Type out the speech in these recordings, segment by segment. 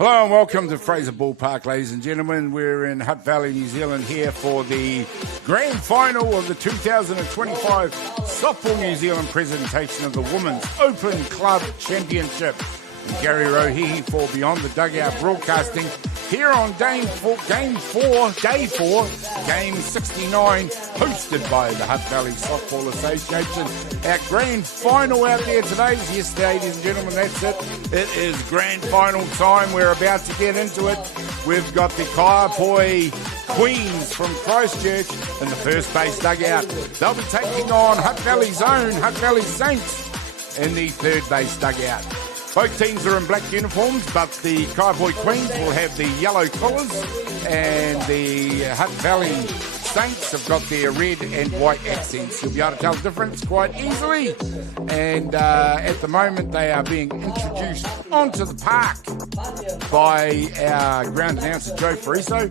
Hello and welcome to Fraser Ballpark, ladies and gentlemen. We're in Hutt Valley, New Zealand here for the grand final of the 2025 Softball New Zealand presentation of the Women's Open Club Championship. And Gary Rohihi for Beyond the Dugout Broadcasting here on day 4, game 69, hosted by the Hutt Valley Softball Association. Our grand final out there today is yesterday, ladies and gentlemen, that's it. It is grand final time. We're about to get into it. We've got the Kaiapoi Queens from Christchurch in the first base dugout. They'll be taking on Hutt Valley's own Hutt Valley Saints in the third base dugout. Both teams are in black uniforms, but the Kaiapoi Queens will have the yellow collars, and the Hutt Valley Saints have got their red and white accents. You'll be able to tell the difference quite easily. And at the moment, they are being introduced onto the park by our ground announcer, Joe Fraser.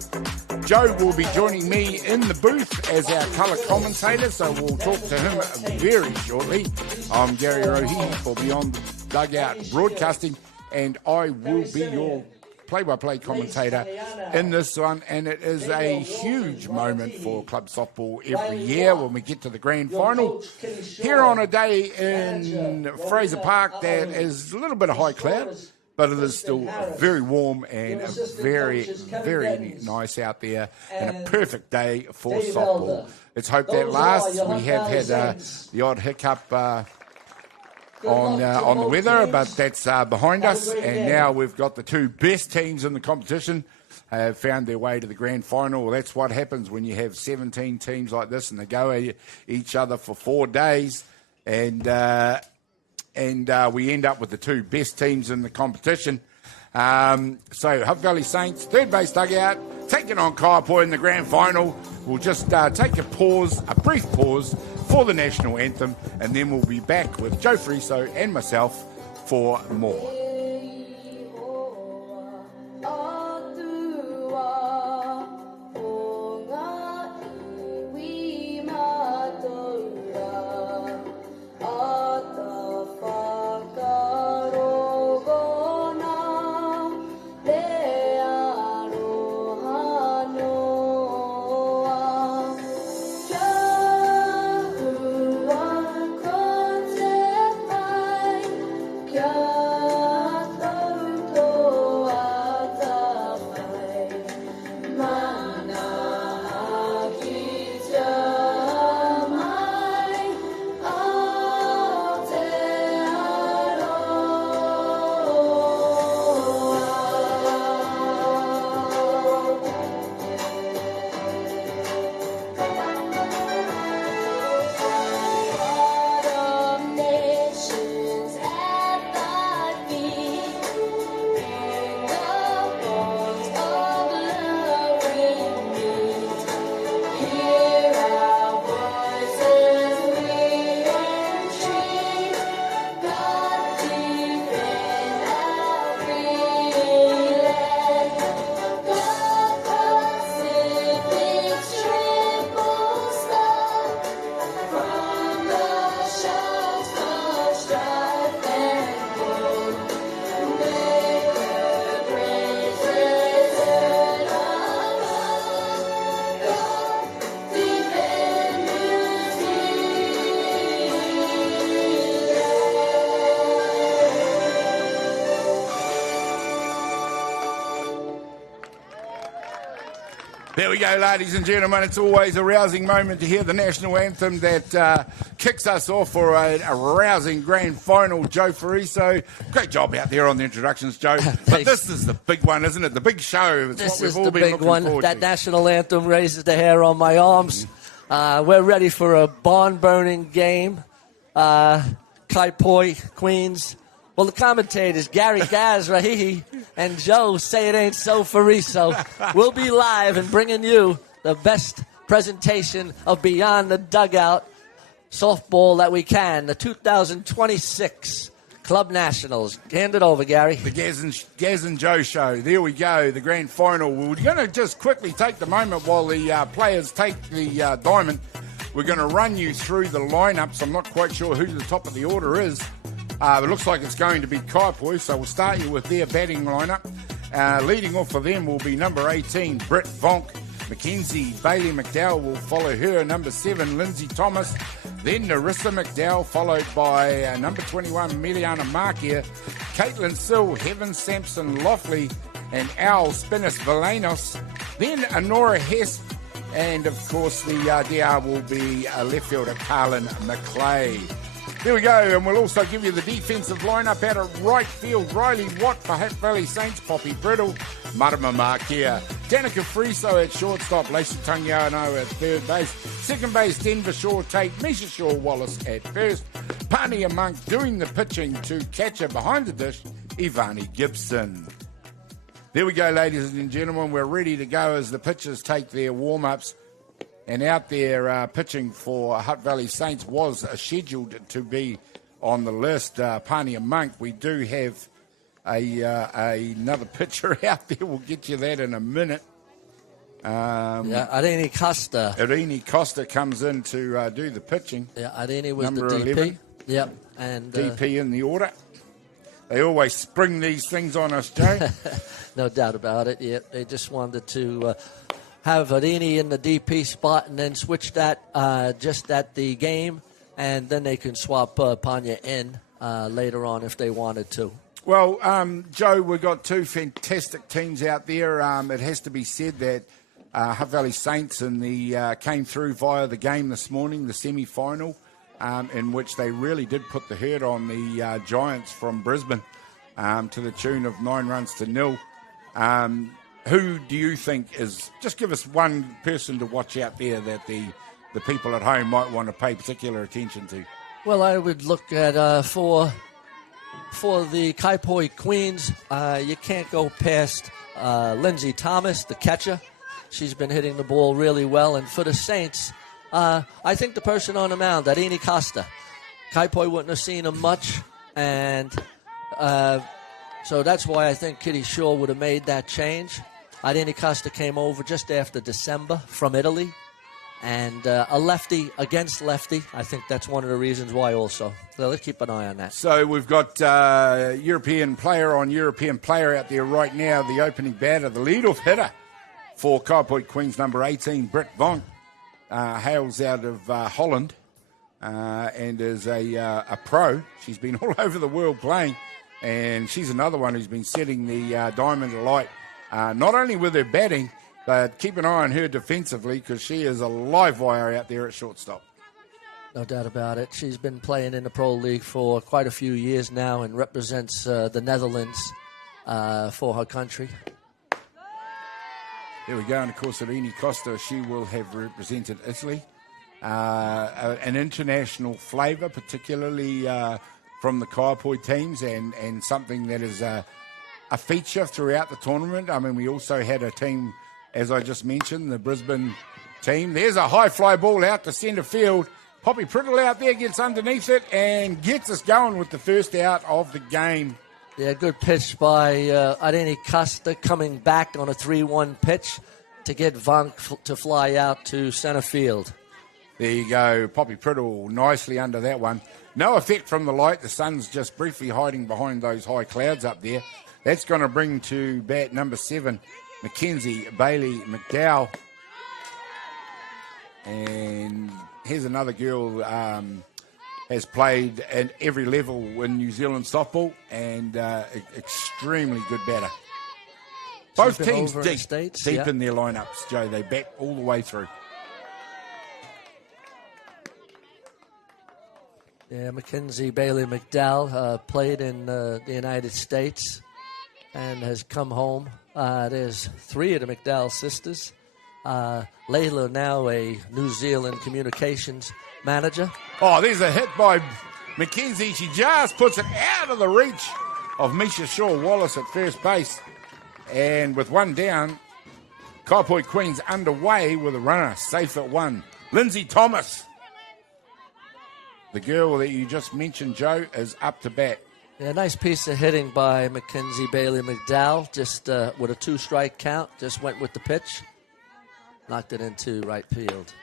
Joe will be joining me in the booth as our colour commentator, so we'll talk to him very shortly. I'm Gary Rohihi for Beyond the Dugout Broadcasting, and I will be your play-by-play commentator in this one, and it is a huge moment for club softball every year when we get to the grand final. Here on a day in Fraser Park that is a little bit of high cloud, but it is still very warm and very, very nice out there, and a perfect day for softball. Let's hope that lasts. We have had the odd hiccup on the weather, but that's behind us, and now we've got the two best teams in the competition have found their way to the grand final. Well, that's what happens when you have 17 teams like this and they go at each other for 4 days, and we end up with the two best teams in the competition. So Hutt Valley Saints, third base dugout, taking on Kaiapoi in the grand final. We'll just take a brief pause for the national anthem, and then we'll be back with Joe Friso and myself for more. There we go, ladies and gentlemen. It's always a rousing moment to hear the national anthem that kicks us off for a rousing grand final. Joe Friso, great job out there on the introductions, Joe. But this is the big one, isn't it? The big show. It's what we've all been looking forward to. That national anthem raises the hair on my arms. We're ready for a barn-burning game. Kaiapoi, Queens. Well, the commentators, Gary Gaz Rahihi and Joe Say It Ain't So Friso, will be live and bringing you the best presentation of Beyond the Dugout softball that we can. The 2026 Club Nationals. Hand it over, Gary. The Gaz and Joe show. There we go, the grand final. We're going to just quickly take the moment while the players take the diamond. We're going to run you through the lineups. I'm not quite sure who the top of the order is. It looks like it's going to be Kaiapoi, so we'll start you with their batting lineup. Leading off for them will be number 18, Britt Vonk. Mackenzie Bailey McDowell will follow her. Number 7, Lindsay Thomas. Then Narissa McDowell, followed by number 21, Meliana Markia. Caitlin Sill, Heaven Sampson Loughley, and Al Spinnus Valenos. Then Honora Hess. And, of course, the DR will be left fielder Carlin McClay. There we go, and we'll also give you the defensive lineup out of right field. Riley Watt for Hutt Valley Saints, Poppy Brittle, Marama Markia. Danica Friso at shortstop, Lacey Tungiano at third base. Second base, Denver Shaw Tate, Misha Shaw Wallace at first. Pania Monk doing the pitching to catcher behind the dish, Ivani Gibson. There we go, ladies and gentlemen. We're ready to go as the pitchers take their warm-ups. And out there pitching for Hutt Valley Saints was scheduled to be on the list, Pania Monk. We do have another pitcher out there. We'll get you that in a minute. Arini Costa. Arini Costa comes in to do the pitching. Yeah, Arini was number the DP. 11. Yep. And DP in the order. They always spring these things on us, Joe. No doubt about it. Yeah, they just wanted to have Arini in the DP spot and then switch that just at the game, and then they can swap Panya in later on if they wanted to. Well, Joe, we've got two fantastic teams out there. It has to be said that Hutt Valley Saints came through via the game this morning, the semi-final, in which they really did put the hurt on the Giants from Brisbane to the tune of 9-0. Who do you think is, just give us one person to watch out there that the people at home might want to pay particular attention to? Well, I would look at, for the Kaiapoi Queens, you can't go past Lindsay Thomas, the catcher. She's been hitting the ball really well. And for the Saints, I think the person on the mound, Arini Costa. Kaiapoi wouldn't have seen him much, and so that's why I think Kitty Shaw would have made that change. Arini Costa came over just after December from Italy, and a lefty against lefty. I think that's one of the reasons why also. So let's keep an eye on that. So we've got European player on European player out there right now. The opening batter, the leadoff hitter for Kaiapoi Queens, number 18, Britt Vonk, hails out of Holland and is a pro. She's been all over the world playing, and she's another one who's been setting the diamond alight. Not only with her batting, but keep an eye on her defensively because she is a live wire out there at shortstop. No doubt about it. She's been playing in the Pro League for quite a few years now and represents the Netherlands for her country. There we go. And, of course, Arini Costa, she will have represented Italy. An international flavour, particularly from the Kaiapoi teams, and something that is a feature throughout the tournament. I mean, we also had a team, as I just mentioned, the Brisbane team. There's a high fly ball out to centre field. Poppy Prittle out there gets underneath it and gets us going with the first out of the game. Yeah, good pitch by Arini Costa coming back on a 3-1 pitch to get Vonk to fly out to centre field. There you go. Poppy Prittle nicely under that one. No effect from the light. The sun's just briefly hiding behind those high clouds up there. That's going to bring to bat number 7, Mackenzie Bailey McDowell. And here's another girl has played at every level in New Zealand softball and extremely good batter. Both teams deep in their lineups, Joe. They bat all the way through. Yeah, Mackenzie Bailey McDowell played in the United States and has come home. There's 3 of the McDowell sisters. Layla now a New Zealand communications manager. Oh, there's a hit by Mackenzie. She just puts it out of the reach of Misha Shaw Wallace at first base. And with one down, Kaiapoi Queens underway with a runner safe at 1. Lindsay Thomas, the girl that you just mentioned, Joe, is up to bat. Yeah, nice piece of hitting by Mackenzie Bailey McDowell. Just with a 2-strike count, just went with the pitch. Knocked it into right field.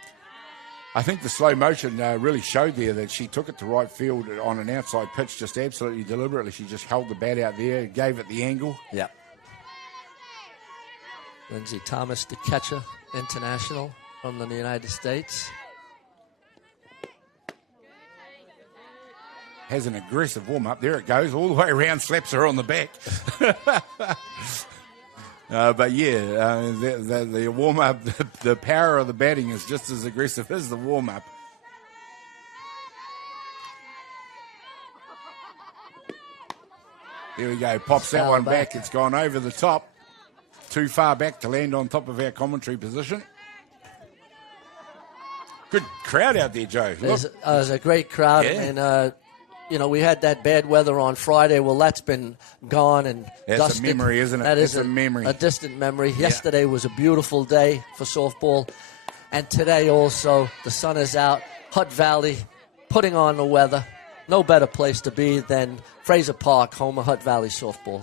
I think the slow motion really showed there that she took it to right field on an outside pitch just absolutely deliberately. She just held the bat out there, gave it the angle. Yeah. Lindsay Thomas, the catcher, international from the United States. Has an aggressive warm-up. There it goes, all the way around, slaps her on the back. But yeah, the warm-up, the power of the batting is just as aggressive as the warm-up. There we go, pops that one back. It's gone over the top. Too far back to land on top of our commentary position. Good crowd out there, Joe. There's a great crowd, Yeah. and you know, we had that bad weather on Friday. Well, that's been gone and That's dusted. a memory, isn't it? That is a memory. A distant memory. Yesterday was a beautiful day for softball, and today also the sun is out. Hutt Valley putting on the weather. No better place to be than Fraser Park, home of Hutt Valley softball.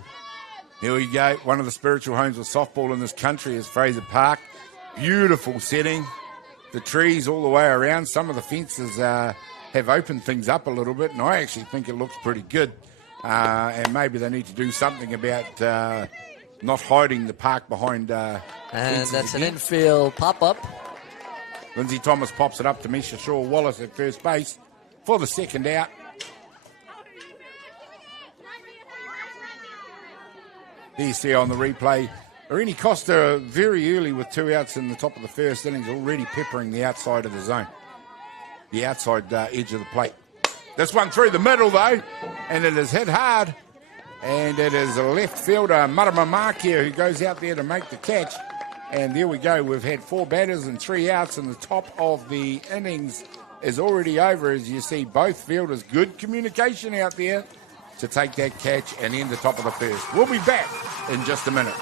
Here we go. One of the spiritual homes of softball in this country is Fraser Park. Beautiful setting. The trees all the way around. Some of the fences have opened things up a little bit, and I actually think it looks pretty good. And maybe they need to do something about not hiding the park behind And that's again. an infield pop-up. Lindsay Thomas pops it up to Misha Shaw-Wallace at first base for the second out. There you see on the replay, Irene Costa very early with 2 outs in the top of the first innings, already peppering the outside of the zone. The outside edge of the plate. This one through the middle, though, and it is hit hard. And it is a left fielder, Marama Markia, who goes out there to make the catch. And there we go. We've had 4 batters and 3 outs, and the top of the innings is already over. As you see, both fielders, good communication out there to take that catch and end the top of the first. We'll be back in just a minute.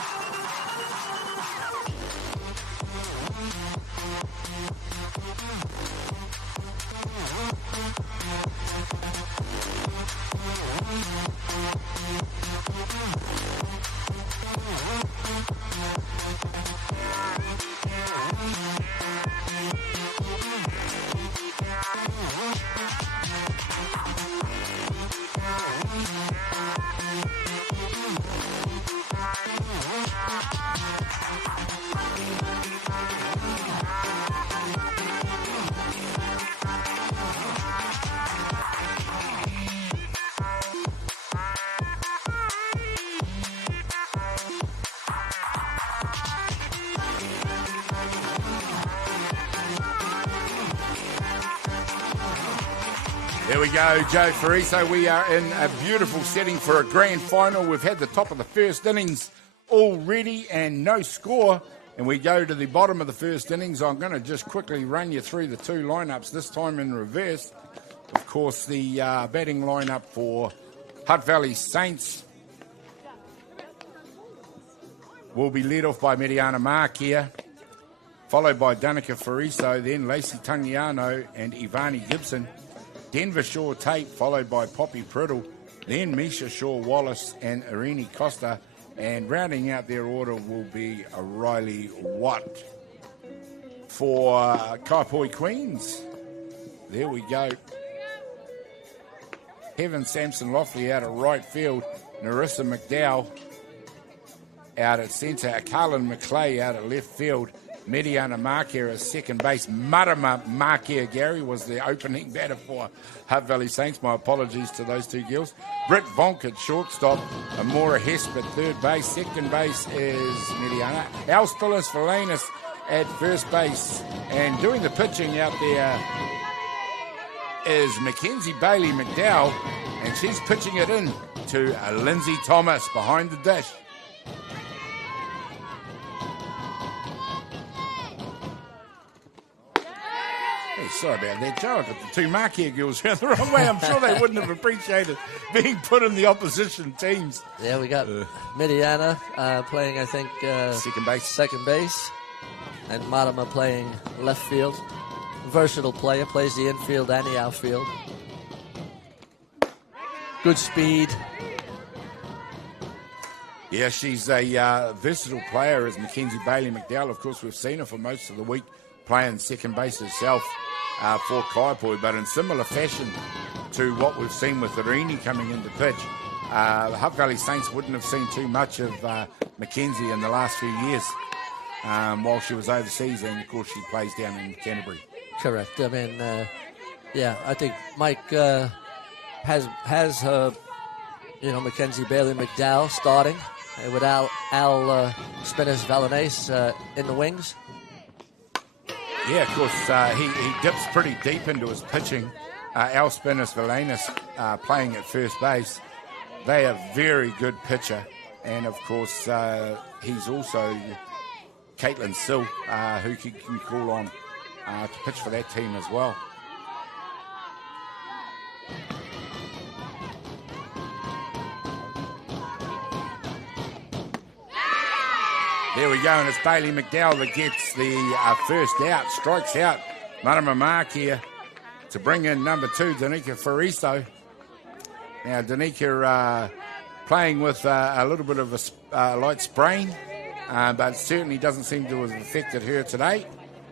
There we go, Joe Fariso. We are in a beautiful setting for a grand final. We've had the top of the first innings already and no score. And we go to the bottom of the first innings. I'm going to just quickly run you through the 2 lineups, this time in reverse. Of course, the batting lineup for Hutt Valley Saints will be led off by Mediana Markia, followed by Danica Fariso, then Lacey Tungiano and Ivani Gibson. Denver Shaw Tate, followed by Poppy Priddle, then Misha Shaw-Wallace and Irene Costa. And rounding out their order will be Riley Watt. For Kaiapoi Queens, there we go. Heaven Sampson Loftley out at right field. Narissa McDowell out at centre. Carlin McClay out at left field. Mediana Markia as second base. Marama Markia, Gary, was the opening batter for Hutt Valley Saints. My apologies to those 2 girls. Britt Vonk at shortstop. Amora Hesp at third base. Second base is Mediana. Alspilus Valanis at first base. And doing the pitching out there is Mackenzie Bailey McDowell. And she's pitching it in to Lindsay Thomas behind the dish. Sorry about that, Joe. I got the 2 Markia girls around the wrong way. I'm sure they wouldn't have appreciated being put in the opposition teams. Yeah, we got Mediana playing, I think, second base, and Marama playing left field. Versatile player, plays the infield and the outfield. Good speed. Yeah, she's a versatile player as Mackenzie Bailey McDowell. Of course, we've seen her for most of the week playing second base herself for Kaiapoi, but in similar fashion to what we've seen with Irene coming into pitch. The Hutt Valley Saints wouldn't have seen too much of Mackenzie in the last few years. while she was overseas, and of course she plays down in Canterbury. Correct. I mean, I think Mike has her, Mackenzie Bailey McDowell starting with Al Spinners Valanese in the wings. Yeah, of course, he dips pretty deep into his pitching. Al Spinners Valanese playing at first base. They are very good pitcher. And, of course, he's also Caitlin Sill, who you can call on to pitch for that team as well. There we go, and it's Bailey McDowell that gets the first out, strikes out. Marama mark here to bring in number 2, Danica Fariso. Now, Danica playing with a little bit of a light sprain, but certainly doesn't seem to have affected her today.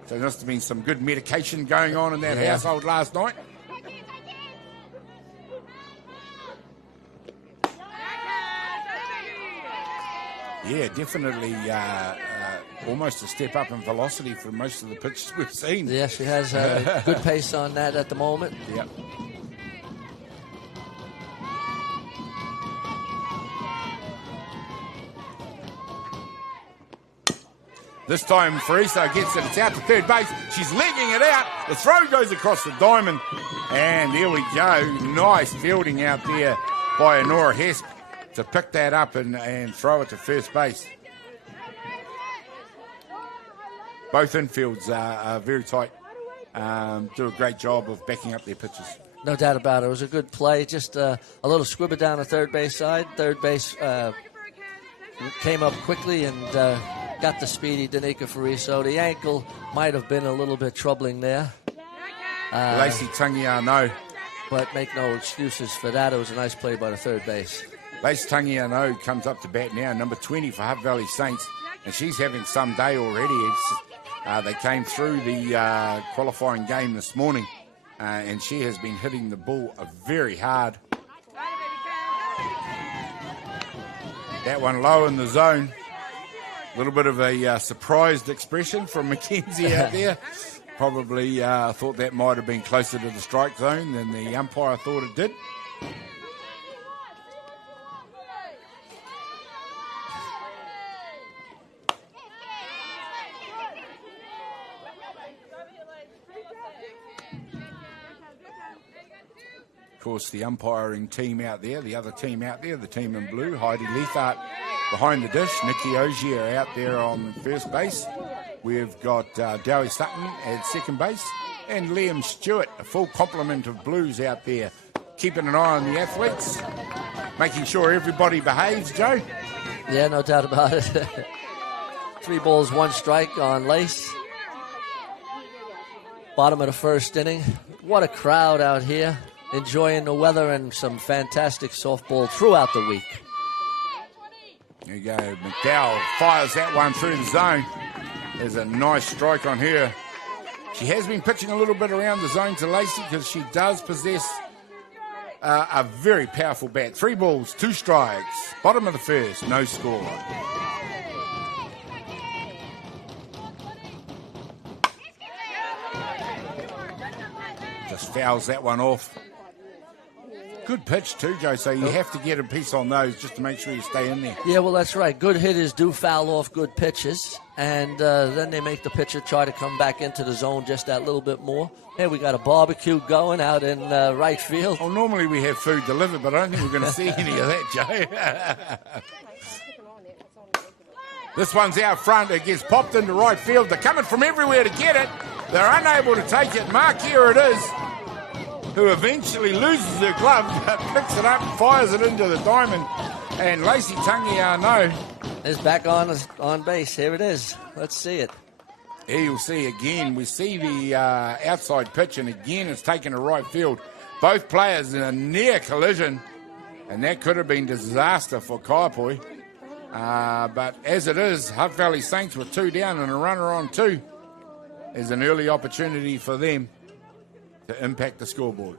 So there must have been some good medication going on in that household last night. Yeah, definitely almost a step up in velocity from most of the pitches we've seen. Yeah, she has a good pace on that at the moment. Yep. This time, Fariso gets it. It's out to third base. She's legging it out. The throw goes across the diamond. And there we go. Nice fielding out there by Honora Hesp to pick that up and throw it to first base. Both infields are very tight. Do a great job of backing up their pitches. No doubt about it. It was a good play. Just a little squibber down the third base side. Third base came up quickly and got the speedy Danica Fariso. The ankle might have been a little bit troubling there. Lacey Tangiano. But make no excuses for that. It was a nice play by the third base. Lacey Tangiano comes up to bat now, number 20 for Hutt Valley Saints. And she's having some day already. They came through the qualifying game this morning. And she has been hitting the ball very hard. That one low in the zone. A little bit of a surprised expression from Mackenzie out there. Probably thought that might have been closer to the strike zone than the umpire thought it did. Of course, the umpiring team out there, the other team out there, the team in blue, Heidi Leithart behind the dish, Nikki Ogier out there on first base. We've got Dowie Sutton at second base and Liam Stewart, a full complement of blues out there, keeping an eye on the athletes, making sure everybody behaves, Joe. Yeah, no doubt about it. 3 balls, 1 strike on Lace. Bottom of the first inning. What a crowd out here, enjoying the weather and some fantastic softball throughout the week. There you go. McDowell fires that one through the zone. There's a nice strike on her. She has been pitching a little bit around the zone to Lacey because she does possess a very powerful bat. 3 balls, 2 strikes. Bottom of the first, no score. Just fouls that one off. Good pitch too, Joe, so you have to get a piece on those just to make sure you stay in there. Yeah, well, that's right. Good hitters do foul off good pitches, and then they make the pitcher try to come back into the zone just that little bit more. Hey, we got a barbecue going out in right field. Oh, normally we have food delivered, but I don't think we're going to see any of that, Joe. This one's out front. It gets popped into right field. They're coming from everywhere to get it. They're unable to take it. Mark, here it is, who eventually loses her glove, picks it up, fires it into the diamond, and Lacey Tangiano is back on base. Here it is. Let's see it. Here you'll see again. We see the outside pitch, and again it's taken to right field. Both players in a near collision, and that could have been disaster for Kaiapoi. But as it is, Hutt Valley Saints with 2 down and a runner on 2. There's an early opportunity for them to impact the scoreboard.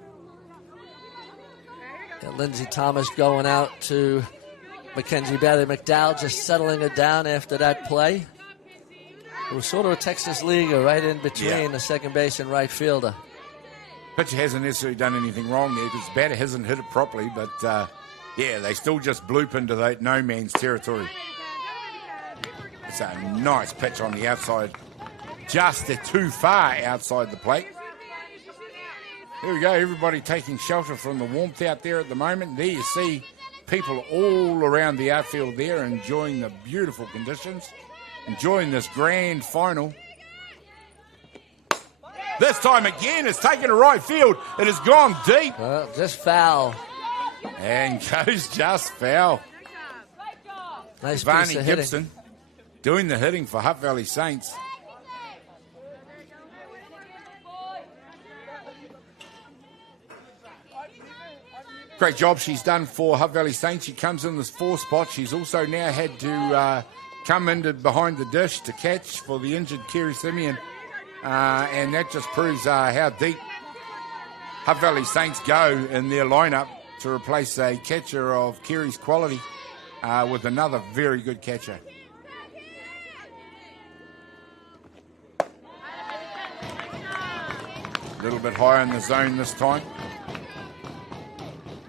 Got Lindsay Thomas going out to Mackenzie Bailey McDowell, just settling it down after that play. It was sort of a Texas Leaguer right in between Yeah. the second base and right fielder. Pitcher hasn't necessarily done anything wrong there because the batter hasn't hit it properly, but yeah, they still just bloop into that no man's territory. It's a nice pitch on the outside, just too far outside the plate. There we go, everybody taking shelter from the warmth out there at the moment. There you see people all around the outfield there enjoying the beautiful conditions, enjoying this grand final. This time again, it's taken to right field. It has gone deep. Well, just foul. And goes just foul. Nice Varney piece of hitting. Gibson doing the hitting for Hutt Valley Saints. Great job she's done for Hutt Valley Saints. She comes in this 4 spot. She's also now had to come into behind the dish to catch for the injured Kerry Simeon. And that just proves how deep Hutt Valley Saints go in their lineup to replace a catcher of Kerry's quality with another very good catcher. A little bit higher in the zone this time.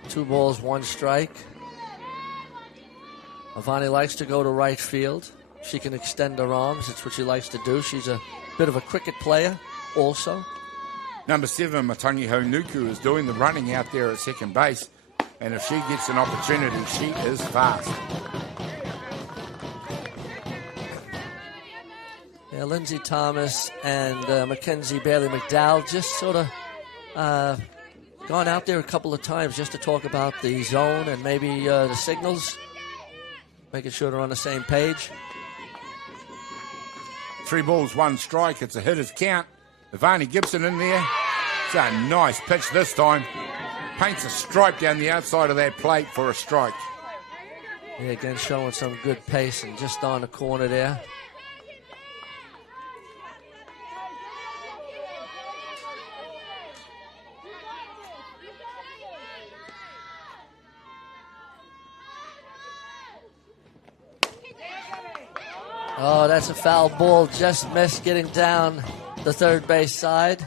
2 balls, 1 strike. Avani likes to go to right field. She can extend her arms. It's what she likes to do. She's a bit of a cricket player also. Number 7, Matangi Honuku, is doing the running out there at second base. And if she gets an opportunity, she is fast. Yeah, Lindsay Thomas and Mackenzie Bailey McDowell just sort of gone out there a couple of times just to talk about the zone and maybe the signals, making sure they're on the same page. 3 balls, 1 strike. It's a hitter's count. Varney Gibson in there. It's a nice pitch this time. Paints a stripe down the outside of that plate for a strike. Yeah, again showing some good pace and just on the corner there. Oh, that's a foul ball. Just missed getting down the third base side.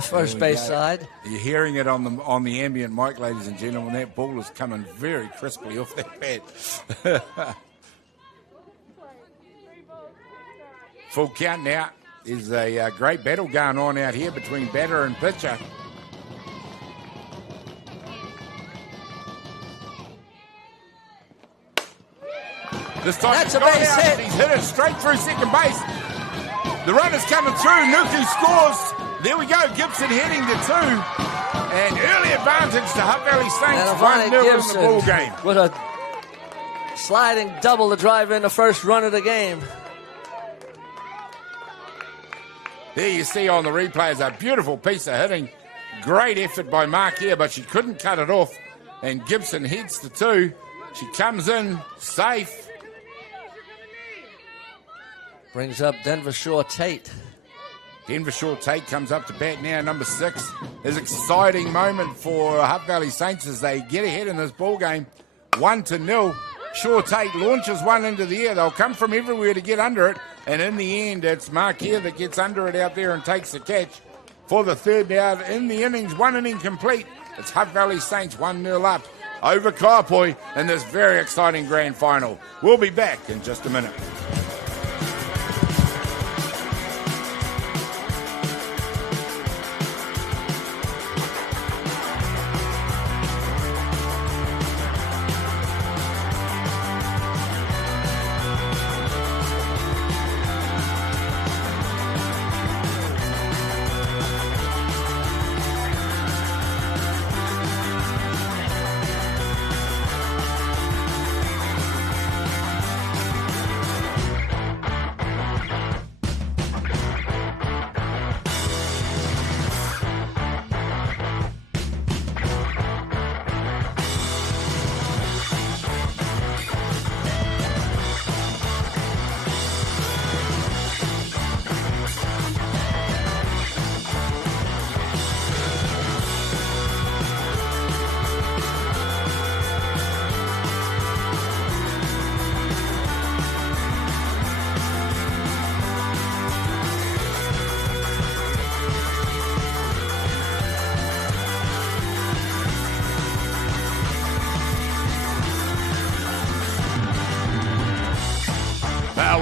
First base side. You're hearing it on the ambient mic, ladies and gentlemen. That ball is coming very crisply off that bat. Full count now. There's a great battle going on out here between batter and pitcher. This time That's a base hit. He's hit it straight through second base. The runner's coming through. Nuku scores. There we go. Gibson heading to 2. And early advantage to Hutt Valley Saints. 1-0 in the ball game. With a sliding double to drive in the first run of the game. There you see on the replay is a beautiful piece of hitting. Great effort by Mark here, but she couldn't cut it off. And Gibson heads to 2. She comes in safe. Brings up Denver Shore Tate. Denver Shore Tate comes up to bat now, number 6. It's an exciting moment for Hutt Valley Saints as they get ahead in this ball game, 1-0. Shore Tate launches one into the air. They'll come from everywhere to get under it, and in the end, it's Mark here that gets under it out there and takes the catch for the 3rd out in the innings. 1 inning complete. It's Hutt Valley Saints 1-0 up over Kaiapoi in this very exciting grand final. We'll be back in just a minute.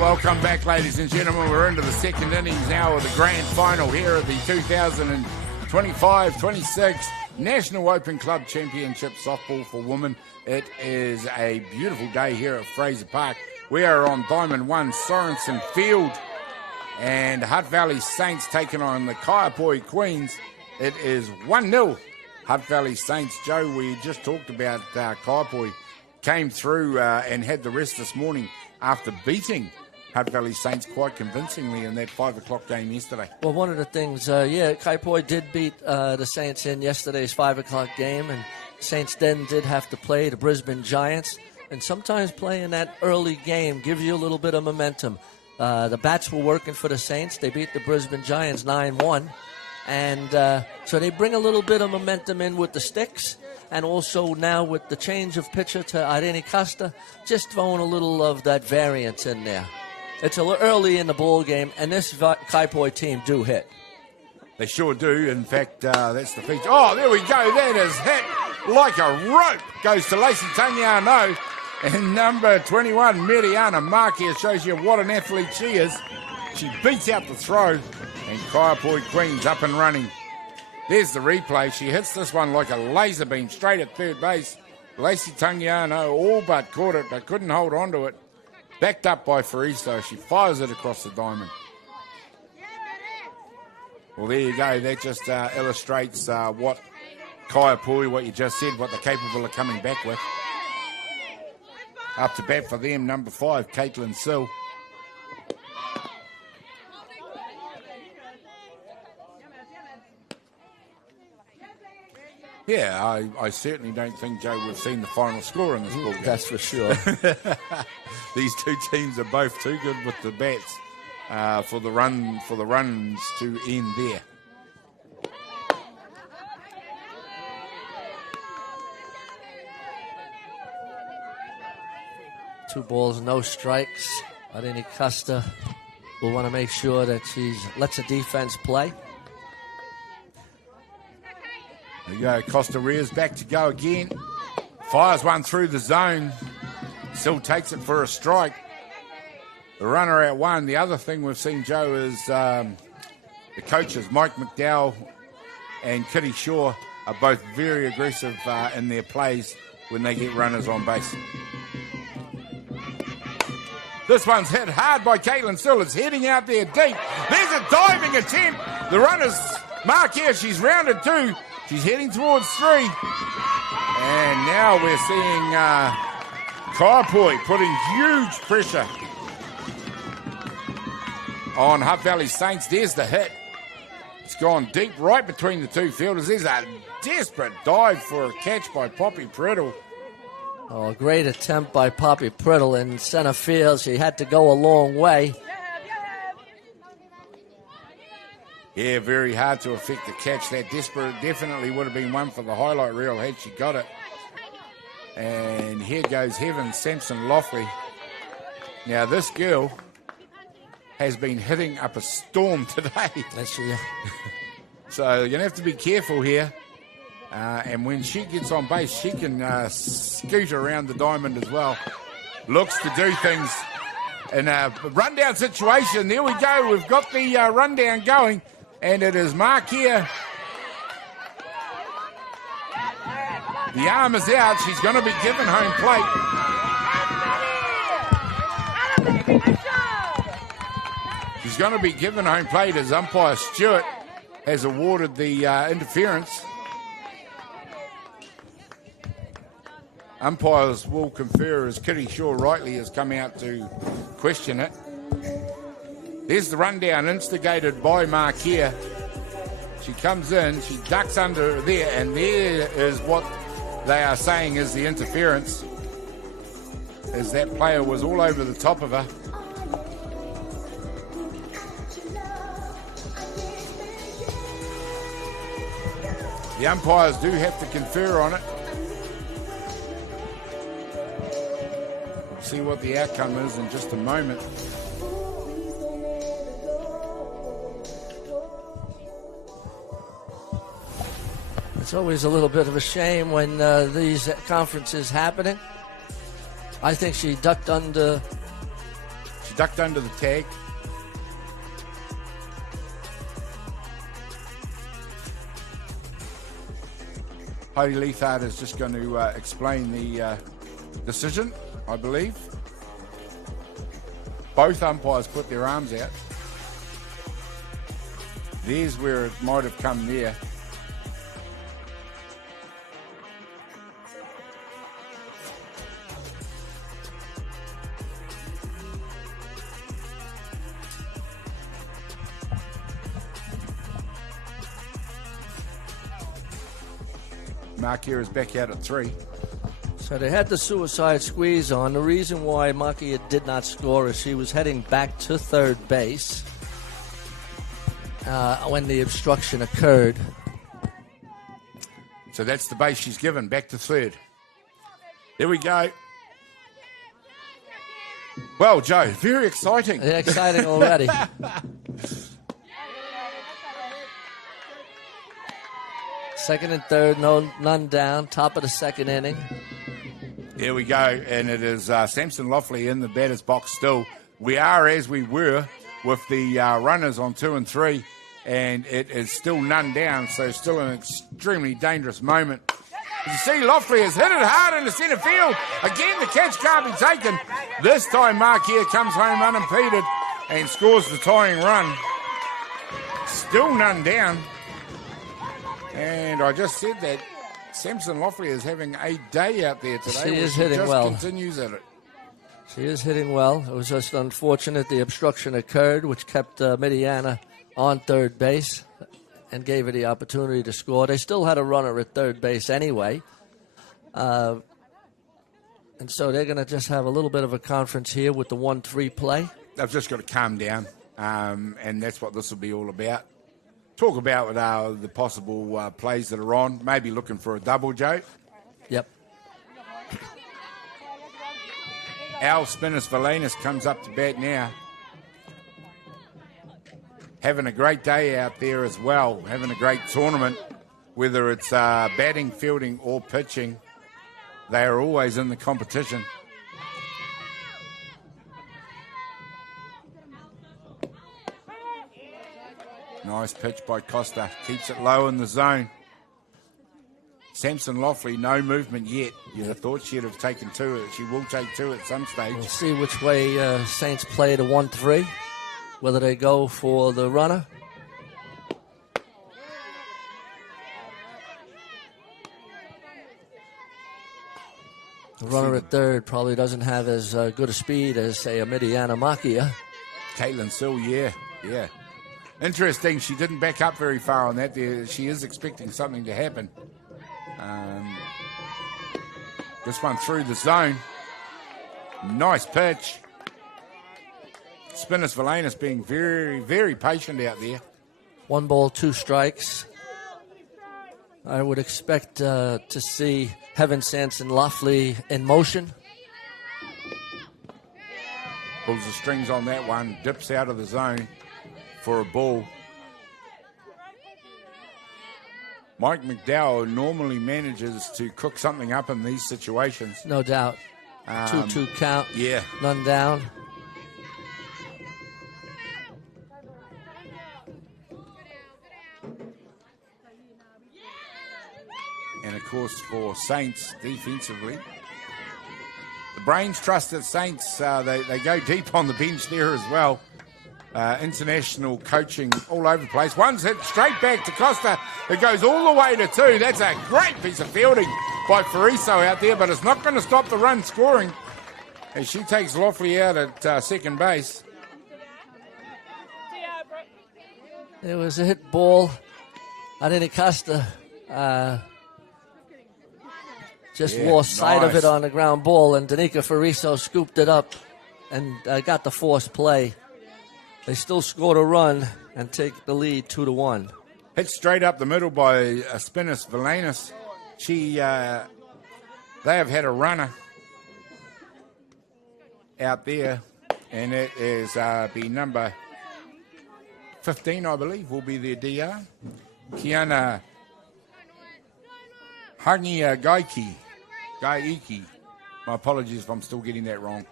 Welcome back, ladies and gentlemen. We're into the second innings now of the grand final here at the 2025-26 National Open Club Championship Softball for Women. It is a beautiful day here at Fraser Park. We are on Diamond 1 Sorensen Field, and Hutt Valley Saints taking on the Kaiapoi Queens. It is 1-0 Hutt Valley Saints. Joe, we just talked about Kaiapoi came through and had the rest this morning after beating Hutt Valley Saints quite convincingly in that 5 o'clock game yesterday. Well, one of the things, Kaiapoi did beat the Saints in yesterday's 5 o'clock game, and Saints then did have to play the Brisbane Giants. And sometimes playing that early game gives you a little bit of momentum. The bats were working for the Saints. They beat the Brisbane Giants 9-1. And so they bring a little bit of momentum in with the sticks. And also now with the change of pitcher to Irene Costa, just throwing a little of that variance in there. It's a little early in the ball game, and this Kaiapoi team do hit. They sure do. In fact, that's the feature. Oh, there we go. That is hit like a rope. Goes to Lacey Tangiano. And number 21, Meriana Marquez, shows you what an athlete she is. She beats out the throw, and Kaiapoi Queens up and running. There's the replay. She hits this one like a laser beam straight at third base. Lacey Tangiano all but caught it, but couldn't hold on to it. Backed up by Fraser. She fires it across the diamond. Well, there you go. That just illustrates what Kaiapoi, what you just said, what they're capable of coming back with. Up to bat for them, number 5, Caitlin Sill. Yeah, I certainly don't think, Joe, we've seen the final score in this ball game. That's for sure. These two teams are both too good with the bats for the runs to end there. Two balls, no strikes. Irene Costa will want to make sure that she lets the defense play. There you go. Costa rears back to go again. Fires one through the zone. Still takes it for a strike. The runner at 1. The other thing we've seen, Joe, is the coaches, Mike McDowell and Kitty Shaw, are both very aggressive in their plays when they get runners on base. This one's hit hard by Caitlin Sill. It's heading out there deep. There's a diving attempt. The runner's mark here. She's rounded 2. She's heading towards 3. And now we're seeing Kaiapoi putting huge pressure on Hutt Valley Saints. There's the hit. It's gone deep right between the two fielders. There's a desperate dive for a catch by Poppy Priddle. Oh, great attempt by Poppy Priddle in center field. She had to go a long way. Yeah, very hard to affect the catch. That definitely would have been one for the highlight reel had she got it. And here goes Heaven Sampson Lofley. Now, this girl has been hitting up a storm today. That's true. So you're going to have to be careful here. And when she gets on base, she can scoot around the diamond as well. Looks to do things in a rundown situation. There we go. We've got the rundown going. And it is Mark here. The arm is out. She's going to be given home plate. She's going to be given home plate as umpire Stewart has awarded the interference. Umpires will confer as Kitty Shaw rightly has come out to question it. There's the rundown instigated by Marquia. She comes in, she ducks under there, and there is what they are saying is the interference, as that player was all over the top of her. The umpires do have to confer on it. We'll see what the outcome is in just a moment. It's always a little bit of a shame when these conferences happening. I think she ducked under. She ducked under the tag. Heidi Leithart is just going to explain the decision, I believe. Both umpires put their arms out. There's where it might have come there. Markia is back out at 3. So they had the suicide squeeze on. The reason why Markia did not score is she was heading back to third base when the obstruction occurred. So that's the base she's given, back to third. There we go. Well, Joe, very exciting. Yeah, exciting already. Second and third, none down. Top of the second inning. There we go, and it is Samson Loughley in the batter's box still. We are as we were with the runners on 2 and 3, and it is still none down, so still an extremely dangerous moment. You see, Loughley has hit it hard in the centre field. Again, the catch can't be taken. This time, Markia comes home unimpeded and scores the tying run. Still none down. And I just said that Samson Loughley is having a day out there today. She is hitting well. Continues at it. She is hitting well. It was just unfortunate the obstruction occurred, which kept Midiana on third base and gave her the opportunity to score. They still had a runner at third base anyway. And so they're going to just have a little bit of a conference here with the 1-3 play. They've just got to calm down, and that's what this will be all about. Talk about the possible plays that are on. Maybe looking for a double, Joe. Yep. Al Spinners-Valanis comes up to bat now. Having a great day out there as well. Having a great tournament. Whether it's batting, fielding, or pitching, they are always in the competition. Nice pitch by Costa. Keeps it low in the zone. Samson Loughley, no movement yet. You'd have thought she'd have taken 2. She will take 2 at some stage. We'll see which way Saints play the 1-3. Whether they go for the runner. The runner at third probably doesn't have as good a speed as, say, a Midiana Markia. Caitlin Sill, yeah. Interesting, she didn't back up very far on that. She is expecting something to happen. This one through the zone. Nice pitch. Spinners-Valanis being very, very patient out there. 1 ball, 2 strikes. I would expect to see Heaven Sanson Loughley in motion. Pulls the strings on that one. Dips out of the zone for a ball. Mike McDowell normally manages to cook something up in these situations. No doubt. 2-2 count. Yeah. None down. And, of course, for Saints defensively, the brains trust at Saints. They go deep on the bench there as well. International coaching all over the place. One's hit straight back to Costa. It goes all the way to 2. That's a great piece of fielding by Fariso out there, but it's not going to stop the run scoring as she takes Loughley out at second base. It was a hit ball. Arini Costa lost sight of it on the ground ball, and Danica Fariso scooped it up and got the forced play. They still scored a run and take the lead 2-1. Hit straight up the middle by Spinners-Valanis. They have had a runner out there, and it is be number 15, I believe, will be their DR. Kiana Gaiki. My apologies if I'm still getting that wrong.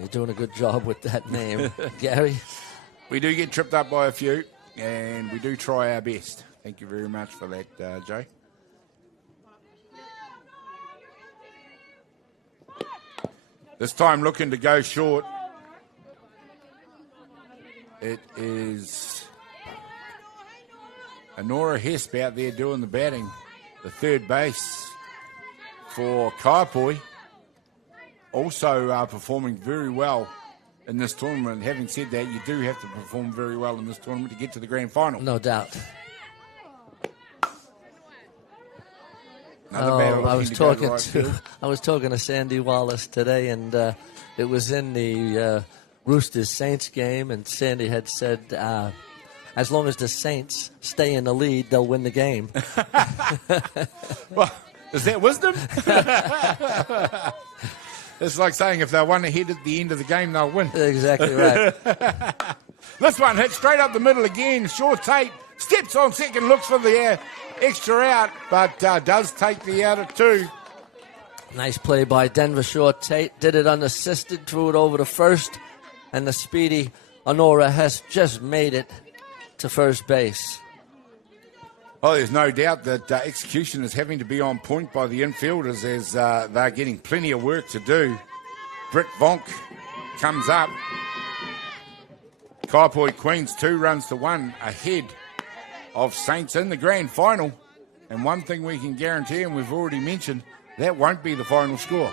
You're doing a good job with that name, Gary. We do get tripped up by a few, and we do try our best. Thank you very much for that, Joe. This time looking to go short. It is Honora Hesp out there doing the batting. The third base for Kaiapoi. Also performing very well in this tournament. Having said that, you do have to perform very well in this tournament to get to the grand final. No doubt. I was talking to Sandy Wallace today, and it was in the Roosters Saints game, and Sandy had said, as long as the Saints stay in the lead, they'll win the game. Well, is that wisdom? It's like saying if they're one ahead at the end of the game, they'll win. Exactly right. This one hits straight up the middle again. Short Tate steps on second, looks for the extra out, but does take the out at 2. Nice play by Denver Short Tate. Did it unassisted, threw it over to first, and the speedy Honora Hess just made it to first base. Oh, there's no doubt that execution is having to be on point by the infielders as they're getting plenty of work to do. Britt Vonk comes up. Kaiapoi Queens 2 runs to 1 ahead of Saints in the grand final. And one thing we can guarantee, and we've already mentioned, that won't be the final score.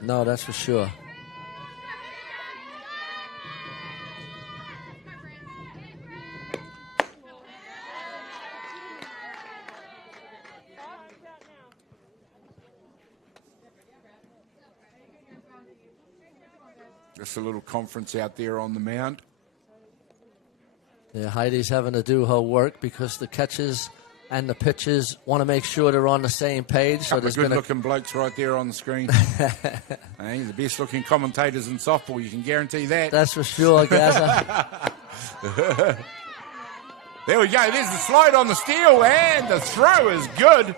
No, that's for sure. Just a little conference out there on the mound. Yeah, Heidi's having to do her work because the catchers and the pitchers want to make sure they're on the same page. So there's good-looking blokes right there on the screen. Hey, the best-looking commentators in softball, you can guarantee that. That's for sure, Gaza. There we go. There's the slide on the steal, and the throw is good.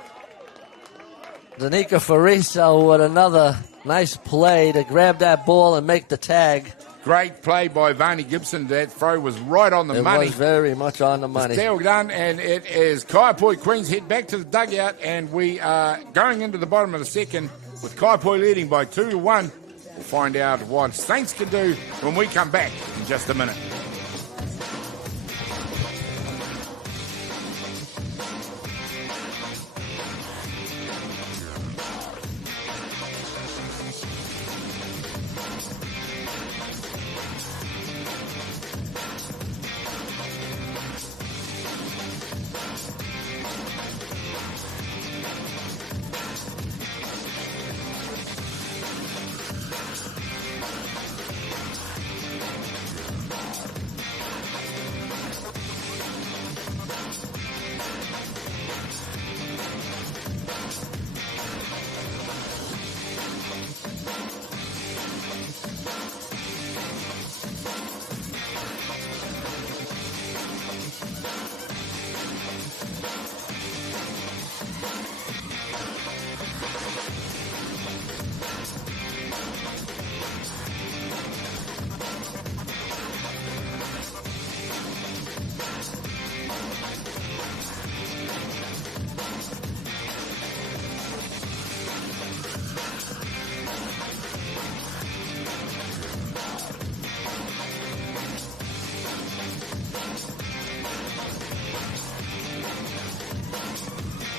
Danica Fariso with another nice play to grab that ball and make the tag. Great play by Varney Gibson. That throw was right on the money. It was very much on the money. Still done, and it is Kaiapoi Queens head back to the dugout, and we are going into the bottom of the second with Kaiapoi leading by 2-1. We'll find out what Saints can do when we come back in just a minute.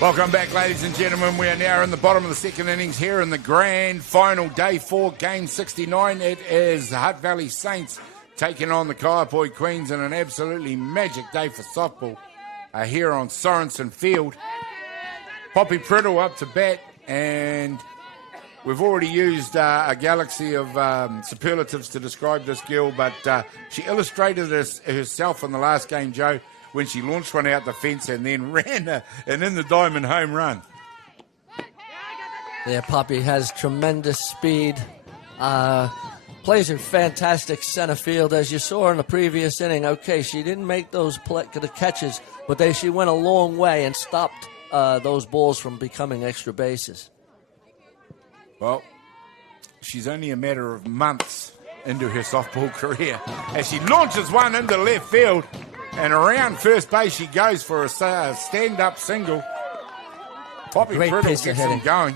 Welcome back, ladies and gentlemen. We are now in the bottom of the second innings here in the grand final, day 4, game 69. It is Hutt Valley Saints taking on the Kaiapoi Queens in an absolutely magic day for softball here on Sorensen Field. Poppy Priddle up to bat, and we've already used a galaxy of superlatives to describe this girl, but she illustrated this herself in the last game, Joe, when she launched one out the fence and then ran an in the diamond home run. Yeah, Poppy has tremendous speed. Plays in fantastic center field, as you saw in the previous inning. Okay, she didn't make those the catches, but she went a long way and stopped those balls from becoming extra bases. Well, she's only a matter of months into her softball career as she launches one into left field, and around first base she goes for a stand-up single. Poppy Great Priddle piece of gets them hitting. going.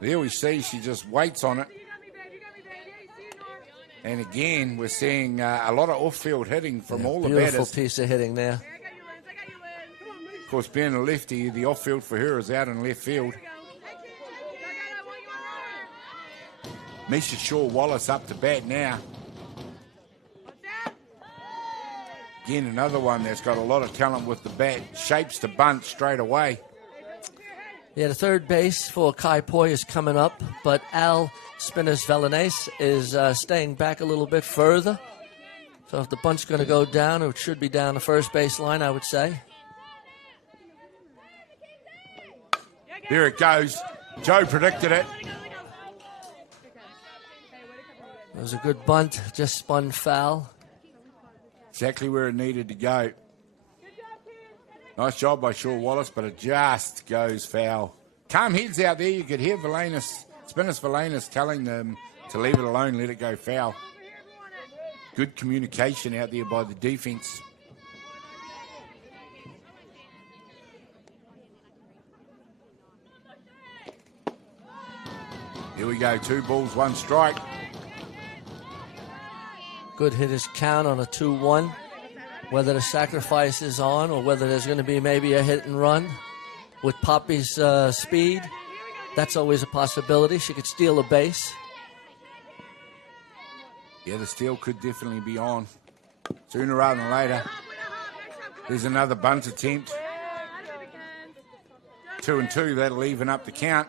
There we see she just waits on it. And again, we're seeing a lot of off-field hitting from all the batters. Beautiful piece of hitting there. Of course, being a lefty, the off-field for her is out in left field. Misha Shaw-Wallace up to bat now. Again, another one that's got a lot of talent with the bat. Shapes to bunt straight away. Yeah, the third base for Kaiapoi is coming up, but Al Spinas-Velanese is staying back a little bit further. So if the bunt's going to go down, it should be down the first base line, I would say. There it goes. Joe predicted it. It was a good bunt, just spun foul. Exactly where it needed to go. Nice job by Shaw-Wallace, but it just goes foul. Calm heads out there. You could hear Spinas-Velanese telling them to leave it alone, let it go foul. Good communication out there by the defense. Here we go, 2 balls, 1 strike. Good hitter's count on a 2-1. Whether the sacrifice is on or whether there's going to be maybe a hit and run with Poppy's speed, that's always a possibility. She could steal a base. Yeah, the steal could definitely be on. Sooner rather than later. There's another bunt attempt. 2-2, that'll even up the count.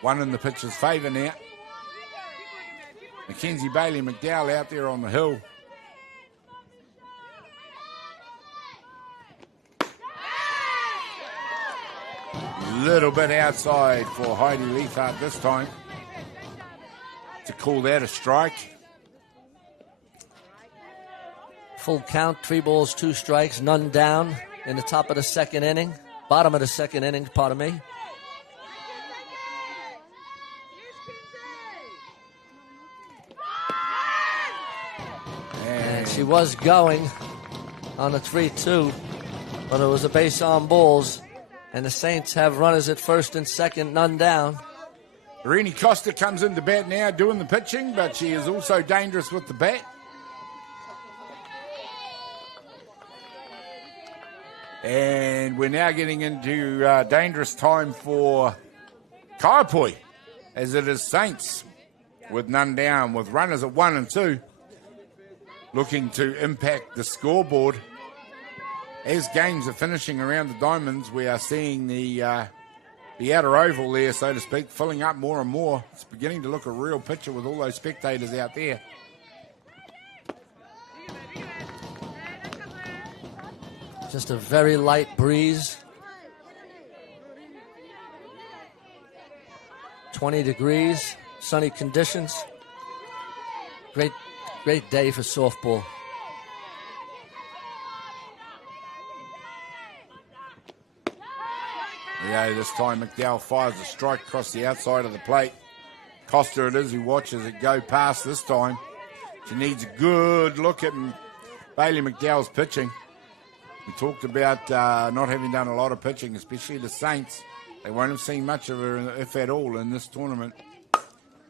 One in the pitcher's favour now. Mackenzie Bailey McDowell out there on the hill. Little bit outside for Heidi Leifert this time to call that a strike. Full count, 3 balls, 2 strikes, none down in the top of the second inning. Bottom of the second inning, pardon me. She was going on a 3-2, but it was a base on balls, and the Saints have runners at first and second, none down. Irene Costa comes into bat now doing the pitching, but she is also dangerous with the bat. And we're now getting into dangerous time for Kaiapoi, as it is Saints with none down, with runners at 1 and 2. Looking to impact the scoreboard. As games are finishing around the diamonds, we are seeing the outer oval there, so to speak, filling up more and more. It's beginning to look a real picture with all those spectators out there. Just a very light breeze. 20 degrees, sunny conditions. Great day for softball. Yeah, this time McDowell fires a strike across the outside of the plate. Costa it is who watches it go past this time. She needs a good look at Bailey McDowell's pitching. We talked about not having done a lot of pitching, especially the Saints. They won't have seen much of her, if at all, in this tournament.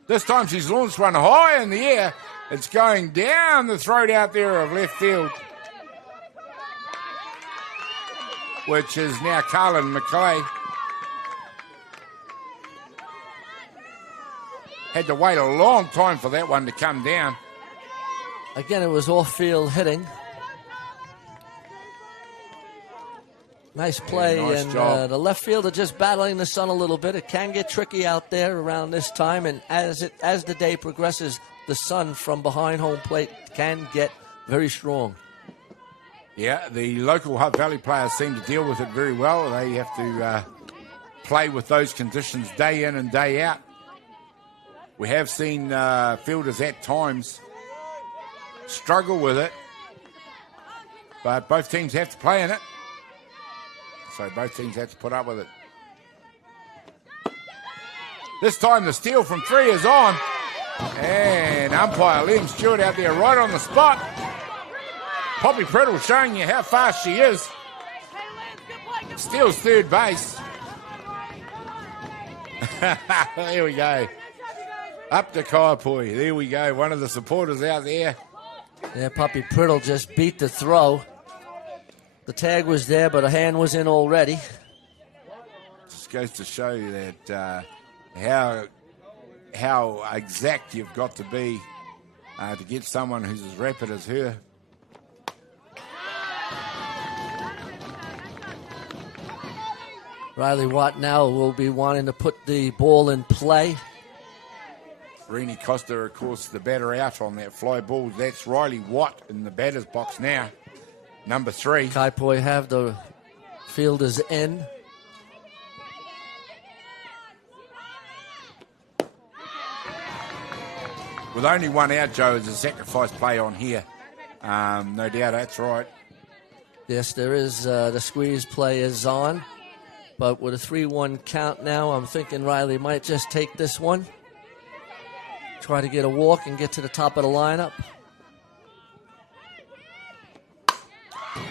This time she's launched one high in the air. It's going down the throat out there of left field, which is now Carlin McClay. Had to wait a long time for that one to come down. Again, it was off-field hitting. Nice play, yeah, nice and job. The left fielder just battling the sun a little bit. It can get tricky out there around this time, and as the day progresses, the sun from behind home plate can get very strong. Yeah, the local Hutt Valley players seem to deal with it very well. They have to play with those conditions day in and day out. We have seen fielders at times struggle with it, but both teams have to play in it. So both teams had to put up with it. This time the steal from 3 is on. And umpire Liam Stewart out there right on the spot. Poppy Priddle showing you how fast she is. Steals third base. There we go. Up to Kaiapoi. There we go. One of the supporters out there. Yeah, Poppy Priddle just beat the throw. The tag was there, but a hand was in already. Just goes to show you that how exact you've got to be to get someone who's as rapid as her. Riley Watt now will be wanting to put the ball in play. Rini Costa, of course, the batter out on that fly ball. That's Riley Watt in the batter's box now. Number 3. Kaiapoi have the fielders in. With only one out, Joe, is a sacrifice play on here. No doubt, that's right. Yes, there is. The squeeze play is on. But with a 3-1 count now, I'm thinking Riley might just take this one. Try to get a walk and get to the top of the lineup.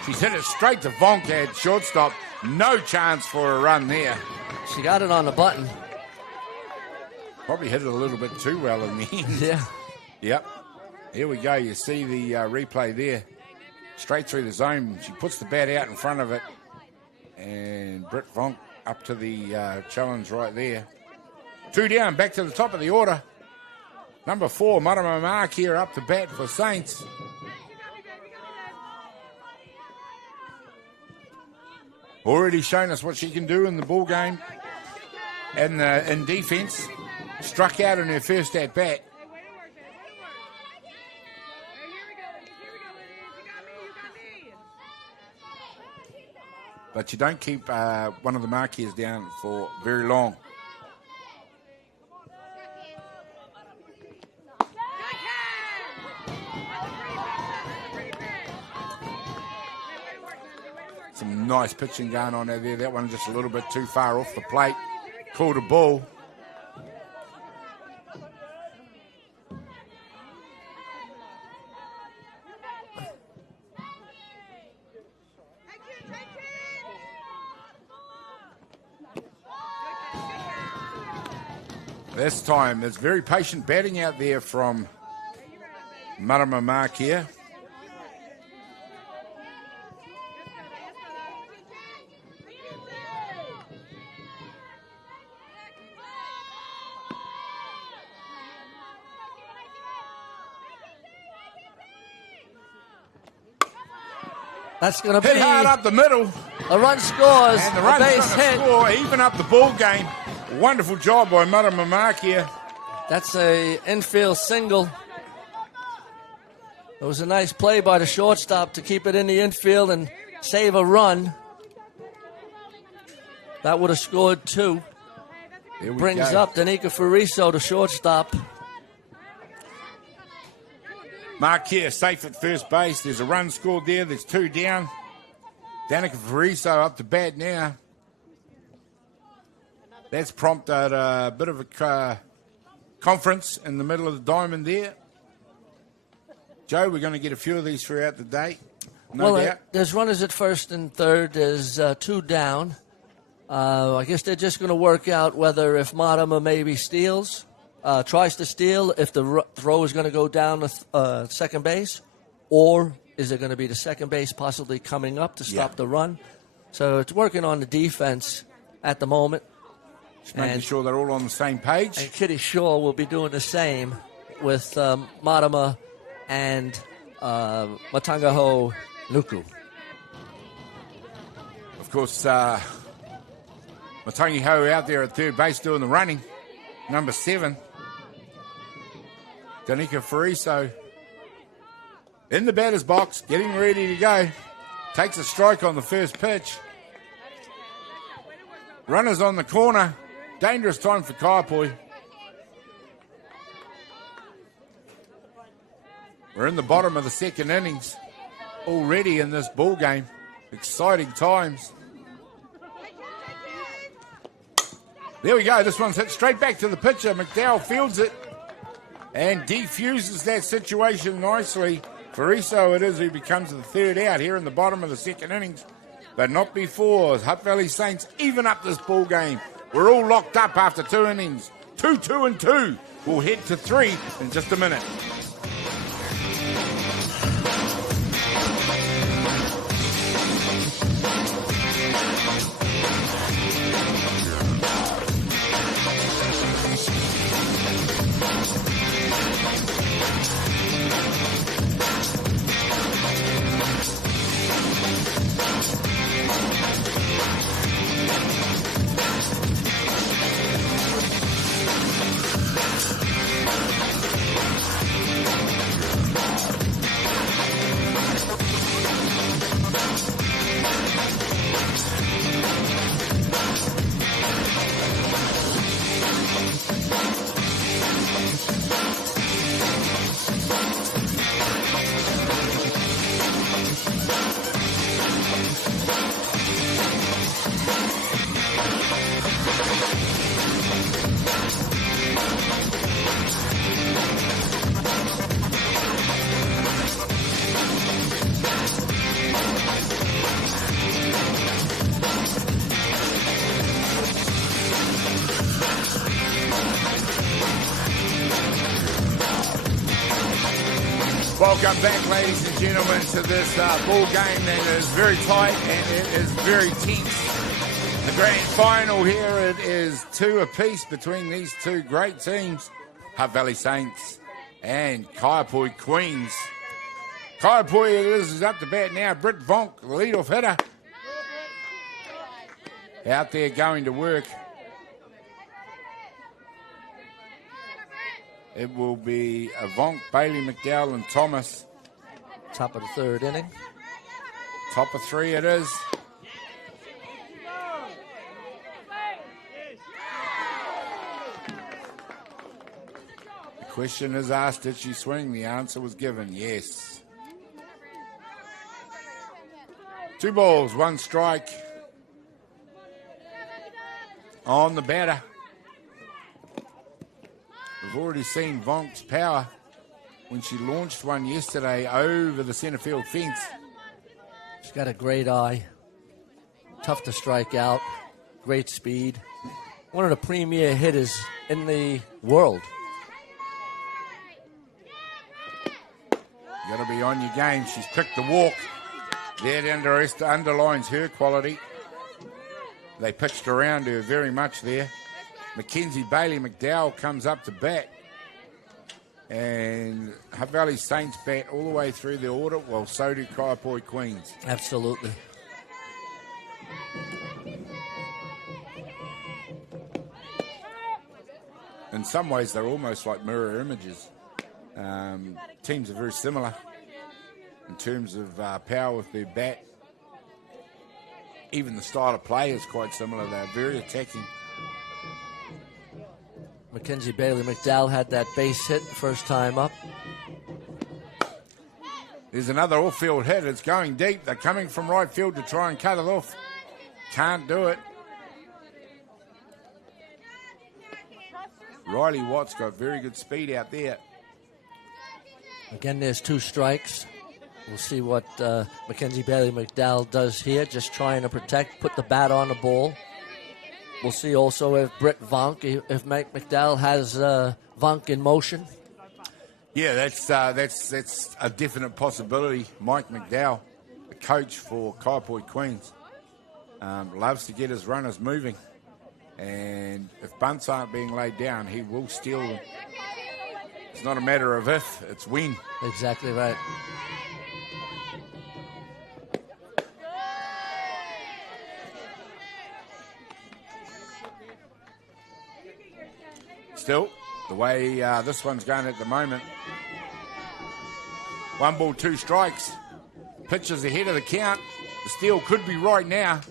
She's hit it straight to Vonk at shortstop. No chance for a run there. She got it on the button. Probably hit it a little bit too well in the end. Yeah. Yep. Here we go. You see the replay there. Straight through the zone. She puts the bat out in front of it. And Britt Vonk up to the challenge right there. 2 down, back to the top of the order. Number 4, Marama Mark here up to bat for Saints. Already shown us what she can do in the ball game and in defense. Struck out in her first at bat. But you don't keep one of the marquees down for very long. Some nice pitching going on out there. That one just a little bit too far off the plate. Called a ball. This time, there's very patient batting out there from Marama Mark here. That's going to be hit hard up the middle. A run scores. And the a run's base going hit. to score, even up the ball game. Wonderful job by Marama Mark here. That's a infield single. It was a nice play by the shortstop to keep it in the infield and save a run. That would have scored 2. Brings go. up Danica Fariso, the shortstop. Mark here safe at first base. There's a run scored there. There's 2 down. Danica Fariso up to bat now. That's prompted a bit of a conference in the middle of the diamond there. Joe, we're going to get a few of these throughout the day. No doubt. There's runners at first and third. There's 2 down. I guess they're just going to work out whether if Marama maybe steals, tries to steal, if the throw is going to go down to second base, or is it going to be the second base possibly coming up to stop the run? So it's working on the defense at the moment. Just making sure they're all on the same page. And Kitty Shaw will be doing the same with Marama and Matangaho Nuku. Of course, Matangaho out there at third base doing the running. Number 7. Danica Fariso in the batter's box, getting ready to go. Takes a strike on the first pitch. Runners on the corner. Dangerous time for Kaiapoi. We're in the bottom of the second innings already in this ball game. Exciting times. There we go. This one's hit straight back to the pitcher. McDowell fields it and defuses that situation nicely. Fraser it is who becomes the third out here in the bottom of the second innings, but not before. Hutt Valley Saints even up this ball game. We're all locked up after 2 innings. 2, 2, and 2. We'll head to 3 in just a minute. Welcome back, ladies and gentlemen, to this ball game that is very tight and it is very tense. The grand final here, it is 2 apiece between these two great teams, Hutt Valley Saints and Kaiapoi Queens. Kaiapoi it is up to bat now. Britt Vonk, the leadoff hitter, out there going to work. It will be Vonk, Bailey, McDowell, and Thomas. Top of the third inning. Top of 3 it is. The question is asked, did she swing? The answer was given, yes. 2 balls, 1 strike on the batter. We've already seen Vonk's power when she launched one yesterday over the centre field fence. She's got a great eye. Tough to strike out. Great speed. One of the premier hitters in the world. You got to be on your game. She's picked the walk. That underlines her quality. They pitched around her very much there. Mackenzie Bailey McDowell comes up to bat. And Hutt Valley Saints bat all the way through the order. Well, so do Kaiapoi Queens. Absolutely. In some ways, they're almost like mirror images. Teams are very similar in terms of power with their bat. Even the style of play is quite similar. They're very attacking. Mackenzie Bailey McDowell had that base hit first time up. There's another off-field hit. It's going deep. They're coming from right field to try and cut it off. Can't do it. Riley Watt's got very good speed out there. Again, there's 2 strikes. We'll see what Mackenzie Bailey McDowell does here. Just trying to protect, put the bat on the ball. We'll see also if Britt Vonk, if Mike McDowell has Vonk in motion. Yeah, that's a definite possibility. Mike McDowell, the coach for Kaiapoi Queens, loves to get his runners moving. And if bunts aren't being laid down, he will steal them. It's not a matter of if, it's when. Exactly right. Still, the way this one's going at the moment. 1 ball, 2 strikes. Pitcher's ahead of the count. The steal could be right now.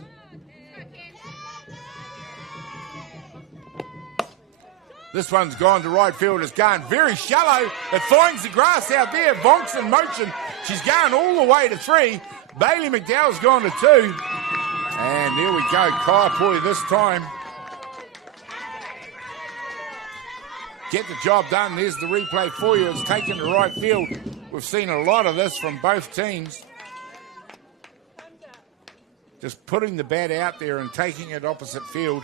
This one's gone to right field. It's gone very shallow. It finds the grass out there. Vonk's in motion. She's going all the way to 3. Bailey McDowell's gone to 2. And there we go. Kaiapoi this time get the job done. There's the replay for you. It's taken to right field. We've seen a lot of this from both teams. Just putting the bat out there and taking it opposite field.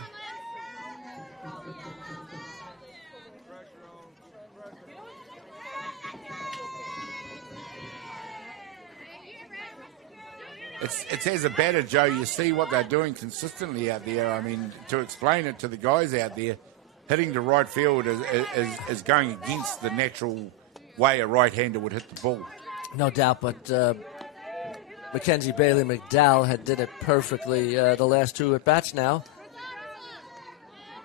It's as a batter, Joe, you see what they're doing consistently out there. I mean, to explain it to the guys out there, hitting to right field is going against the natural way a right-hander would hit the ball. No doubt, but Mackenzie Bailey McDowell had did it perfectly the last two at-bats now.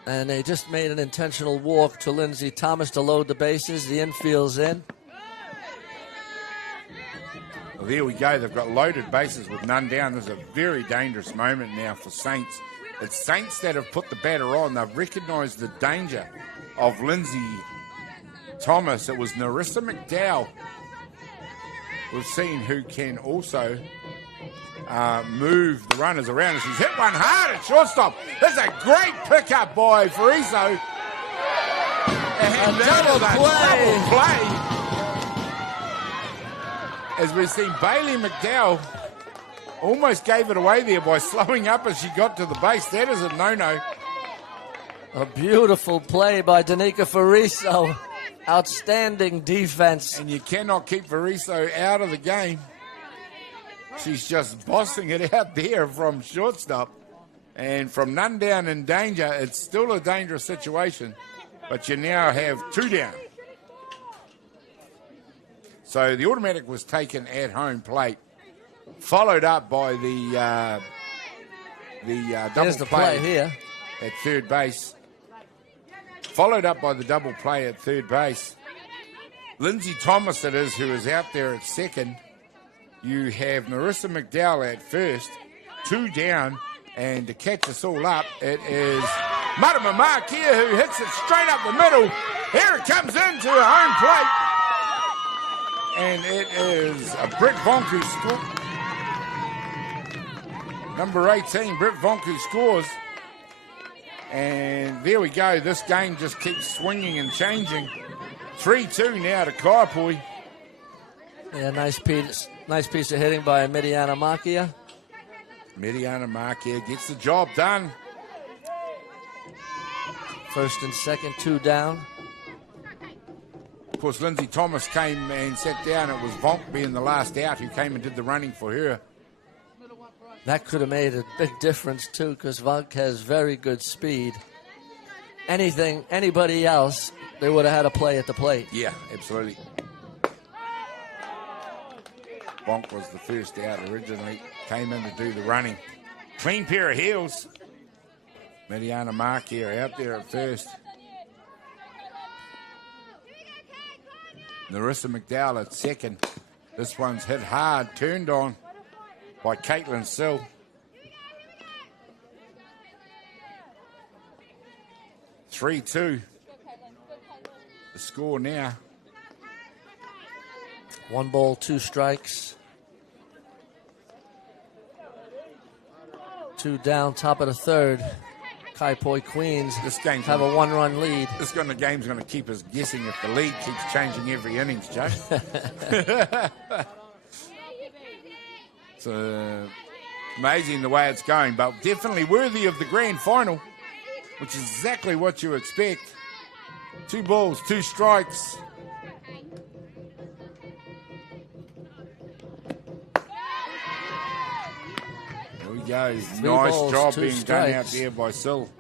And they just made an intentional walk to Lindsey Thomas to load the bases. The infield's in. Well, there we go. They've got loaded bases with none down. There's a very dangerous moment now for Saints. It's Saints that have put the batter on. They've recognised the danger of Lindsey Thomas. It was Narissa McDowell. We've seen who can also move the runners around. She's hit one hard at shortstop. That's a great pickup by Fraser. And double play. As we've seen, Bailey McDowell almost gave it away there by slowing up as she got to the base. That is a no-no. A beautiful play by Danica Fariso. Outstanding defense. And you cannot keep Fariso out of the game. She's just bossing it out there from shortstop. And from none down in danger, it's still a dangerous situation. But you now have two down. So the automatic was taken at home plate, followed up by the double play here at third base. Followed up by the double play at third base. Lindsey Thomas it is who is out there at second. You have Narissa McDowell at first, two down, and to catch us all up, it is Marama Markia who hits it straight up the middle. Here it comes into a home plate. And it is a Britt Vonk who scores. Number 18, Britt Vonk who scores. And there we go. This game just keeps swinging and changing. 3-2 now to Kaiapoi. Yeah, nice piece of hitting by Mediana Makia. Mediana Makia gets the job done. First and second, two down. Of course, Lindsey Thomas came and sat down. It was Vonk being the last out who came and did the running for her. That could have made a big difference, too, because Vonk has very good speed. Anybody else, they would have had a play at the plate. Yeah, absolutely. Vonk was the first out originally. Came in to do the running. Clean pair of heels. Mediana Markia out there at first. Narissa McDowell at second. This one's hit hard, turned on by Caitlin Sill. (3-2) the score now. 1 ball, 2 strikes. 2 down, top of the third. Kaiapoi Queens have a 1-run lead. This game's going to keep us guessing if the lead keeps changing every innings, Joe. It's amazing the way it's going, but definitely worthy of the grand final, which is exactly what you expect. 2 balls, 2 strikes. There we go. Nice job being done out there by Sill.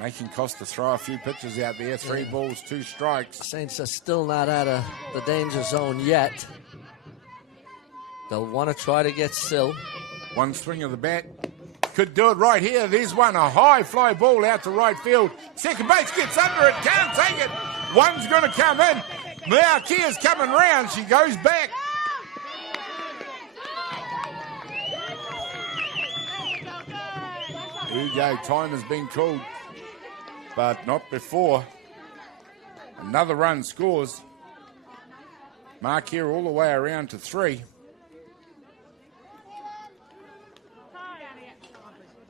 Making Costa throw a few pitches out there. 3 balls, 2 strikes. Saints are still not out of the danger zone yet. They'll want to try to get Sill. One swing of the bat. Could do it right here. There's one. A high fly ball out to right field. Second base gets under it. Can't take it. One's going to come in. Now Kia's coming round. She goes back. There you go. Time has been called. But not before. Another run scores. Mark here all the way around to 3.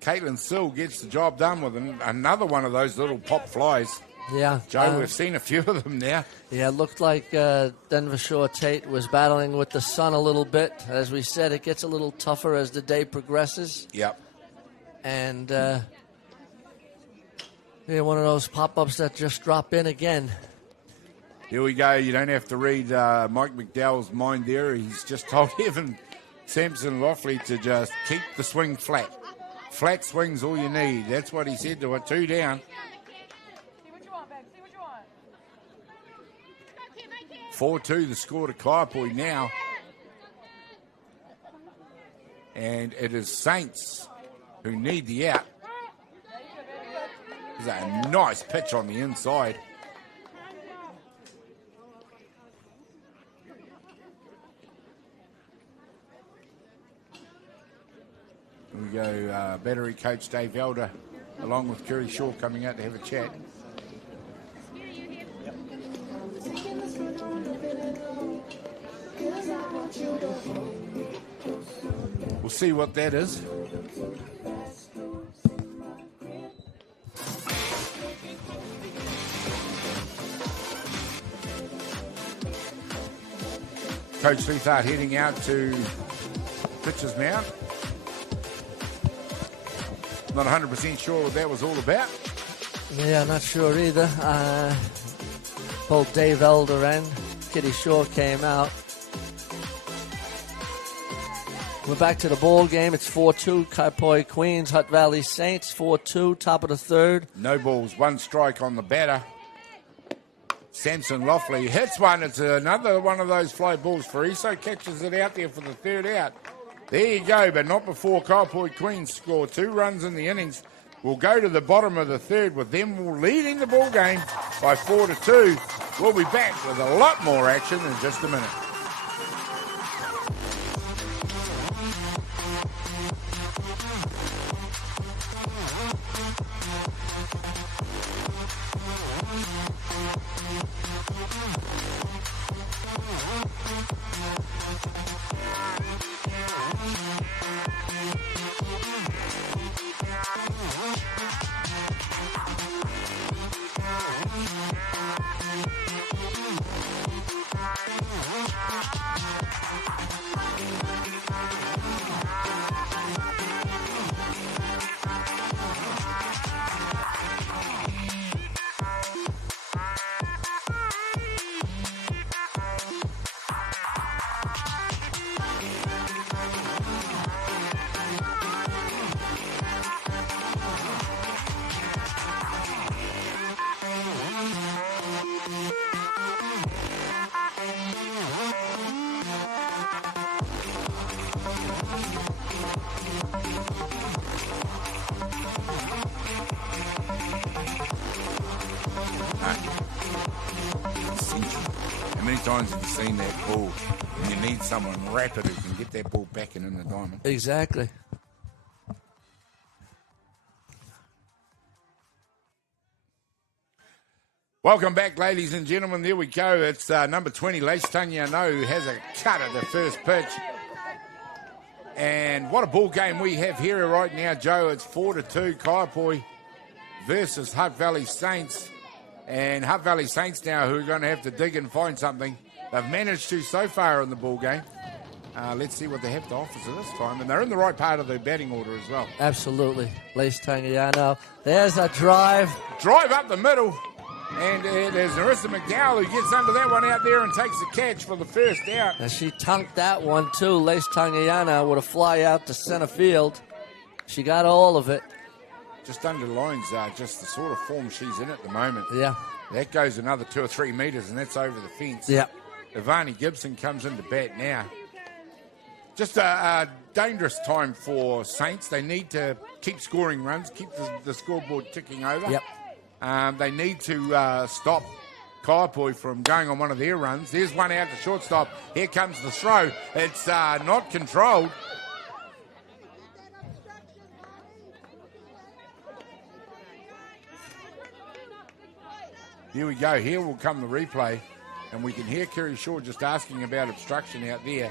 Caitlin Sill gets the job done with another one of those little pop flies. Yeah. Joe, we've seen a few of them now. Yeah, it looked like Denver Shore Tate was battling with the sun a little bit. As we said, it gets a little tougher as the day progresses. Yep. And one of those pop-ups that just drop in again. Here we go. You don't have to read Mike McDowell's mind there. He's just told Evan Sampson Loughley to just keep the swing flat. Flat swing's all you need. That's what he said to it. 2 down. 4-2 the score to Kaiapoi now. And it is Saints who need the out. There's a nice pitch on the inside. Here we go, battery coach Dave Elder, along with Kerry Shaw, coming out to have a chat. We'll see what that is. Coach Leithart heading out to pitcher's mound. Not 100% sure what that was all about. Yeah, not sure either. Both Dave Elder and Kitty Shaw came out. We're back to the ball game. It's 4-2. Kaiapoi Queens, Hutt Valley Saints, 4-2, top of the third. No balls, 1 strike on the batter. Samson Loughley hits one. It's another one of those fly balls. Fraser catches it out there for the 3rd out. There you go, but not before Kaiapoi Queens score 2 runs in the innings. We'll go to the bottom of the 3rd with them leading the ball game by 4-2. We'll be back with a lot more action in just a minute. How many times have you seen that ball and you need someone rapid who can get that ball back and in the diamond? Exactly. Welcome back, ladies and gentlemen. There we go. It's number 20, Lace Tanyano, who has a cut at the first pitch. And what a ball game we have here right now, Joe. It's 4-2, Kaiapoi versus Hutt Valley Saints. And Hutt Valley Saints now, who are going to have to dig and find something. They've managed to so far in the ball game. Let's see what they have to offer to this time. And they're in the right part of the batting order as well. Absolutely. Lace Tangayano. There's a drive. Drive up the middle. And there's Narissa McDowell who gets under that one out there and takes the catch for the first out. And she tunked that one too. Lace Tangayana with a fly out to center field. She got all of it. Just underlines just the sort of form she's in at the moment. Yeah. That goes another 2 or 3 metres, and that's over the fence. Yeah. Ivani Gibson comes into bat now. Just a dangerous time for Saints. They need to keep scoring runs, keep the scoreboard ticking over. Yep. They need to stop Kaiapoi from going on one of their runs. There's one out to shortstop. Here comes the throw. It's not controlled. Here we go. Here will come the replay. And we can hear Kerry Shaw just asking about obstruction out there.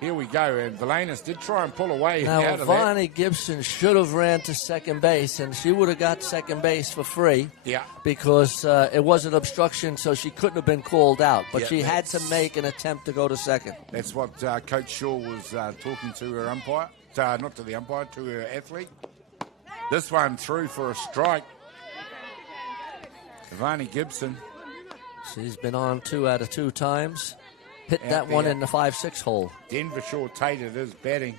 Here we go, and Valanis did try and pull away Now, out of that. Vonnie Gibson should have ran to second base, and she would have got second base for free. Yeah. Because it was an obstruction, so she couldn't have been called out. But Yeah, she had to make an attempt to go to second. That's what Coach Shaw was talking to her umpire. Not to the umpire, to her athlete. This one through for a strike. Vonnie Gibson. She's been on 2 out of 2 times. Hit Out that one there. in the 5-6 hole. Denver Shaw Tate is batting.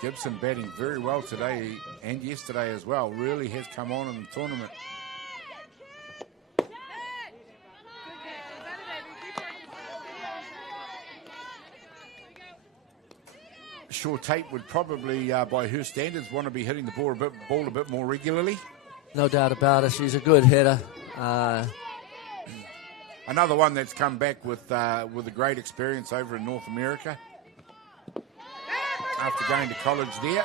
Gibson batting very well today and yesterday as well. Really has come on in the tournament. Shaw Tate would probably, by her standards, want to be hitting the ball a bit more regularly. No doubt about it. She's a good hitter. Another one that's come back with a great experience over in North America after going to college there.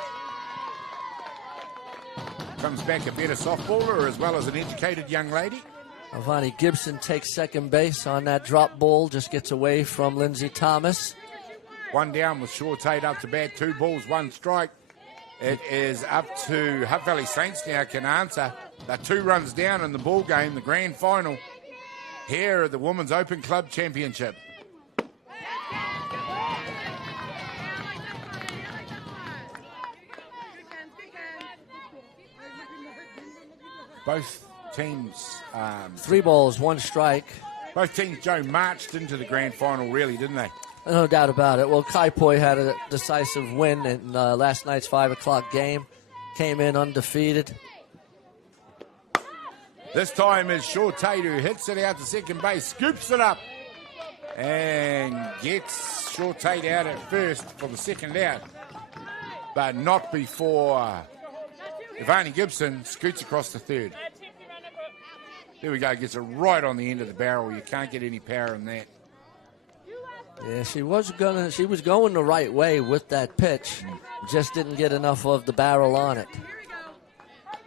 Comes back a better softballer as well as an educated young lady. Vonnie Gibson takes second base on that drop ball. Just gets away from Lindsay Thomas. One down with Shaw Tate up to bat. 2 balls, 1 strike. It is up to Hutt Valley Saints now can answer. They're 2 runs down in the ball game, the grand final here at the Women's Open Club Championship. Both teams... 3 balls, 1 strike. Both teams, Joe, marched into the grand final, really, didn't they? No doubt about it. Well, Kaiapoi had a decisive win in last night's 5 o'clock game. Came in undefeated. This time is Shaw Tate who hits it out to second base, scoops it up, and gets Shaw Tate out at first for the second out. But not before Vonnie Gibson scoots across the third. There we go, gets it right on the end of the barrel. You can't get any power in that. Yeah, she was going the right way with that pitch. Just didn't get enough of the barrel on it.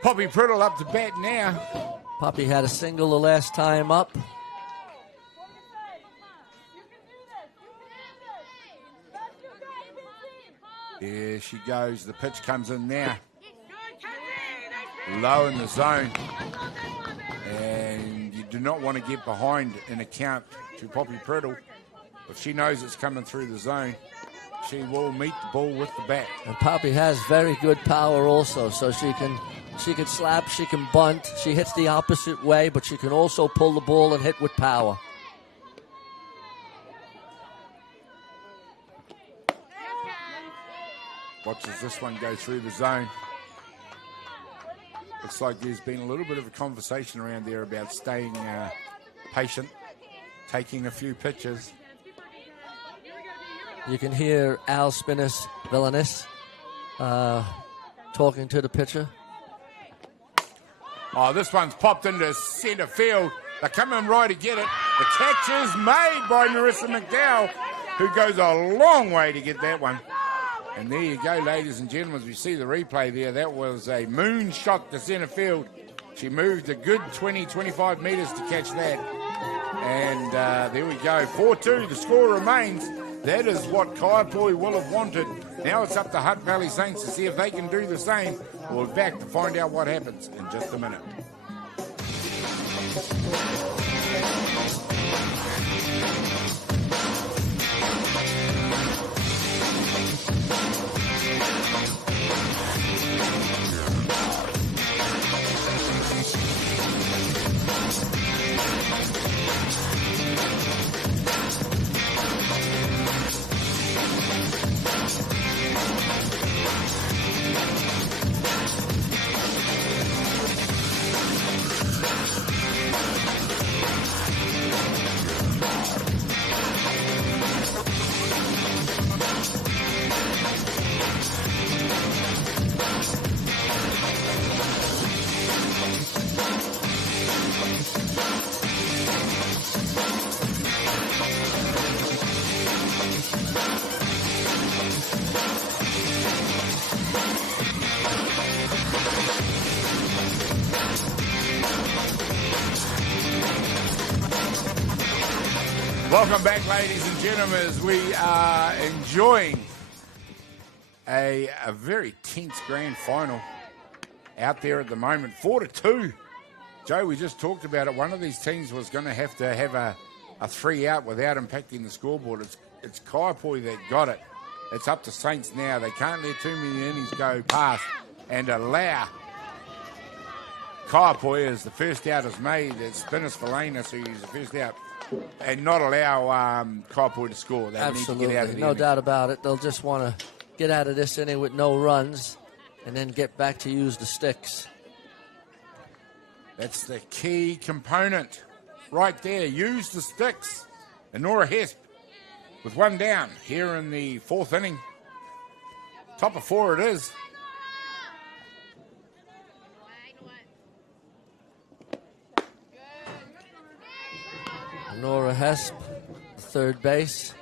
Poppy Priddle up to bat now. Poppy had a single the last time up. There she goes. The pitch comes in now. Low in the zone. And you do not want to get behind in a count to Poppy Priddle. If she knows it's coming through the zone, she will meet the ball with the bat. And Poppy has very good power also, so she can slap, she can bunt, she hits the opposite way, but she can also pull the ball and hit with power. Watches this one go through the zone. Looks like there's been a little bit of a conversation around there about staying patient, taking a few pitches. You can hear Al Spinners Villanis talking to the pitcher. Oh, this one's popped into centre field. They're coming right to get it. The catch is made by Marissa McDowell, who goes a long way to get that one. And there you go, ladies and gentlemen, as we see the replay there, that was a moon shot to centre field. She moved a good 20, 25 metres to catch that. And there we go, 4-2, the score remains. That is what Kaiapoi will have wanted. Now it's up to Hutt Valley Saints to see if they can do the same. We'll be back to find out what happens in just a minute. Welcome back, ladies and gentlemen, as we are enjoying a very tense grand final out there at the moment. 4-2. Joe, we just talked about it. One of these teams was going to have a 3 out without impacting the scoreboard. It's Kaiapoi that got it. It's up to Saints now. They can't let too many innings go past and allow Kaiapoi, as the first out is made, it's Spinners for Lena, so he's the first out, and not allow Kaiapoi to score. They Absolutely, need to get out of the no inning. doubt about it. They'll just want to get out of this inning with no runs and then get back to use the sticks. That's the key component right there. Use the sticks. And Nora Hesp with 1 down here in the 4th inning. Top of 4 it is. Nora Hesp, third base.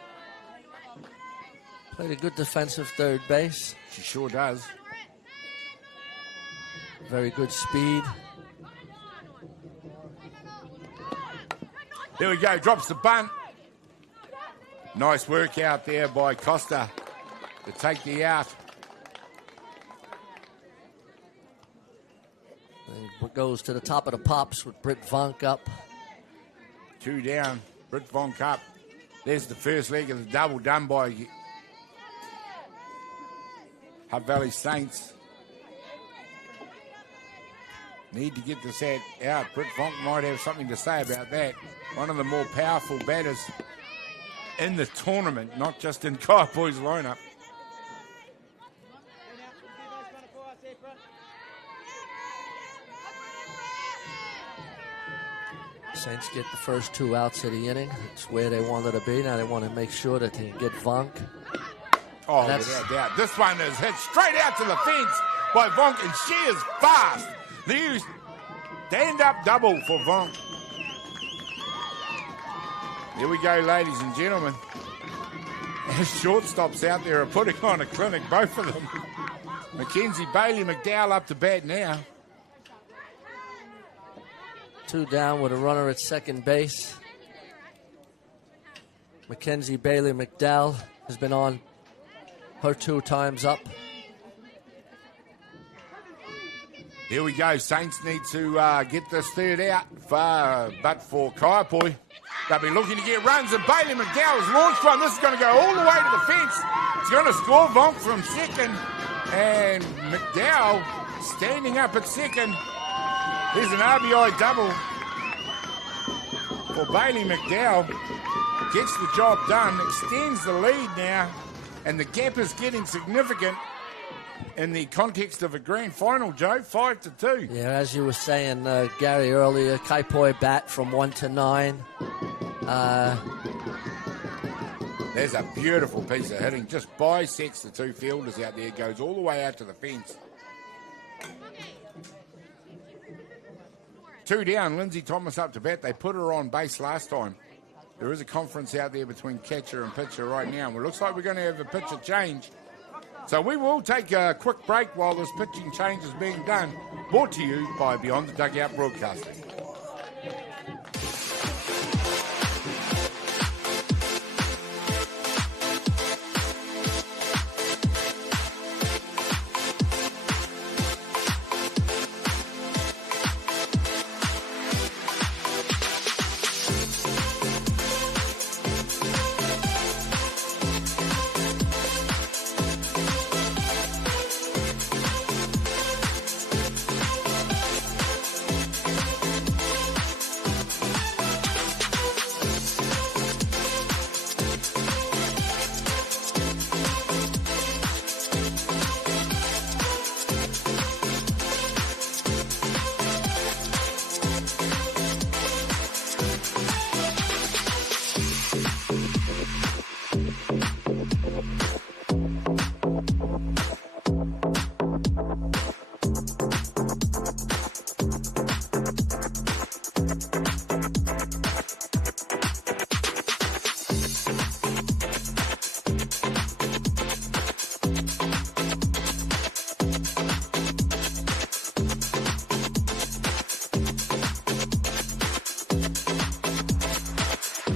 Played a good defensive third base. She sure does. Very good speed. There we go, drops the bunt. Nice work out there by Costa to take the out. And goes to the top of the pops with Britt Vonk up. 2 down, Britt Vonk up. There's the first leg of the double done by Hutt Valley Saints. Need to get this out. Britt Vonk might have something to say about that. One of the more powerful batters in the tournament, not just in Kaiapoi's lineup. Saints get the first 2 outs of the inning. It's where they wanted to be. Now they want to make sure that they can get Vonk. Oh, without doubt. This one is hit straight out to the fence by Vonk, and she is fast. The stand-up double for Vonk. Here we go, ladies and gentlemen. As shortstops out there are putting on a clinic, both of them. Mackenzie Bailey McDowell up to bat now. 2 down with a runner at second base. Mackenzie Bailey McDowell has been on her 2 times up. Here we go. Saints need to get this third out, but for Kaiapoi, they'll be looking to get runs, and Bailey McDowell has launched one. This is going to go all the way to the fence. It's going to score Vonk from second, and McDowell standing up at second. There's an RBI double for Bailey McDowell. Gets the job done, extends the lead now, and the gap is getting significant in the context of a grand final, Joe. 5-2. Yeah, as you were saying, Gary, earlier, Kaiapoi bat from 1 to 9. There's a beautiful piece of hitting. Just bisects the 2 fielders out there. Goes all the way out to the fence. 2 down, Lindsay Thomas up to bat. They put her on base last time. There is a conference out there between catcher and pitcher right now. It looks like we're going to have a pitcher change. So we will take a quick break while this pitching change is being done. Brought to you by Beyond the Dugout Broadcasting.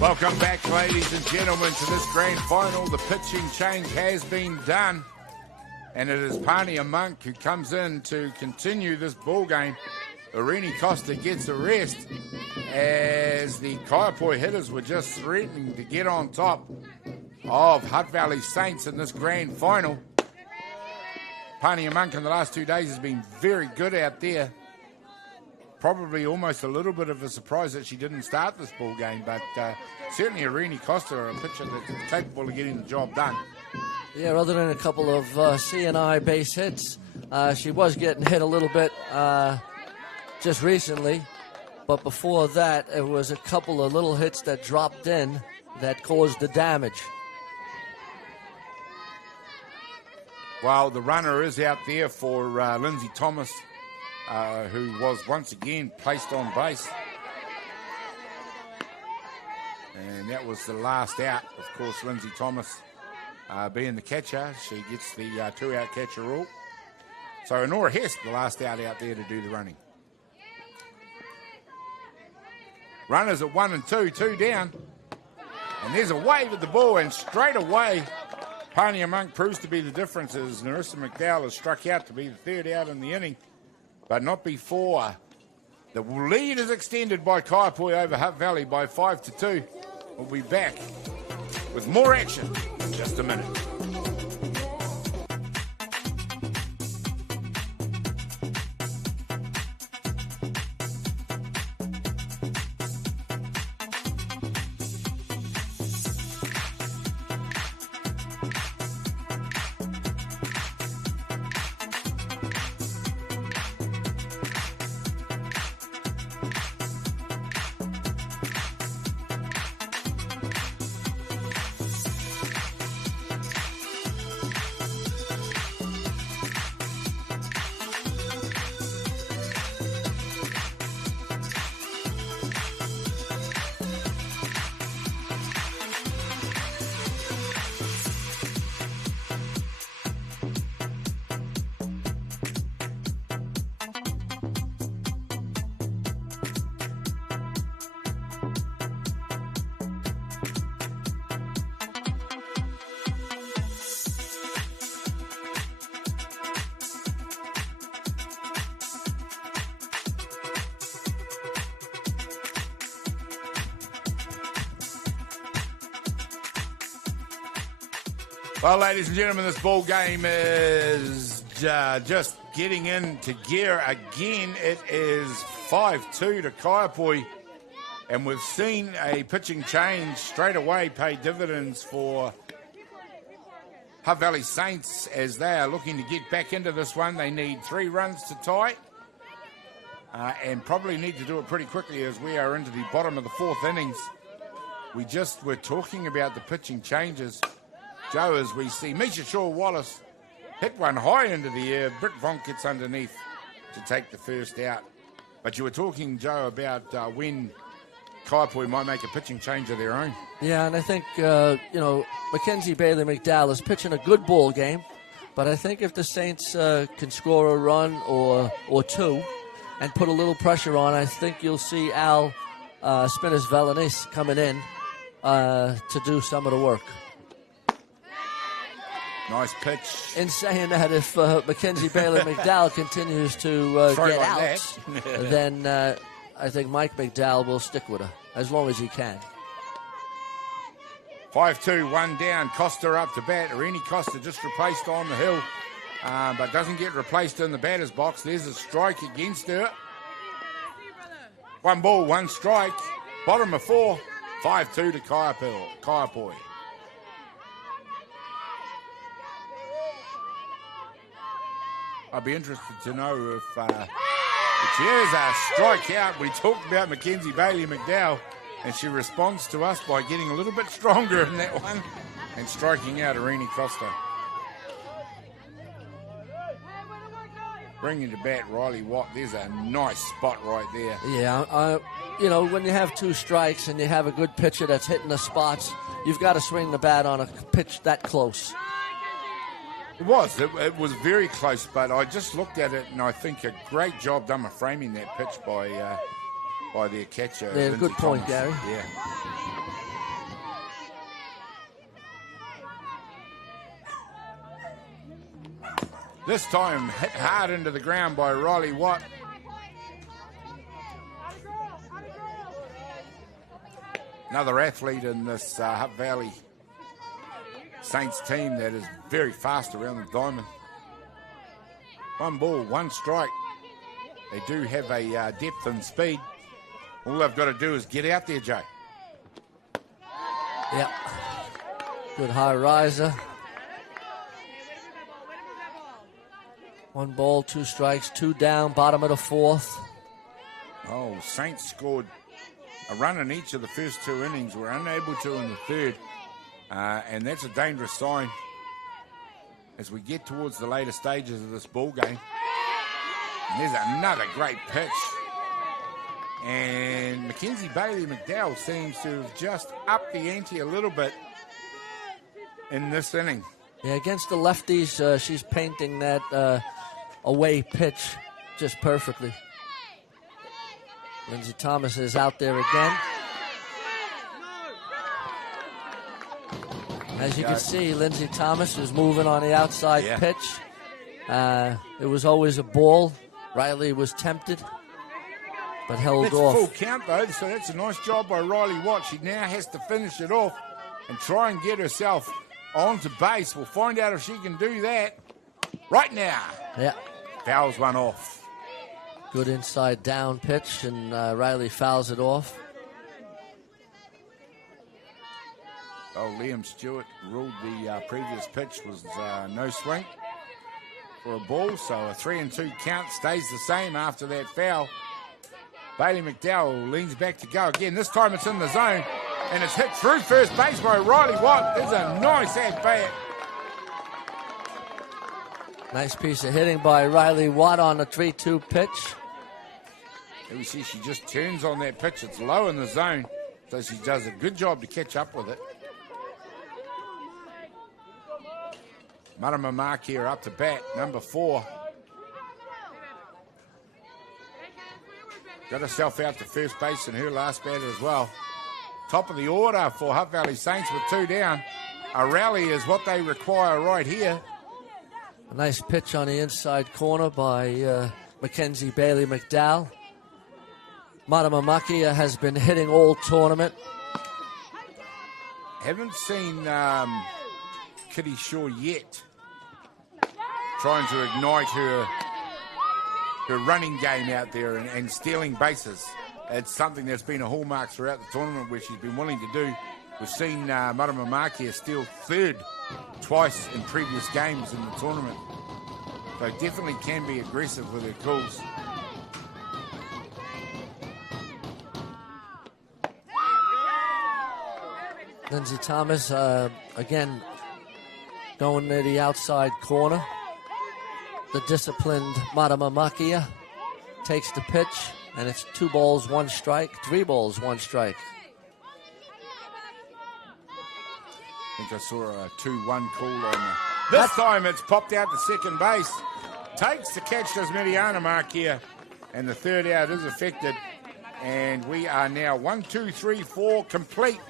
Welcome back, ladies and gentlemen, to this grand final. The pitching change has been done, and it is Pania Monk who comes in to continue this ball game. Irene Costa gets a rest as the Kaiapoi hitters were just threatening to get on top of Hutt Valley Saints in this grand final. Pania Monk in the last 2 days has been very good out there. Probably almost a little bit of a surprise that she didn't start this ball game, but certainly Irene Costa, a pitcher that's capable of getting the job done. Yeah, other than a couple of C&I base hits, she was getting hit a little bit just recently, but before that, it was a couple of little hits that dropped in that caused the damage. Well, the runner is out there for Lindsay Thomas, who was once again placed on base. And that was the last out. Of course, Lindsay Thomas being the catcher, she gets the two-out catcher rule. So Nora Hess, the last out there to do the running. Runners at 1 and 2, 2 down. And there's a wave at the ball, and straight away, Pania Monk proves to be the difference as Narissa McDowell has struck out to be the third out in the inning, but not before the lead is extended by Kaiapoi over Hutt Valley by 5-2. We'll be back with more action in just a minute. Well, ladies and gentlemen, this ball game is just getting into gear again. It is 5-2 to Kaiapoi, and we've seen a pitching change straight away pay dividends for Hutt Valley Saints as they are looking to get back into this one. They need 3 runs to tie, and probably need to do it pretty quickly as we are into the bottom of the 4th innings. We just were talking about the pitching changes, Joe, as we see Misha Shaw-Wallace hit one high into the air. Britt Vonk gets underneath to take the first out. But you were talking, Joe, about when Kaiapoi might make a pitching change of their own. Yeah, and I think, Mackenzie Bailey McDowell is pitching a good ball game. But I think if the Saints can score a run or two and put a little pressure on, I think you'll see Al Spinners-Velanis coming in to do some of the work. Nice pitch. In saying that, if Mackenzie Bailey McDowell continues to get out, then I think Mike McDowell will stick with her as long as he can. 5-2, 1 down. Costa up to bat. Irene Costa just replaced on the hill, but doesn't get replaced in the batter's box. There's a strike against her. 1 ball, 1 strike. Bottom of 4. 5-2 to Kaiapoi. I'd be interested to know if there's a strikeout. We talked about Mackenzie Bailey McDowell, and she responds to us by getting a little bit stronger in that one and striking out Irene Costa. Bringing to bat Riley Watt. There's a nice spot right there. Yeah, when you have 2 strikes and you have a good pitcher that's hitting the spots, you've got to swing the bat on a pitch that close. It was very close, but I just looked at it and I think a great job done of framing that pitch by their catcher. Yeah, good point, Gary. Yeah. This time hit hard into the ground by Riley Watt. Another athlete in this Hutt Valley Saints team that is very fast around the diamond. One ball, one strike. They do have a depth and speed. All they've got to do is get out there, Joe. Yep. Good high riser. 1 ball, 2 strikes, 2 down, bottom of the 4th. Oh, Saints scored a run in each of the first 2 innings. Were unable to in the 3rd. And that's a dangerous sign as we get towards the later stages of this ball game. And there's another great pitch. And Mackenzie Bailey McDowell seems to have just upped the ante a little bit in this inning. Yeah, against the lefties, she's painting that away pitch just perfectly. Lindsey Thomas is out there again. As you can see, Lindsey Thomas is moving on the outside pitch. It was always a ball. Riley was tempted, but held off. Full count, though, so that's a nice job by Riley Watt. She now has to finish it off and try and get herself onto base. We'll find out if she can do that right now. Yeah. Fouls one off. Good inside down pitch, and Riley fouls it off. Oh, Liam Stewart ruled the previous pitch was no swing for a ball, so a 3-2 count stays the same after that foul. Bailey McDowell leans back to go again. This time it's in the zone, and it's hit through first base by Riley Watt. There's a nice at-bat. Nice piece of hitting by Riley Watt on the 3-2 pitch. Here we see she just turns on that pitch. It's low in the zone, so she does a good job to catch up with it. Marama Mark here up to bat, number 4. Got herself out to first base in her last batter as well. Top of the order for Hutt Valley Saints with 2 down. A rally is what they require right here. A nice pitch on the inside corner by Mackenzie Bailey McDowell. Marama Makia has been hitting all tournament. Haven't seen Kitty Shaw yet trying to ignite her running game out there and stealing bases. It's something that's been a hallmark throughout the tournament where she's been willing to do. We've seen Marama Makia steal 3rd twice in previous games in the tournament. So definitely can be aggressive with her calls. Lindsey Thomas, again, going to the outside corner. The disciplined Marama Makia takes the pitch, and it's 2 balls, 1 strike, 3 balls, 1 strike. I think I saw a 2-1 call on this time it's popped out to second base. Takes the catch, does Mediana Makia, and the 3rd out is affected. And we are now 1, 2, 3, 4 complete.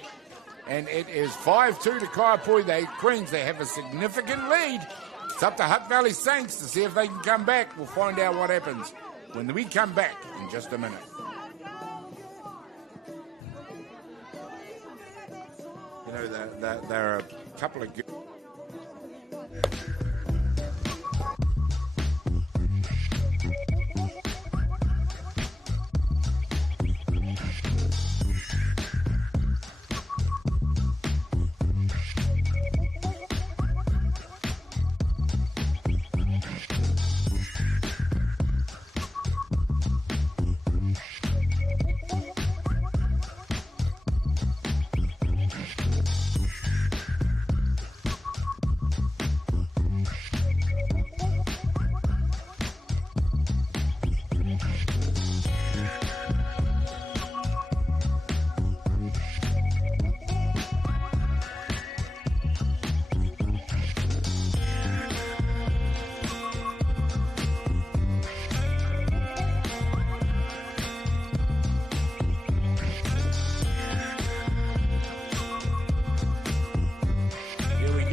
And it is 5-2 to Kaiapoi. They have a significant lead. It's up to Hutt Valley Saints to see if they can come back. We'll find out what happens when we come back in just a minute. You know, there are a couple of good...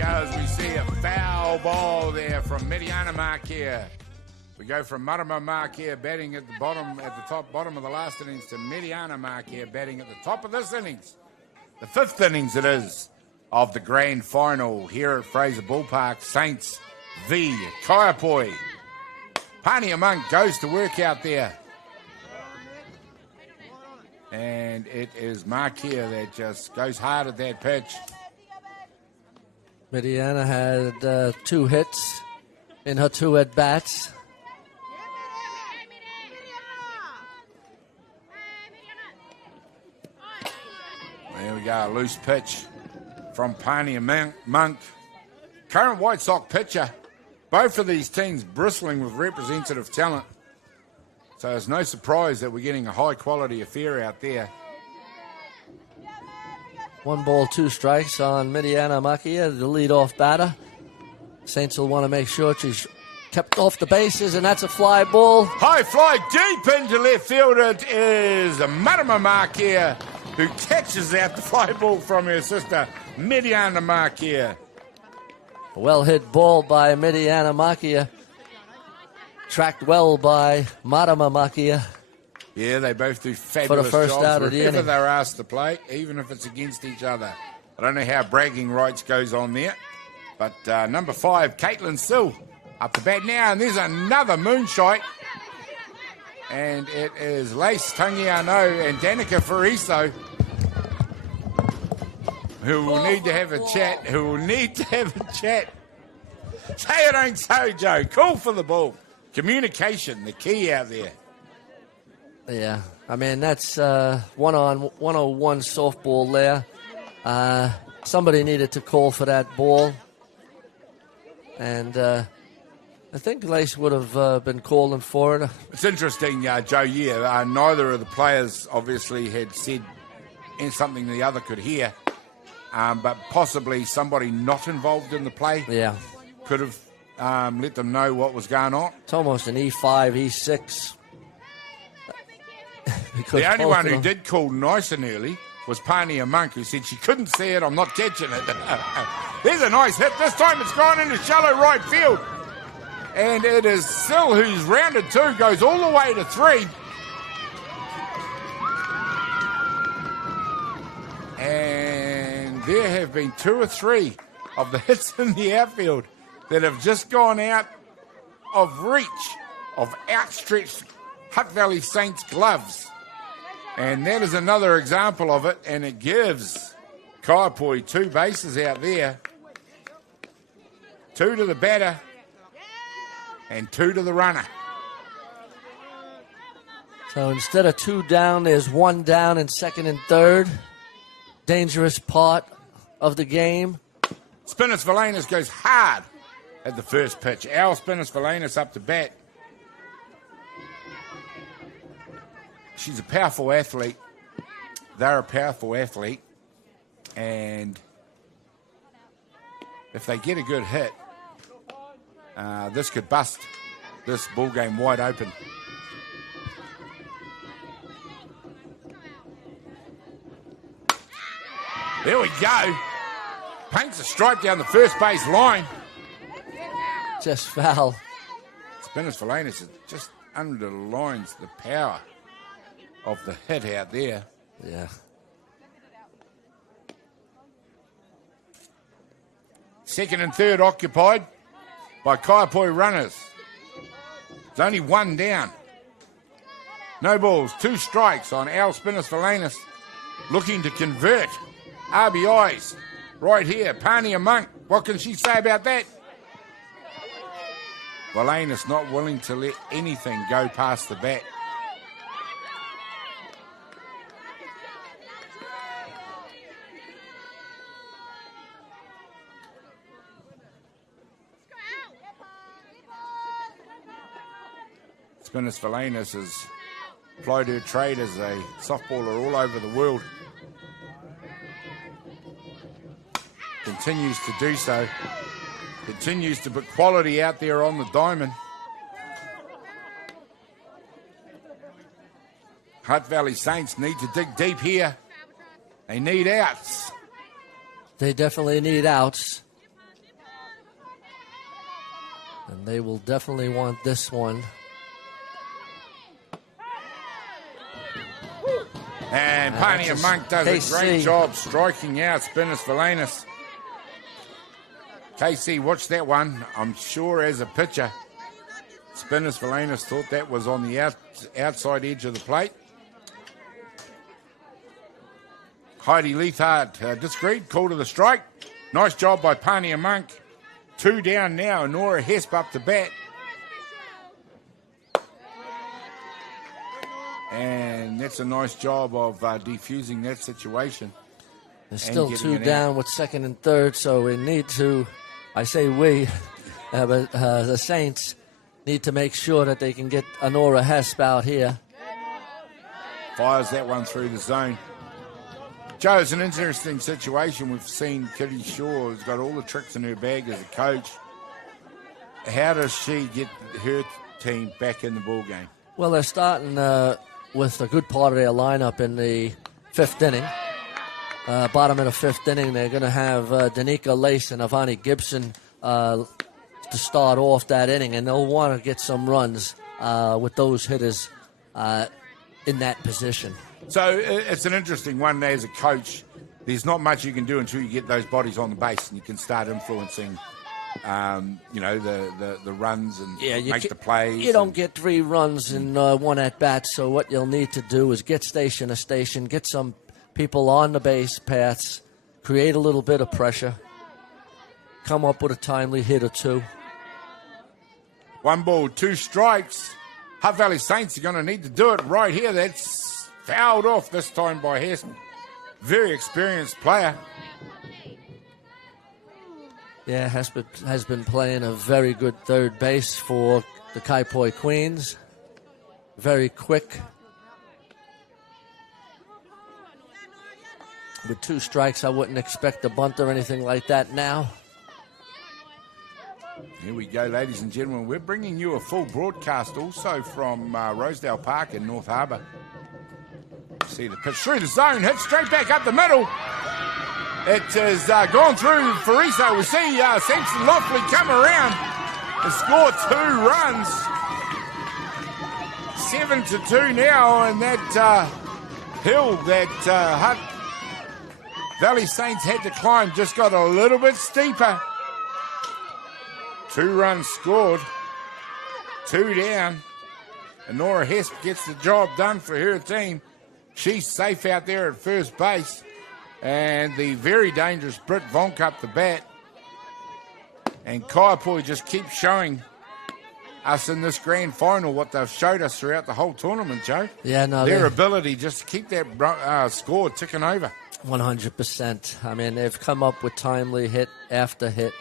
does. We see a foul ball there from Mediana Markia. We go from Marama Markia batting at the bottom of the last innings to Mediana Markia batting at the top of this innings. The fifth innings it is of the grand final here at Fraser Ballpark. Saints v Kaiapoi. Pania Monk goes to work out there. And it is Markia that just goes hard at that pitch. Mediana had 2 hits in her 2 at-bats. There we go, a loose pitch from Pania Monk. Current White Sox pitcher. Both of these teams bristling with representative talent. So it's no surprise that we're getting a high-quality affair out there. 1 ball, 2 strikes on Mediana Makia, the leadoff batter. Saints will want to make sure she's kept off the bases, and that's a fly ball. High fly deep into left field. It is Marama Markia who catches out the fly ball from her sister, Mediana Markia. A well-hit ball by Mediana Makia. Tracked well by Marama Makia. Yeah, they both do fabulous for the first jobs out of the wherever inning. they're asked to play, even if it's against each other. I don't know how bragging rights goes on there. But number 5, Caitlin Sill, up to bat now. And there's another moonshot. And it is Lace Tangiano and Danica Fariso who will need to have a chat. Say it ain't so, Joe. Call for the ball. Communication, the key out there. Yeah, I mean, that's 1-on-1 softball there. Somebody needed to call for that ball. And I think Lace would have been calling for it. It's interesting, Joe, neither of the players obviously had said something the other could hear. But possibly somebody not involved in the play could have let them know what was going on. It's almost an E5, E6. The only one who did call nice and early was Pania Monk, who said she couldn't see it, I'm not catching it. There's a nice hit. This time it's gone into shallow right field. And it is Sill who's rounded 2, goes all the way to 3. And there have been 2 or 3 of the hits in the outfield that have just gone out of reach of outstretched Hutt Valley Saints gloves. And that is another example of it, and it gives Kaiapoi 2 bases out there. 2 to the batter and 2 to the runner. So instead of 2 down, there's 1 down in second and third. Dangerous part of the game. Spinners Valanis goes hard at the first pitch. Al Spinners Valanis up to bat. She's a powerful athlete. They're a powerful athlete. And if they get a good hit, this could bust this ball game wide open. There we go. Paints a stripe down the first base line. Just foul. Spinners Valanis just underlines the power of the hit out there. Yeah. Second and third occupied by Kaiapoi runners. There's only 1 down. No balls, 2 strikes on Al Spinners Valanis, looking to convert RBIs right here. Pania Monk, what can she say about that? Valanis not willing to let anything go past the bat. Spinners Valanis has plied her trade as a softballer all over the world. Continues to do so. Continues to put quality out there on the diamond. Hutt Valley Saints need to dig deep here. They need outs. They definitely need outs. And they will definitely want this one. And Pania Monk does a great job striking out Spinners Valenus. KC, watch that one. I'm sure as a pitcher, Spinners Valenus thought that was on the outside edge of the plate. Heidi Leithart disagreed, call to the strike. Nice job by Pania Monk. 2 down now, Nora Hesp up to bat. And that's a nice job of defusing that situation. There's still 2 down with second and third, so we need to, I say we, but the Saints need to make sure that they can get Nora Hesp out here. Fires that one through the zone. Joe, it's an interesting situation. We've seen Kitty Shaw has got all the tricks in her bag as a coach. How does she get her team back in the ball game? Well, they're starting with a good part of their lineup in the 5th inning. Bottom of the 5th inning, they're going to have Danica Lace and Avani Gibson to start off that inning, and they'll want to get some runs with those hitters in that position. So it's an interesting one as a coach. There's not much you can do until you get those bodies on the base and you can start influencing, the runs and make the plays. You don't get 3 runs in one at-bat, so what you'll need to do is get station to station, get some people on the base paths, create a little bit of pressure, come up with a timely hit or 2. 1 ball, 2 strikes. Hutt Valley Saints are going to need to do it right here. That's fouled off this time by Hesp. Very experienced player. Yeah, Hesp has been playing a very good third base for the Kaiapoi Queens. Very quick. With 2 strikes, I wouldn't expect a bunt or anything like that now. Here we go, ladies and gentlemen. We're bringing you a full broadcast also from Rosedale Park in North Harbour. See the pitch through the zone, hit straight back up the middle. It has gone through Fraser. We see Sampson Loftley come around and score 2 runs. 7-2 now, and that hill that Hutt Valley Saints had to climb just got a little bit steeper. 2 runs scored, 2 down, and Nora Hesp gets the job done for her team. She's safe out there at first base, and the very dangerous Britt Vonk up the bat. And Kaiapoi just keeps showing us in this grand final what they've showed us throughout the whole tournament, Joe. Yeah, no, their ability just to keep that score ticking over. 100%. I mean, they've come up with timely hit after hit,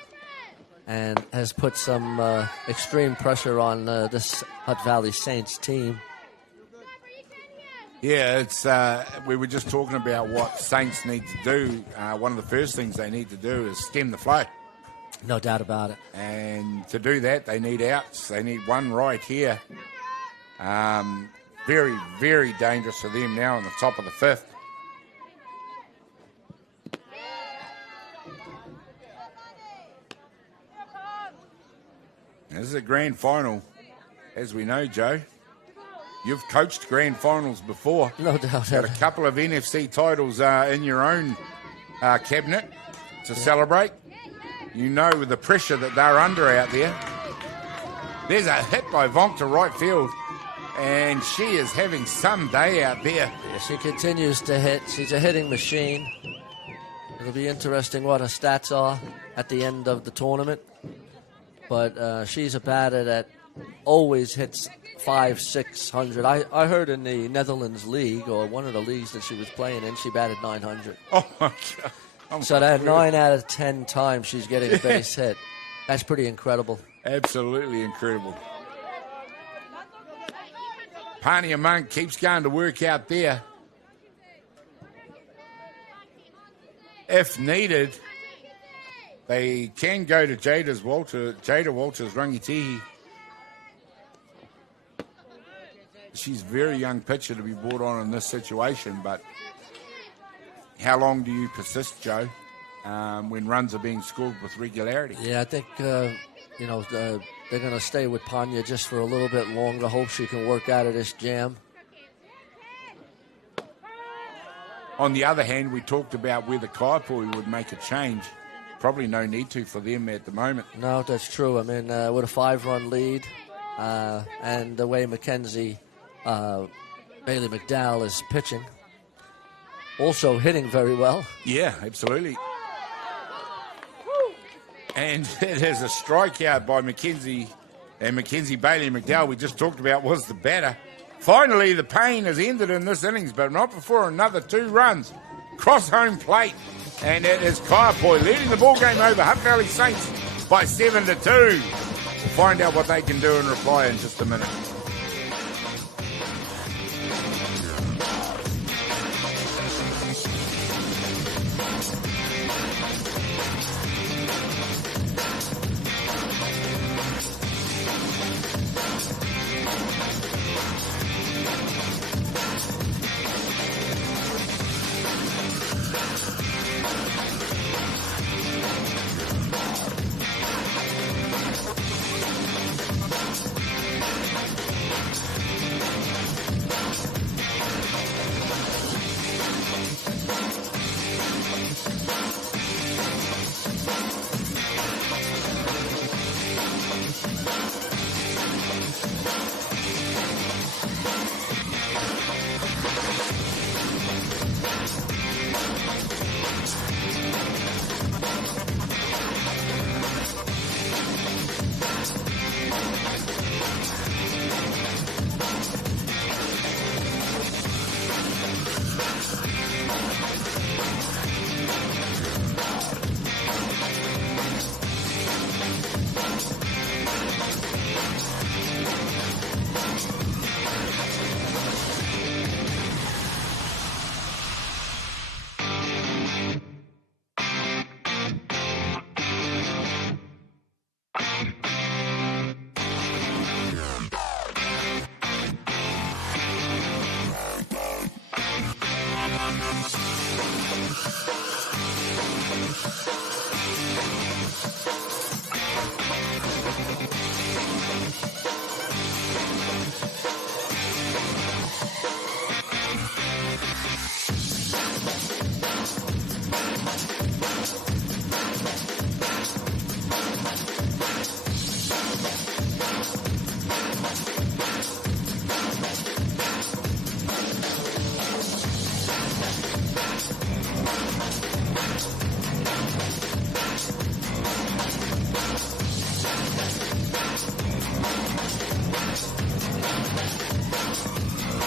and has put some extreme pressure on this Hutt Valley Saints team. Yeah, it's we were just talking about what Saints need to do. One of the first things they need to do is stem the flow. No doubt about it. And to do that, they need outs. They need one right here. Very, very dangerous for them now on the top of the 5th. This is a grand final, as we know, Joe. You've coached grand finals before. No doubt. Got a couple of NFC titles in your own cabinet to celebrate. You know the pressure that they're under out there. There's a hit by Vonk to right field, and she is having some day out there. Yeah, she continues to hit. She's a hitting machine. It'll be interesting what her stats are at the end of the tournament. But she's a batter that always hits 500-600. I heard in the Netherlands league, or one of the leagues that she was playing in, she batted 900. Oh my God! So that 9 out of 10 times she's getting a base hit. That's pretty incredible. Absolutely incredible. Pania Monk keeps going to work out there. If needed, they can go to Jada Walters Rangitihi. She's a very young pitcher to be brought on in this situation, but how long do you persist, Joe, when runs are being scored with regularity? Yeah, I think, they're going to stay with Panya just for a little bit longer. Hope she can work out of this jam. On the other hand, we talked about whether Kaiapoi would make a change. Probably no need to for them at the moment. No, that's true. I mean, with a 5-run lead and the way Bailey McDowell is pitching, also hitting very well. Yeah, absolutely. And it is a strikeout by Mackenzie, and Mackenzie Bailey McDowell we just talked about was the batter. Finally, the pain has ended in this innings, but not before another 2 runs. Cross home plate, and it is Kaiapoi leading the ball game over Hutt Valley Saints by 7-2. We'll find out what they can do in reply in just a minute.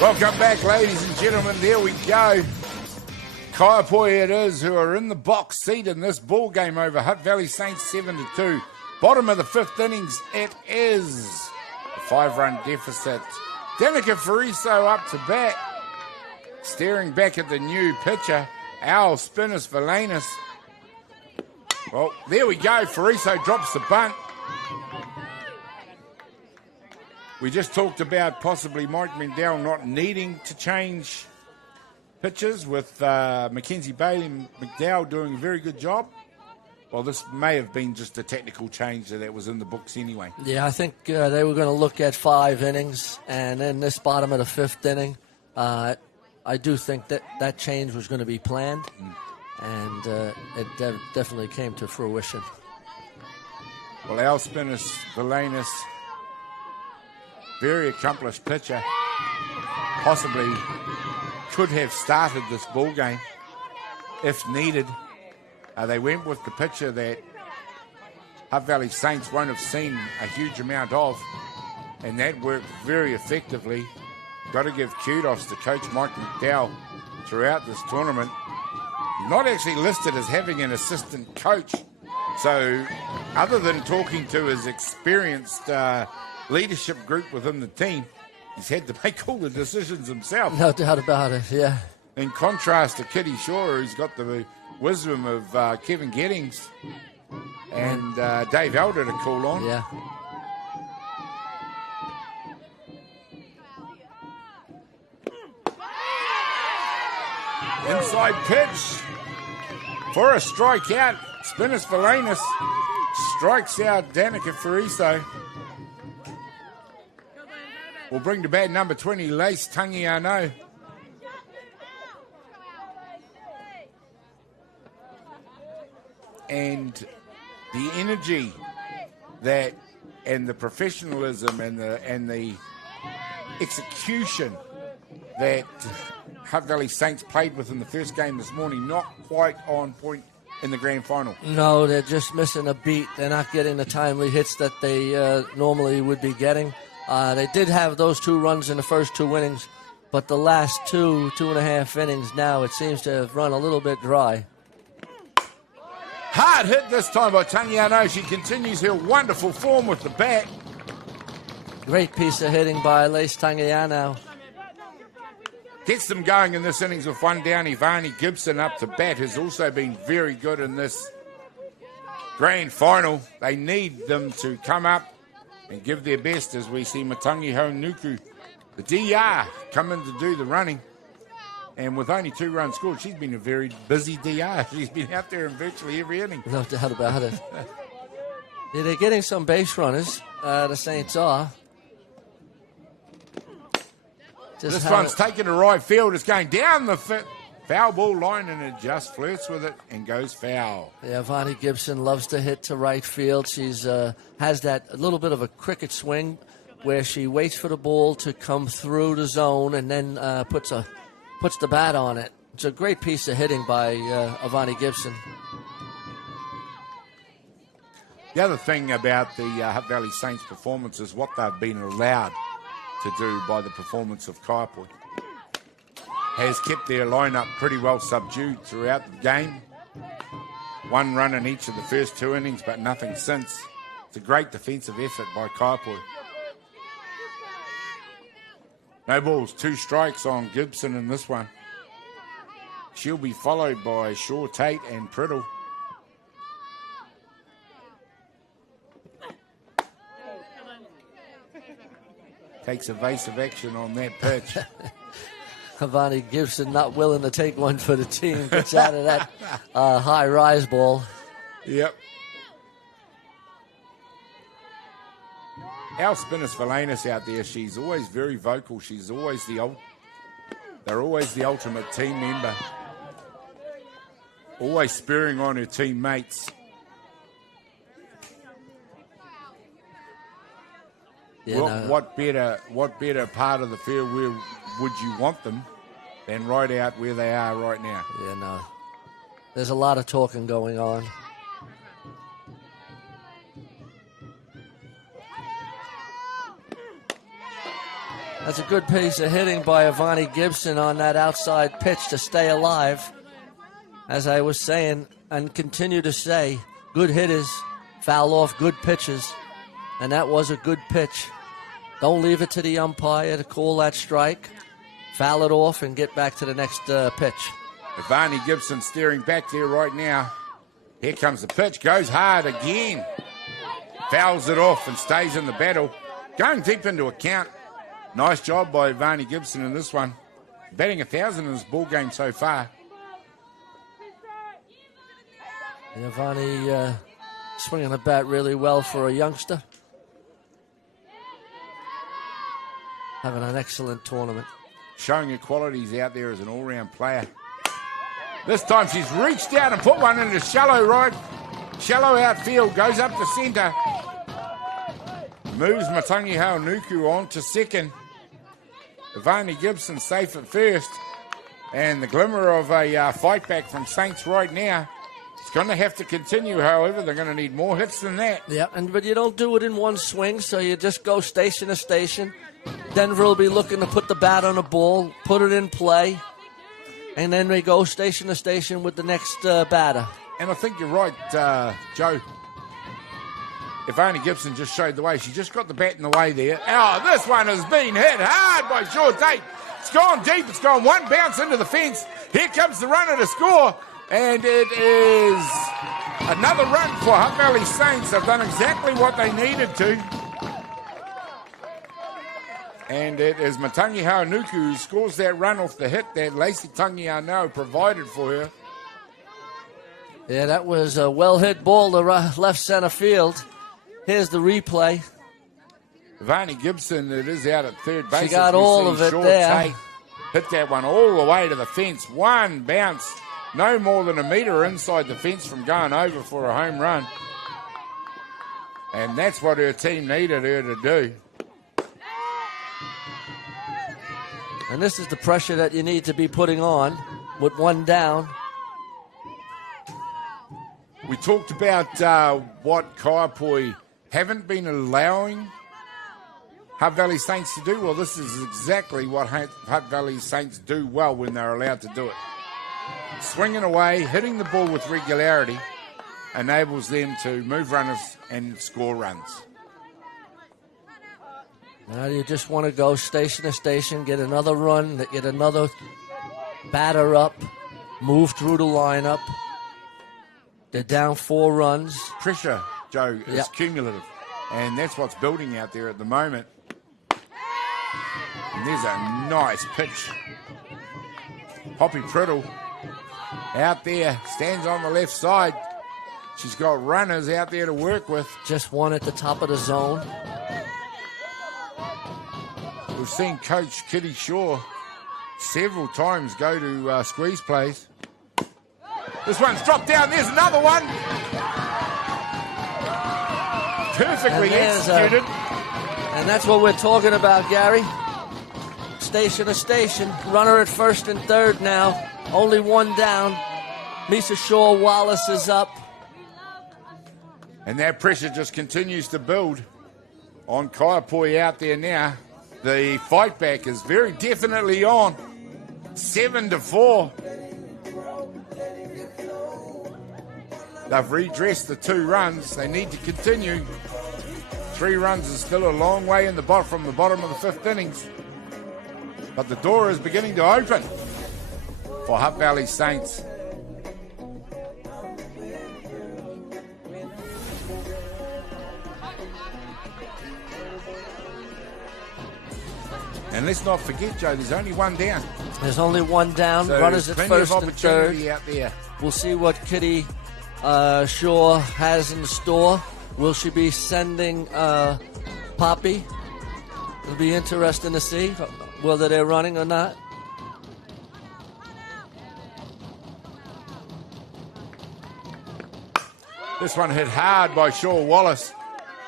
Welcome back, ladies and gentlemen. There we go. Kaiapoi it is, who are in the box seat in this ball game over Hutt Valley Saints 7-2. Bottom of the 5th innings, it is a 5-run deficit. Danica Fariso up to bat, staring back at the new pitcher, Al Spinners Valanis. Well, there we go. Fariso drops the bunt. We just talked about possibly Mike McDowell not needing to change pitches, with Mackenzie Bailey and McDowell doing a very good job. Well, this may have been just a technical change that was in the books anyway. Yeah, I think they were going to look at 5 innings, and in this bottom of the 5th inning, I do think that change was going to be planned, and it definitely came to fruition. Well, Al Spinners Valanis, very accomplished pitcher, possibly could have started this ball game if needed. They went with the pitcher that Hutt Valley Saints won't have seen a huge amount of, and that worked very effectively. Got to give kudos to Coach Mike McDowell throughout this tournament. He's not actually listed as having an assistant coach, so other than talking to his experienced leadership group within the team, he's had to make all the decisions himself. No doubt about it, yeah. In contrast to Kitty Shaw, who's got the wisdom of Kevin Gettings and Dave Elder to call on. Yeah. Inside pitch for a strikeout. Spinners Valanis strikes out Danica Fariso. will bring to bat number 20, Lace Tangiano. And the energy that and the professionalism and the execution that Hutt Valley Saints played with in the first game this morning, not quite on point in the grand final. No, they're just missing a beat. They're not getting the timely hits that they normally would be getting. They did have those 2 runs in the first 2 innings, but the last 2.5 innings now, it seems to have run a little bit dry. Hard hit this time by Tangiano. She continues her wonderful form with the bat. Great piece of hitting by Lace Tangiano. Gets them going in this innings with 1 down. Ivani Gibson up to bat has also been very good in this grand final. They need them to come up and give their best as we see Matangi Haunuku, the DR, come in to do the running. And with only 2 runs scored, she's been a very busy DR. She's been out there in virtually every inning. No doubt about it. Yeah, they're getting some base runners. The Saints are. This one's taken to right field. It's going down the foul ball line, and it just flirts with it and goes foul. Yeah, Vonnie Gibson loves to hit to right field. She's has that a little bit of a cricket swing where she waits for the ball to come through the zone and then puts the bat on it. It's a great piece of hitting by Vonnie Gibson. The other thing about the Hutt Valley Saints performance is what they've been allowed to do by the performance of Kaiapoi. Has kept their lineup pretty well subdued throughout the game. 1 run in each of the first 2 innings, but nothing since. It's a great defensive effort by Kaiapoi. No balls, 2 strikes on Gibson in this one. She'll be followed by Shaw Tate and Priddle. Takes evasive action on that pitch. Vonnie Gibson not willing to take one for the team. Gets out of that high rise ball. Yep. Our Spinners Valanis out there, she's always very vocal. She's always they're always the ultimate team member. Always spurring on her teammates. Yeah, no. What better part of the field where would you want them than right out where they are right now? Yeah, no. There's a lot of talking going on. That's a good piece of hitting by Ivani Gibson on that outside pitch to stay alive. As I was saying and continue to say, good hitters foul off good pitches. And that was a good pitch. Don't leave it to the umpire to call that strike. Foul it off and get back to the next pitch. Ivani Gibson steering back there right now. Here comes the pitch. Goes hard again. Fouls it off and stays in the battle. Going deep into a count. Nice job by Ivani Gibson in this one. Batting 1,000 in this ball game so far. Ivani swinging the bat really well for a youngster. Having an excellent tournament. Showing her qualities out there as an all-round player. This time she's reached out and put one into shallow outfield. Goes up to centre. Moves Matangi Haunuku on to second. Ivani Gibson safe at first. And the glimmer of a fight back from Saints right now. It's going to have to continue, however. They're going to need more hits than that. Yeah, but you don't do it in one swing, so you just go station to station. Denver will be looking to put the bat on the ball, put it in play, and then they go station to station with the next batter. And I think you're right, Joe. Ivani Gibson just showed the way. She just got the bat in the way there. Oh, this one has been hit hard by Shaw Tate. It's gone deep. It's gone one bounce into the fence. Here comes the runner to score. And it is another run for Hutt Valley Saints. They've done exactly what they needed to. And it is Matangi Haunuku who scores that run off the hit that Lacey Tangiano provided for her. Yeah, that was a well-hit ball to left center field. Here's the replay. Vani Gibson, it is out at third base. She got all of it there. Tate hit that one all the way to the fence. One bounce, no more than a metre inside the fence from going over for a home run. And that's what her team needed her to do. And this is the pressure that you need to be putting on with one down. We talked about what Kaiapoi haven't been allowing Hutt Valley Saints to do. Well, this is exactly what Hutt Valley Saints do well when they're allowed to do it. Swinging away, hitting the ball with regularity enables them to move runners and score runs. Now you just want to go station to station, get another run, get another batter up, move through the lineup. They're down 4 runs. Pressure, Joe, is cumulative, and that's what's building out there at the moment. And there's a nice pitch. Poppy Priddle out there, stands on the left side. She's got runners out there to work with. Just one at the top of the zone. We've seen Coach Kitty Shaw several times go to squeeze plays. This one's dropped down. There's another one. Perfectly executed. And that's what we're talking about, Gary. Station to station. Runner at first and third now. Only one down. Misa Shaw Wallace is up. And that pressure just continues to build on Kaiapoi out there now. The fight back is very definitely on. 7-4. They've redressed the 2 runs. They need to continue. 3 runs is still a long way in the from the bottom of the 5th innings. But the door is beginning to open for Hutt Valley Saints. And let's not forget, Joe, there's only one down. There's only one down. So runners at first and third. Out there. We'll see what Kitty Shaw has in store. Will she be sending Poppy? It'll be interesting to see whether they're running or not. This one hit hard by Shaw Wallace.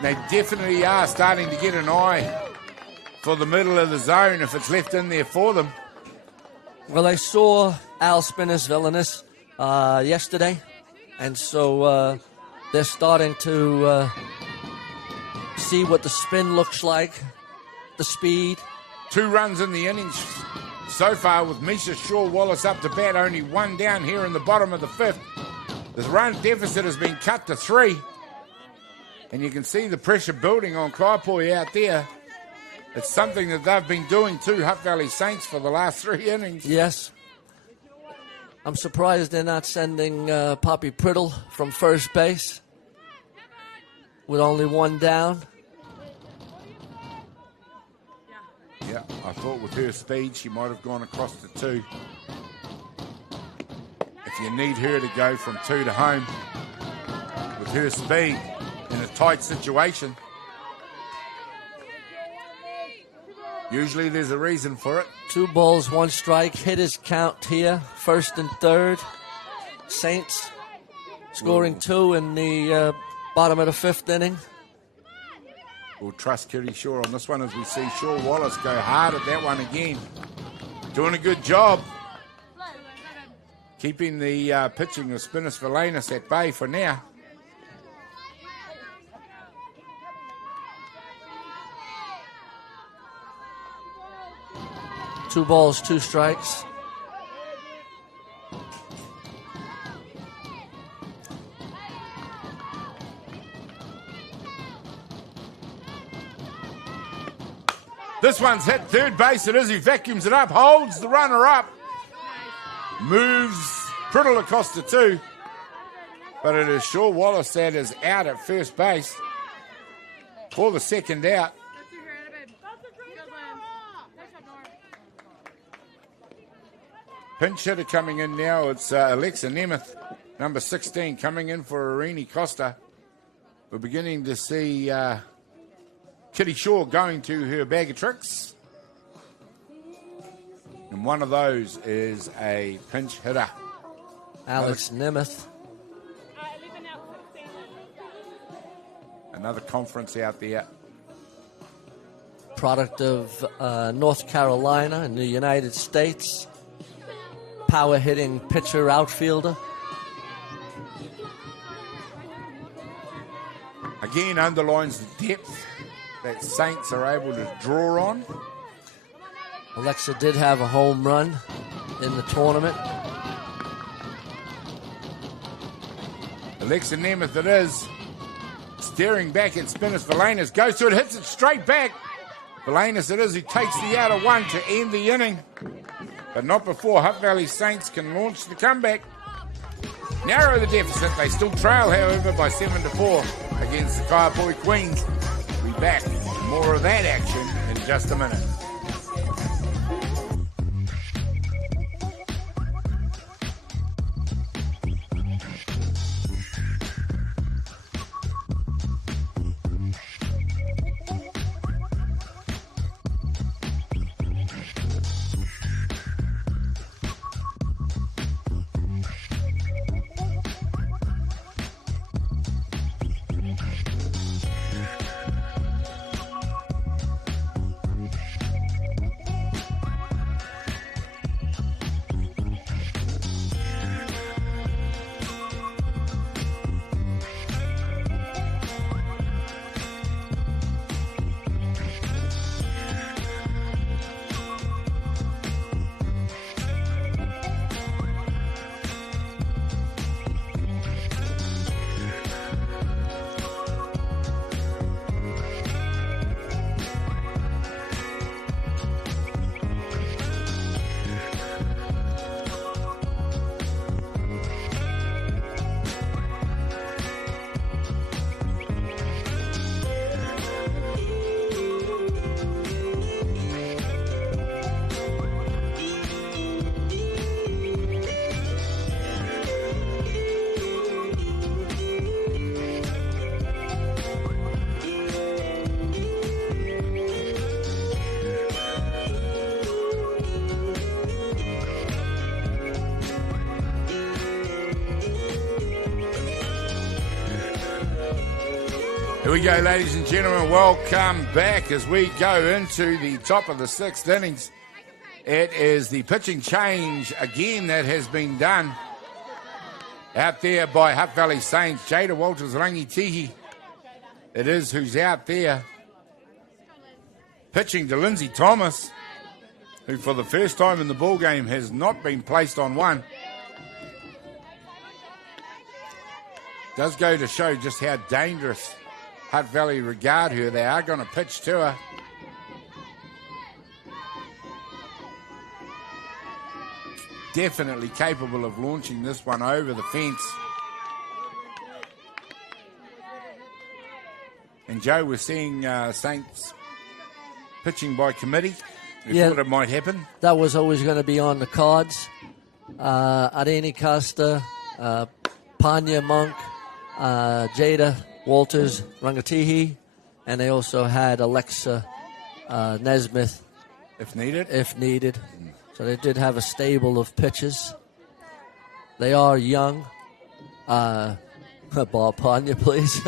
They definitely are starting to get an eye for the middle of the zone if it's left in there for them. Well, I saw Al Spinner's Villainous yesterday, and so they're starting to see what the spin looks like, the speed. 2 runs in the innings so far with Misha Shaw Wallace up to bat, only 1 down here in the bottom of the 5th. The run deficit has been cut to 3, and you can see the pressure building on Kaiapoi out there. It's something that they've been doing too, Hutt Valley Saints, for the last 3 innings. Yes. I'm surprised they're not sending Poppy Priddle from first base with only 1 down. Yeah, I thought with her speed she might have gone across to 2. If you need her to go from 2 to home with her speed in a tight situation, usually there's a reason for it. 2 balls, 1 strike. Hitters count here, first and third. Saints scoring 2 in the bottom of the 5th inning. We'll trust Kitty Shaw on this one as we see Shaw Wallace go hard at that one again. Doing a good job. Keeping the pitching of Spinners Villainous at bay for now. Two balls, 2 strikes. This one's hit third base. It is. He vacuums it up, holds the runner up, moves Priddle across to 2. But it is Shaw Wallace that is out at first base for the second out. Pinch hitter coming in now. It's Alexa Nemeth, number 16, coming in for Irene Costa. We're beginning to see Kitty Shaw going to her bag of tricks. And one of those is a pinch hitter. Alex Nemeth. Another conference out there. Product of North Carolina in the United States. Power hitting pitcher outfielder. Again, underlines the depth that Saints are able to draw on. Alexa did have a home run in the tournament. Alexa Nemeth it is. Staring back at spinners. Valanis goes to it, hits it straight back. Valanis it is who takes the out of one to end the inning. But not before Hutt Valley Saints can launch the comeback. Narrow the deficit. They still trail, however, by 7-4 against the Kaiapoi Queens. We'll be back. More of that action in just a minute. Here we go, ladies and gentlemen. Welcome back as we go into the top of the sixth innings. It is the pitching change again that has been done out there by Hutt Valley Saints. Jada Walters-Rangitihi, it is who's out there pitching to Lindsay Thomas, who for the first time in the ball game has not been placed on one. Does go to show just how dangerous Hutt Valley regard her. They are going to pitch to her. Definitely capable of launching this one over the fence. And Joe, we're seeing Saints pitching by committee. We thought it might happen. That was always going to be on the cards. Areni Costa, Panya Monk, Jada Walters Rangatihi, and they also had Alexa Nesmith if needed. So they did have a stable of pitchers. They are young. Bob Panya, please.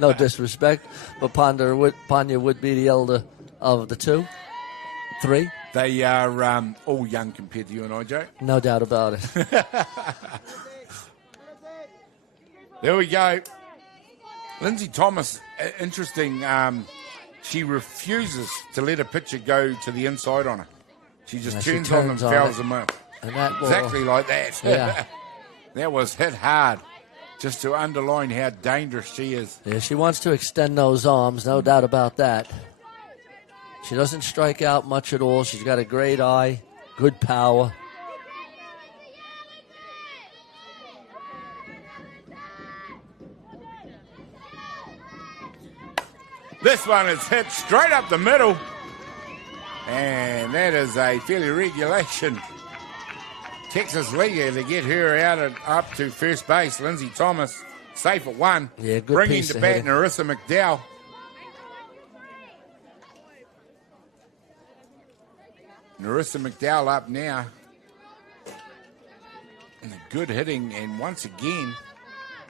No disrespect, but Panya would be the elder of the three. They are all young compared to you and I, Joe. No doubt about it. There we go. Lindsay Thomas, interesting. She refuses to let a pitcher go to the inside on her. She just turns on them and fouls them up. Exactly like that. Yeah. That was hit hard, just to underline how dangerous she is. Yeah, she wants to extend those arms, no doubt about that. She doesn't strike out much at all. She's got a great eye, good power. This one is hit straight up the middle. And that is a fairly regulation Texas leaguer to get her out and up to first base. Lindsay Thomas, safe at one. Yeah, good bringing piece to of bat hitting. Narissa McDowell. Narissa McDowell up now. And a good hitting, and once again,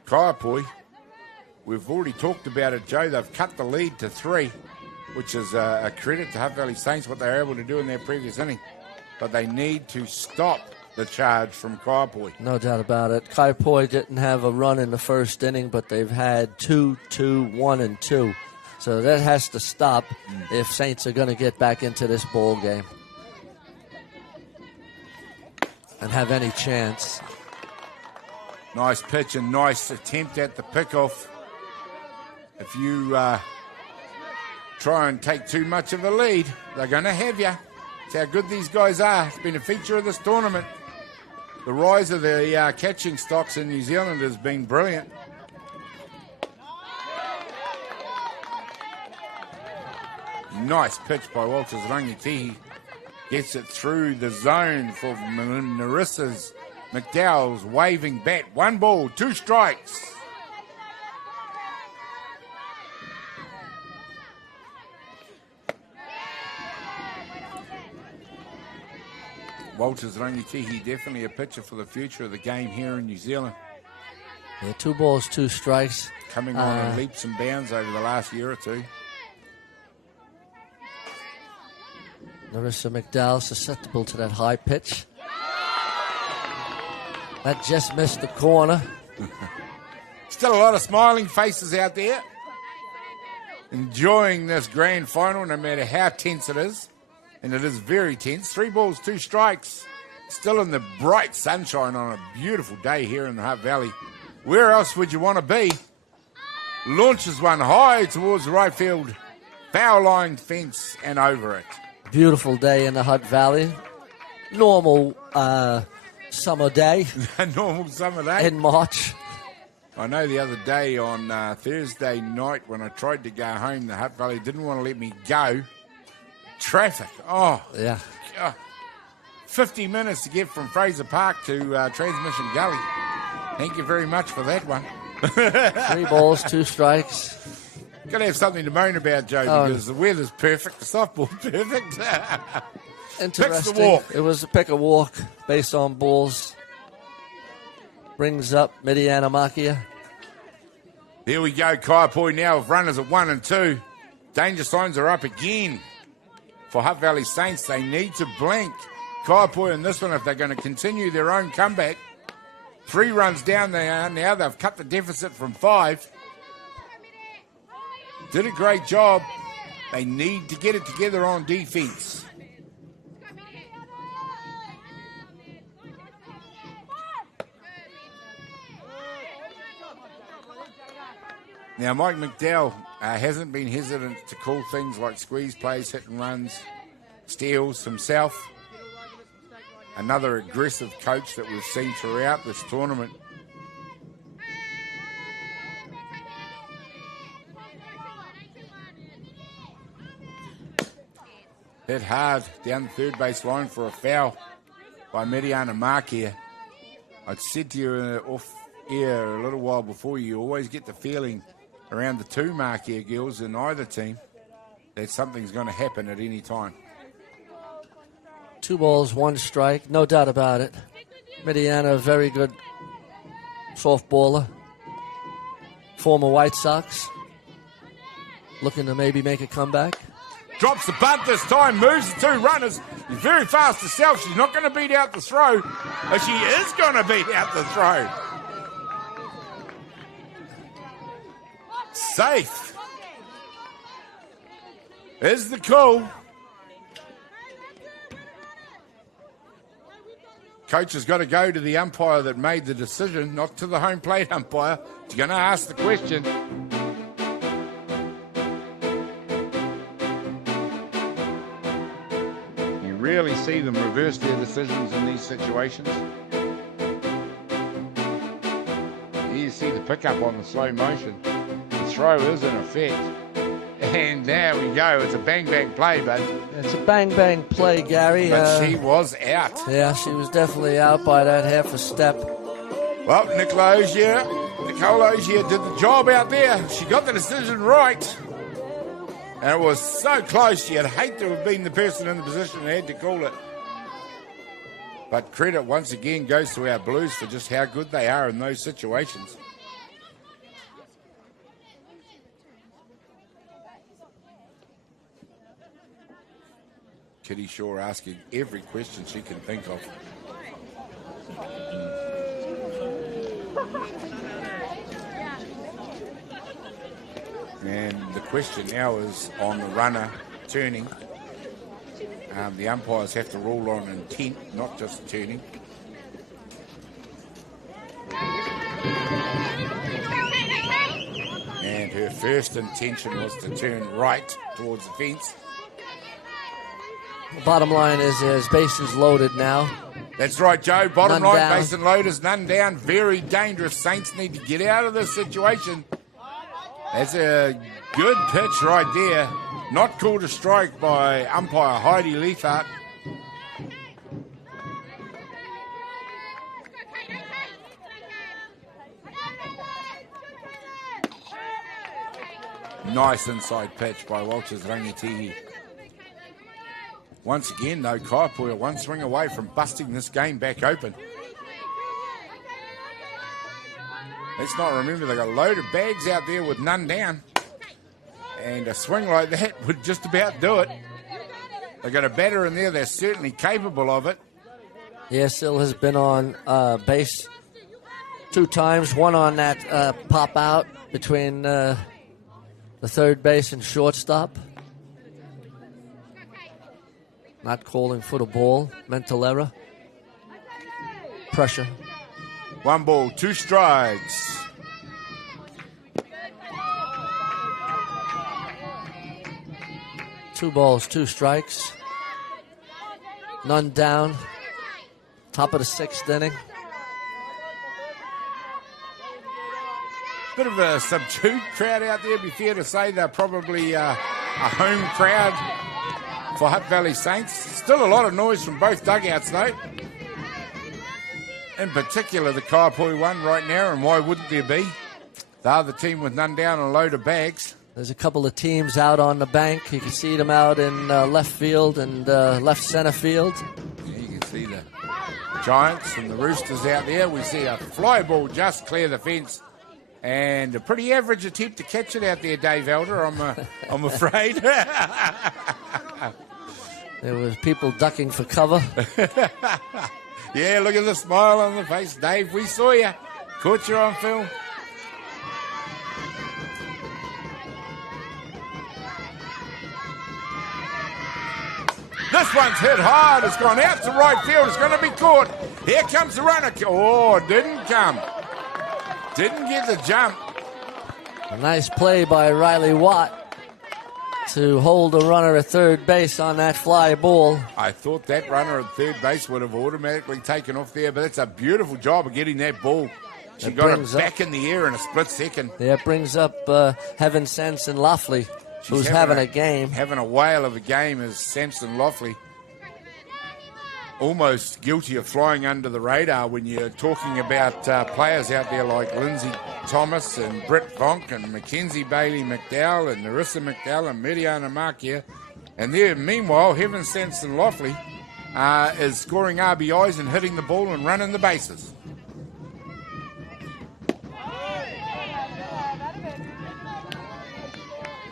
Kaiapoi. We've already talked about it, Joe. They've cut the lead to 3, which is a credit to Hutt Valley Saints, what they were able to do in their previous inning. But they need to stop the charge from Kaiapoi. No doubt about it. Kaiapoi didn't have a run in the first inning, but they've had 2, 2, 1, and 2. So that has to stop if Saints are going to get back into this ball game and have any chance. Nice pitch and nice attempt at the pickoff. If you try and take too much of a lead, they're going to have you. That's how good these guys are. It's been a feature of this tournament. The rise of the catching stocks in New Zealand has been brilliant. Nice pitch by Walters Rangitihi. Gets it through the zone for Narissa's McDowell's waving bat. 1 ball, 2 strikes. Walters Rangitihi, definitely a pitcher for the future of the game here in New Zealand. Yeah, 2 balls, 2 strikes. Coming on in leaps and bounds over the last year or two. Narissa McDowell susceptible to that high pitch. That just missed the corner. Still a lot of smiling faces out there. Enjoying this grand final, no matter how tense it is. And it is very tense. 3 balls, 2 strikes. Still in the bright sunshine on a beautiful day here in the Hutt Valley. Where else would you want to be? Launches one high towards the right field. Foul line fence and over it. Beautiful day in the Hutt Valley. Normal summer day. A normal summer day. In March. I know the other day on Thursday night when I tried to go home, the Hutt Valley didn't want to let me go. Traffic. Oh, yeah. God. 50 minutes to get from Fraser Park to Transmission Gully. Thank you very much for that one. 3 balls, 2 strikes. Got to have something to moan about, Joe, because the weather's perfect, the softball's perfect. Interesting. Picks the walk. It was a pick a walk based on balls. Brings up Midiana Makia. Here we go, Kaiapoi now with runners at 1 and 2. Danger signs are up again for Hutt Valley Saints. They need to blink. Kaiapoi in this one, if they're going to continue their own comeback. 3 runs down they are now. They've cut the deficit from 5. Did a great job. They need to get it together on defense. Now, Mike McDowell hasn't been hesitant to call things like squeeze plays, hit and runs, steals himself. Another aggressive coach that we've seen throughout this tournament. Hit hard down the third base line for a foul by Midiana Makia. I'd said to you off air a little while before, you always get the feeling around the 2 Makia girls in either team that something's going to happen at any time. 2 balls, 1 strike, no doubt about it. Midiana, a very good softballer. Former White Sox. Looking to maybe make a comeback. Drops the bunt this time, moves the 2 runners. She's very fast herself. She's not going to beat out the throw, but she is going to beat out the throw. Safe. Is the call. Coach has got to go to the umpire that made the decision, not to the home plate umpire. He's going to ask the question. Rarely see them reverse their decisions in these situations. Here you see the pickup on the slow motion. The throw is in effect. And there we go. It's a bang-bang play, bud. It's a bang-bang play, Gary. But she was out. Yeah, she was definitely out by that half a step. Well, Nicole Ogier did the job out there. She got the decision right. And it was so close, you'd hate to have been the person in the position that had to call it. But credit once again goes to our Blues for just how good they are in those situations. Kitty Shaw asking every question she can think of. And the question now is on the runner turning. The umpires have to rule on intent, not just turning. And her first intention was to turn right towards the fence. The bottom line is his bases loaded now. That's right, Joe. Bottom None line, down. basin loaders, none down. Very dangerous. Saints need to get out of this situation. That's a good pitch right there. Not called a strike by umpire Heidi Leithart. Nice inside pitch by Walters Rangitihi. Once again, though, Kaiapoi are one swing away from busting this game back open. Let's not remember they've got a load of bags out there with none down. And a swing like that would just about do it. They've got a batter in there. They're certainly capable of it. Yeah, Sil has been on base 2 times. One on that pop out between the third base and shortstop. Not calling for the ball. Mental error. Pressure. 1 ball, 2 strikes. Two balls, 2 strikes. None down. Top of the 6th inning. Bit of a subdued crowd out there. Be fair to say they're probably a home crowd for Hutt Valley Saints. Still a lot of noise from both dugouts, though. In particular, the Kaiapoi one right now, and why wouldn't there be? The other team with none down and a load of bags. There's a couple of teams out on the bank. You can see them out in left field and left center field. Yeah, you can see the Giants and the Roosters out there. We see a fly ball just clear the fence. And a pretty average attempt to catch it out there, Dave Elder, I'm afraid. There was people ducking for cover. Yeah, look at the smile on the face. Dave, we saw you. Caught you on film. This one's hit hard. It's gone out to right field. It's going to be caught. Here comes the runner. Oh, didn't come. Didn't get the jump. A nice play by Riley Watt to hold the runner at third base on that fly ball. I thought that runner at third base would have automatically taken off there, but it's a beautiful job of getting that ball. She got it back in the air in a split second. Yeah, it brings up Heaven Sense and Loughley, who's having a game. Having a whale of a game is Samson Loughley. Almost guilty of flying under the radar when you're talking about players out there like Lindsay Thomas and Britt Vonk and Mackenzie Bailey McDowell and Narissa McDowell and Miriana Markia. And there, meanwhile, Heaven Samson Loughley is scoring RBIs and hitting the ball and running the bases.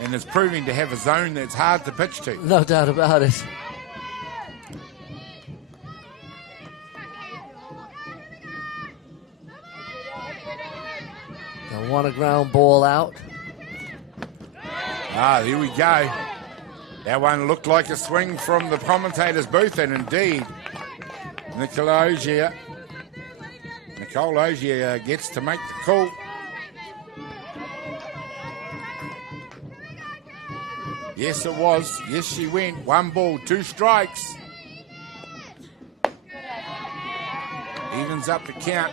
And is proving to have a zone that's hard to pitch to. No doubt about it. They want a ground ball out. Here we go. That one looked like a swing from the commentator's booth, and indeed, Nicole Ogier gets to make the call. Yes, it was. Yes, she went. 1 ball, 2 strikes. Evens up the count.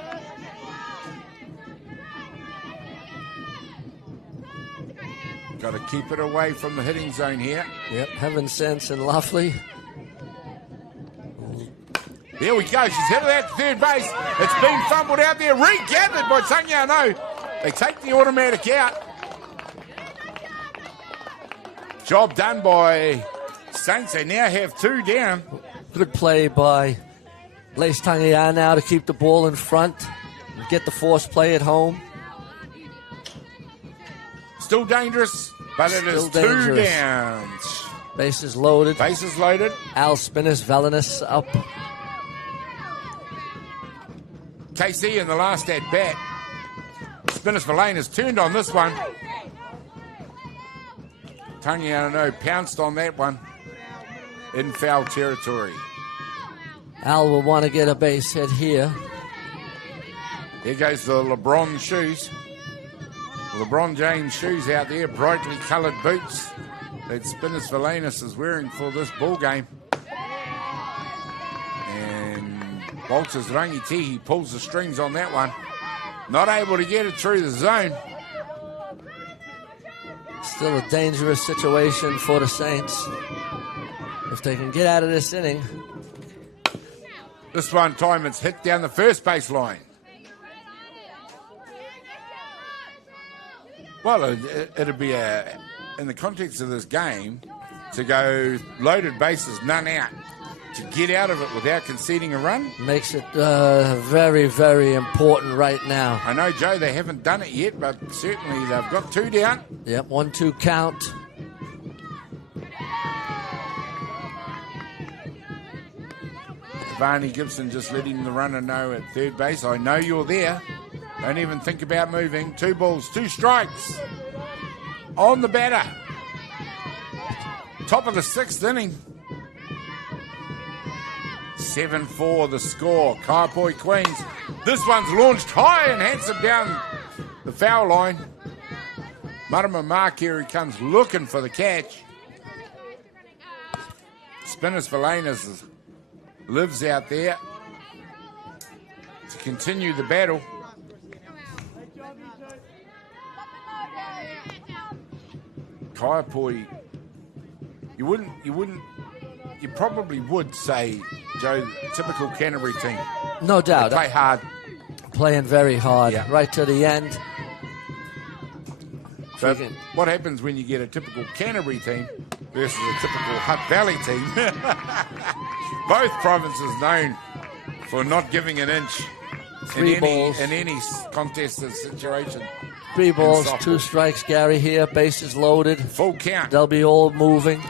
Got to keep it away from the hitting zone here. Yep, Heaven Sense and Loughley. There we go. She's headed out to third base. It's been fumbled out there. Regathered by Sanya. No, they take the automatic out. Job done by Saints. They now have 2 down. Good play by Lace Tangia now to keep the ball in front and get the force play at home. Still dangerous, but it is 2 downs. Bases loaded. Bases loaded. Al Spinners, Valenus up. KC in the last at bat. Spinners for Lane has turned on this one. Tangiano pounced on that one in foul territory. Al will want to get a base hit here. There goes the LeBron shoes. LeBron James shoes out there, brightly coloured boots that Spinners Valenus is wearing for this ball game. And Walters Rangitihi pulls the strings on that one. Not able to get it through the zone. Still a dangerous situation for the Saints. If they can get out of this inning. This one time it's hit down the first base line. Well, it'd be in the context of this game, to go loaded bases, none out, to get out of it without conceding a run. Makes it very, very important right now. I know, Joe, they haven't done it yet, but certainly they've got 2 down. Yep, 1-2 count. Varney Gibson just letting the runner know at third base, I know you're there. Don't even think about moving. 2 balls, 2 strikes on the batter. Top of the 6th inning. 7-4 the score. Kaiapoi Queens. This one's launched high and handsome down the foul line. Marama Markeri comes looking for the catch. Spinners Valenus lives out there to continue the battle. Kaiapoi, you probably would say, Joe, typical Canterbury team. No doubt. They play hard. Playing very hard, right to the end. So what happens when you get a typical Canterbury team versus a typical Hutt Valley team? Both provinces known for not giving an inch in any contested situation. 3 balls, 2 strikes, Gary here. Bases loaded. Full count. They'll be all moving.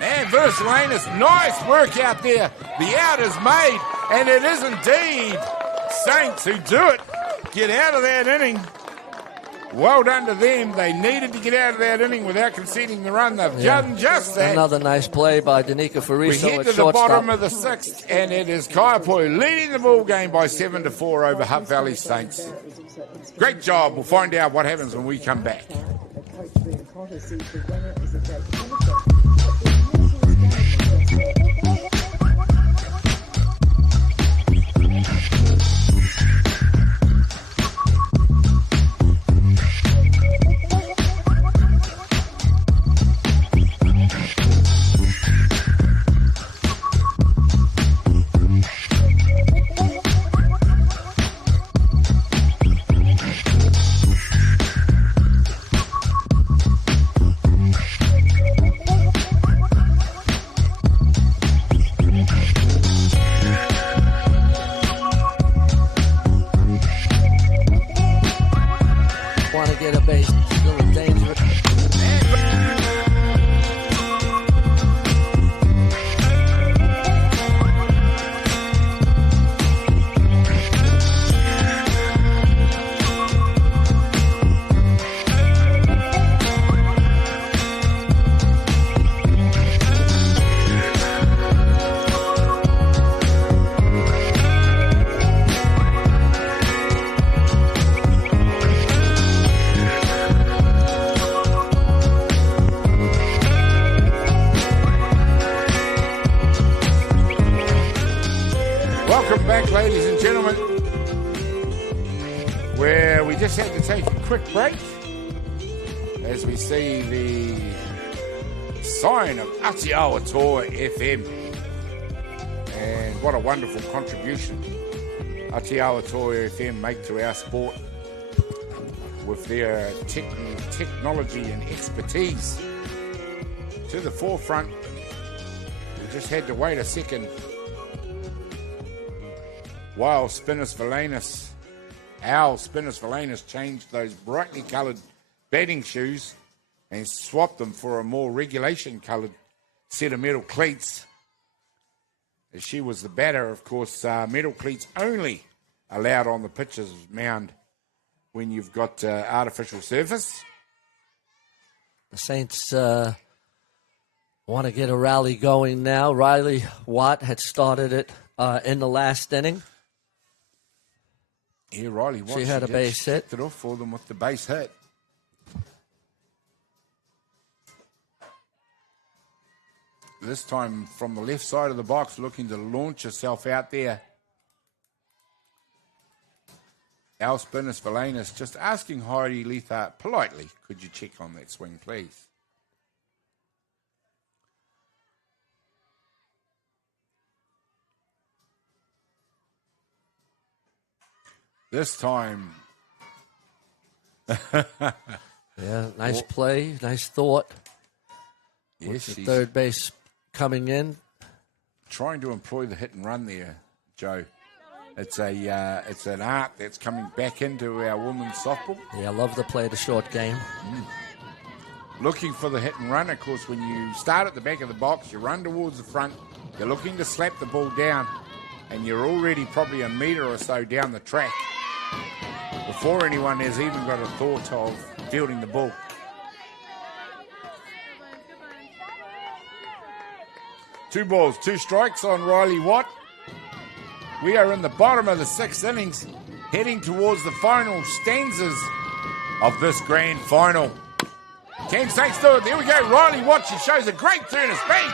And Versalanus, nice work out there. The out is made, and it is indeed Saints who do it. Get out of that inning. Well done to them. They needed to get out of that inning without conceding the run. They've done just that. Another nice play by Danica Fariso. We head to the bottom of the 6th, and it is Kaiapoi leading the ball game by 7-4 over Hutt Valley Saints. Great job. We'll find out what happens when we come back. Welcome back, ladies and gentlemen, where we just had to take a quick break as we see the sign of Atiawa Tour FM. And what a wonderful contribution Atiawa Tour FM make to our sport, with their technology and expertise to the forefront. We just had to wait a second while Al Spinners Valenus changed those brightly coloured batting shoes and swapped them for a more regulation coloured set of metal cleats. As she was the batter, of course, metal cleats only allowed on the pitcher's mound when you've got artificial surface. The Saints want to get a rally going now. Riley Watt had started it in the last inning. Yeah, Riley Watt. She had a base hit. Kicked it off for them with the base hit. This time from the left side of the box, looking to launch herself out there. Al Spinners Valenus just asking Heidi Leithart politely, could you check on that swing, please? This time. Yeah, nice play, nice thought. Yes, the third base coming in. Trying to employ the hit and run there, Joe. It's an art that's coming back into our women's softball. Yeah, I love to play the short game. Looking for the hit and run. Of course, when you start at the back of the box, you run towards the front, you're looking to slap the ball down, and you're already probably a metre or so down the track before anyone has even got a thought of fielding the ball. Two balls, two strikes on Riley Watt. We are in the bottom of the sixth innings, heading towards the final stanzas of this grand final. Can Saints do it? There we go. Riley Watt, she shows a great turn of speed,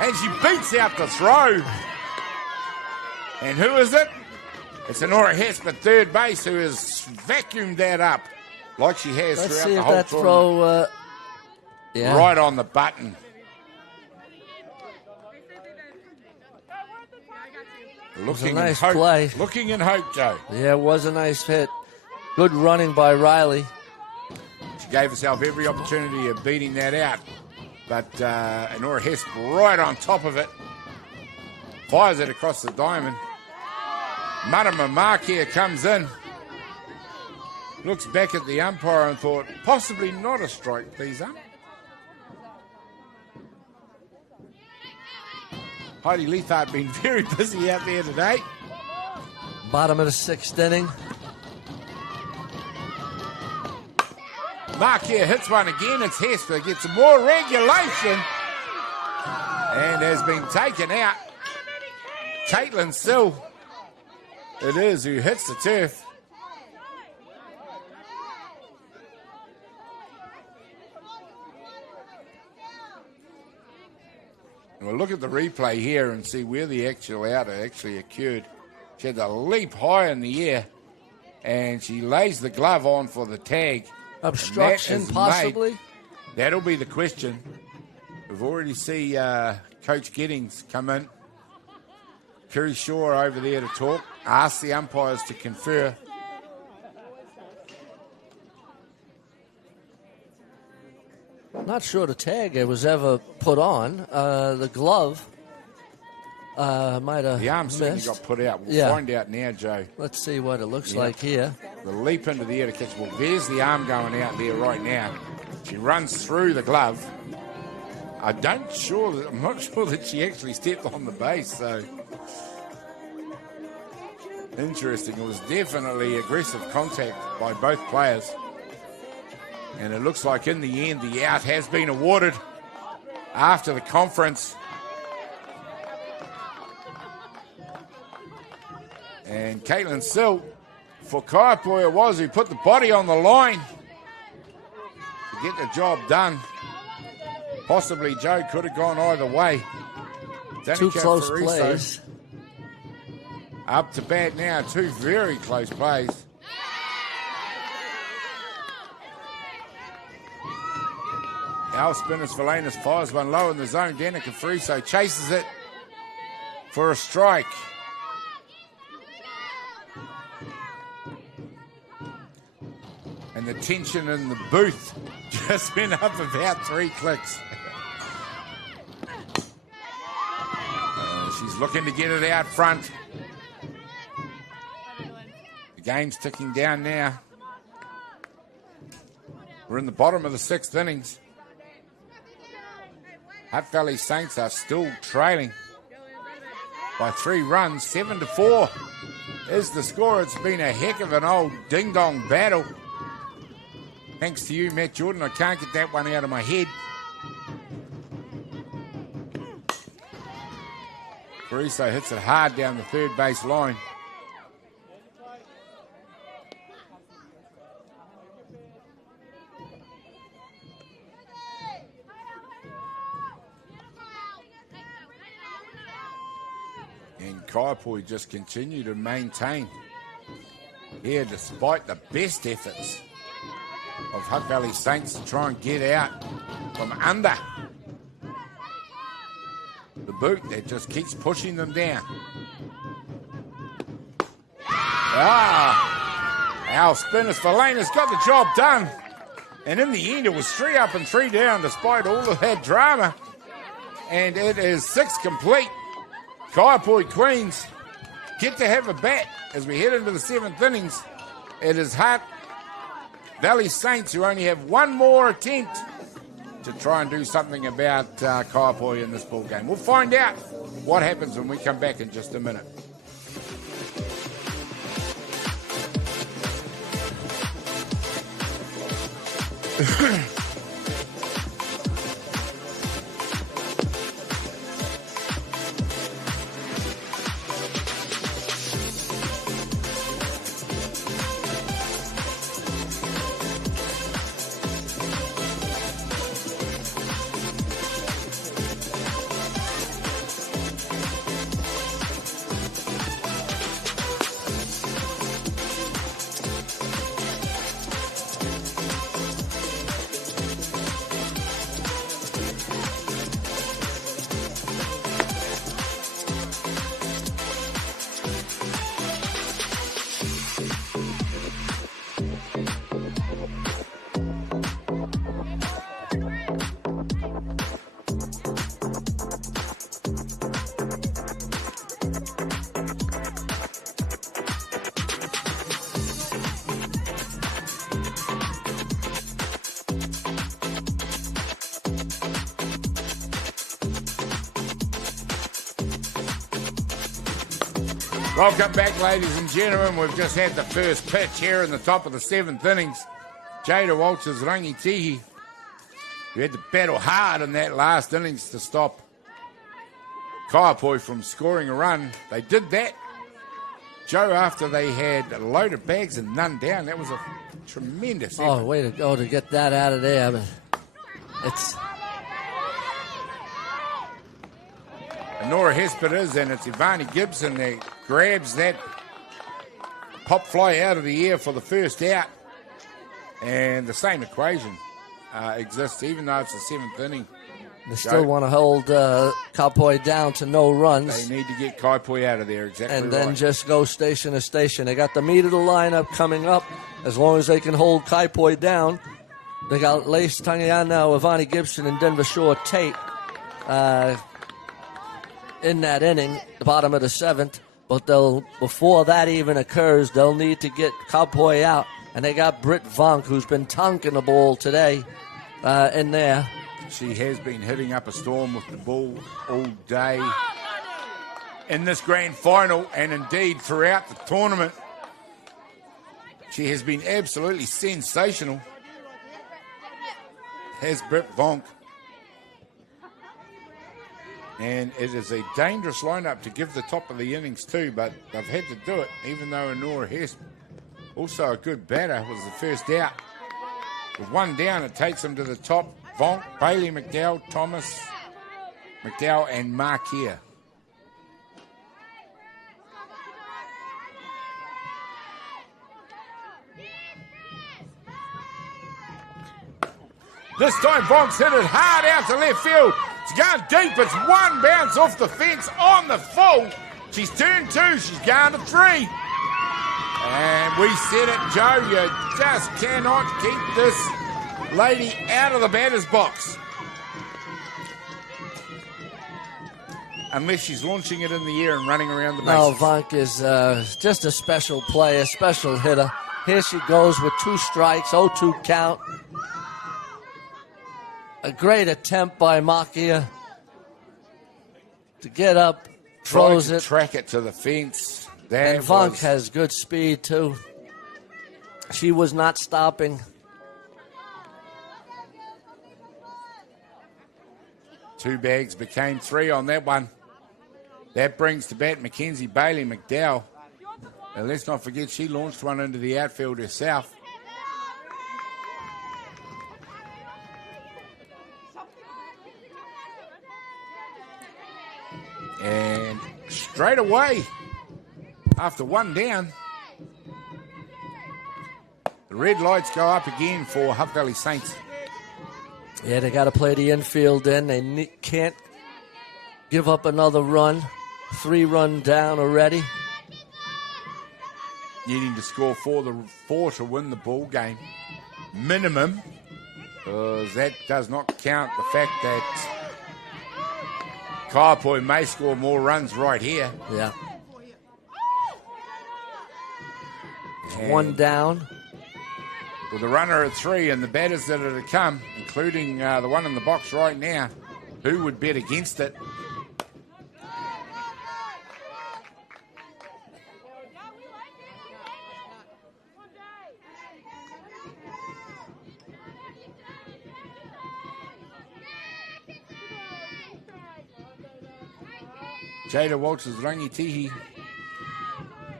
and she beats out the throw. And who is it? It's Honora Hesper, third base, who has vacuumed that up like she has throughout the whole tournament. Yeah. Right on the button. Looking nice in hope. play. Looking in hope, Joe. Yeah, it was a nice hit. Good running by Riley. She gave herself every opportunity of beating that out. But Honora Hesper right on top of it. Fires it across the diamond. Marama Markia comes in. Looks back at the umpire and thought, possibly not a strike, please, ump. Heidi Leithart been very busy out there today. Bottom of the sixth inning. Markia hits one again. It's Hesper. Gets more regulation. And has been taken out. Caitlin Sill. It is who hits the turf. We'll look at the replay here and see where the actual out actually occurred. She had to leap high in the air, and she lays the glove on for the tag. Obstruction, possibly? That'll be the question. We've already seen Coach Giddings come in. Kerry Shaw over there to talk. Ask the umpires to confer. Not sure the tag was ever put on. The glove might have The arm missed. certainly got put out. We'll find out now, Joe. Let's see what it looks like here. The leap into the air to catch. Well, there's the arm going out there right now. She runs through the glove. I'm not sure that she actually stepped on the base, so interesting. It was definitely aggressive contact by both players. And it looks like in the end the out has been awarded after the conference. And Caitlin Sill, for Kaiapoi it was, who put the body on the line to get the job done. Possibly Joe could have gone either way. Two close plays. Up to bat now, two very close plays. Al Spinners Valenus fires one low in the zone. Danica Fraser chases it for a strike. And the tension in the booth just went up about 3 clicks. She's looking to get it out front. The game's ticking down now. We're in the bottom of the 6th innings. Hutt Valley Saints are still trailing by 3 runs. 7-4 is the score. It's been a heck of an old ding-dong battle. Thanks to you, Matt Jordan. I can't get that one out of my head. Fraser hits it hard down the third base line. And Kaiapoi just continue to maintain here despite the best efforts of Hutt Valley Saints to try and get out from under the boot that just keeps pushing them down. Our spinners for Lena's got the job done. And in the end, it was 3 up and 3 down despite all of that drama. And it is 6 complete. Kaiapoi Queens get to have a bat as we head into the 7th innings. It is Hutt Valley Saints who only have one more attempt to try and do something about Kaiapoi in this ball game. We'll find out what happens when we come back in just a minute. Welcome back, ladies and gentlemen. We've just had the first pitch here in the top of the 7th innings. Jada Walters Rangitihi, who had to battle hard in that last innings to stop Kaiapoi from scoring a run. They did that, Joe, after they had a load of bags and none down. That was a tremendous effort. Oh, way to go to get that out of there. But it's... Nora Hesperas and it's Ivani Gibson that grabs that pop fly out of the air for the first out. And the same equation exists, even though it's the 7th inning. They still want to hold Kaiapoi down to no runs. They need to get Kaiapoi out of there, exactly and right. then just go station to station. They got the meat of the lineup coming up. As long as they can hold Kaiapoi down. They got Lace Tangiana, Ivani Gibson, and Denver Shore Tate in that inning, the bottom of the 7th. But before that even occurs, they'll need to get Kaiapoi out. And they got Britt Vonk, who's been tonking the ball today, in there. She has been hitting up a storm with the ball all day in this grand final and indeed throughout the tournament. She has been absolutely sensational. Has Britt Vonk. And it is a dangerous lineup to give the top of the innings to, but they've had to do it, even though Nora Hess, also a good batter, was the first out. With one down, it takes them to the top. Vonk, Bailey McDowell, Thomas McDowell, and Markia. This time, Vonk's hit it hard out to left field. It's gone deep. It's one bounce off the fence on the full. She's turned 2. She's gone to 3. And And we said it, Joe, you just cannot keep this lady out of the batter's box. Unless she's launching it in the air and running around the bases. No, Vonk is just a special player, special hitter. Here she goes with 2 strikes, 0-2 count. A great attempt by Makia to get up, throws it. Track it to the fence. And Vonk has good speed, too. She was not stopping. Two bags became 3 on that one. That brings to bat Mackenzie Bailey McDowell. And let's not forget, she launched one into the outfield herself. And straight away, after 1 down, the red lights go up again for Hutt Valley Saints. Yeah, they got to play the infield in. They can't give up another run. 3-run down already. Needing to score 4 to win the ball game. Minimum. That does not count the fact that Kaiapoi may score more runs right here. Yeah. And 1 down. with a runner at 3 and the batters that are to come, including the one in the box right now, who would bet against it? Jada Walters Rangitihi,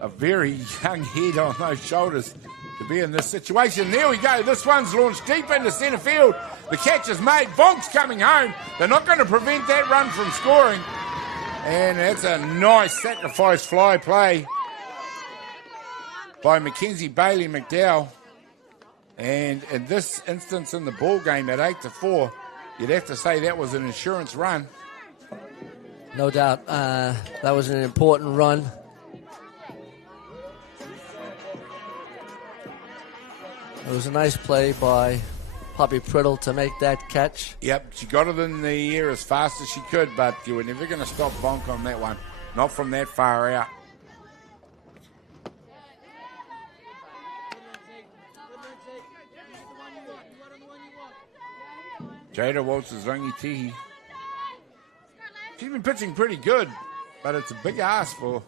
a very young head on those shoulders to be in this situation. There we go. This one's launched deep into centre field. The catch is made. Vonk's coming home. They're not going to prevent that run from scoring. And that's a nice sacrifice fly play by Mackenzie Bailey McDowell. And in this instance in the ball game at 8-4, you'd have to say that was an insurance run. No doubt. That was an important run. It was a nice play by Poppy Priddle to make that catch. Yep, she got it in the air as fast as she could, but you were never going to stop Vonk on that one. Not from that far out. Jada Walters Rangitihi. She's been pitching pretty good, but it's a big ask for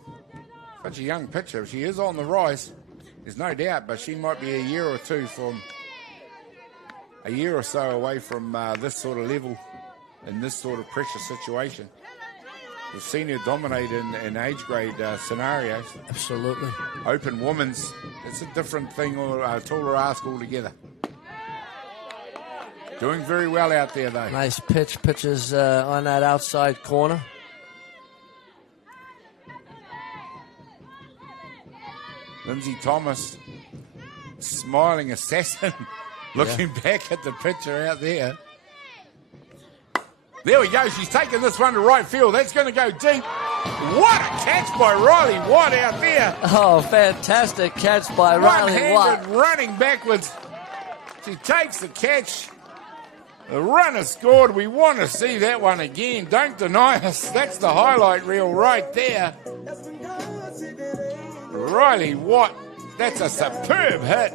such a young pitcher. She is on the rise, there's no doubt, but she might be a year or so away from this sort of level in this sort of pressure situation. We've seen her dominate in age grade scenarios. Absolutely. Open women's, it's a different thing, or a taller ask altogether. Doing very well out there, though. Nice pitches on that outside corner. Lindsay Thomas, smiling assassin, looking back at the pitcher out there. There we go. She's taking this one to right field. That's going to go deep. What a catch by Riley Watt out there. Oh, fantastic catch by Riley Watt. One-handed running backwards. She takes the catch. The runner scored. We want to see that one again. Don't deny us. That's the highlight reel right there. Riley Watt. That's a superb hit.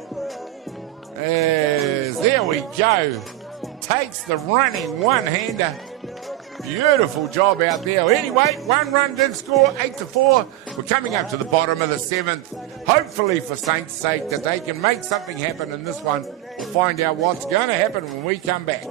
There we go. Takes the running one-hander. Beautiful job out there. Anyway, 1 run did score, 8-4. We're coming up to the bottom of the 7th. Hopefully, for Saints' sake, that they can make something happen in this one. We'll find out what's going to happen when we come back.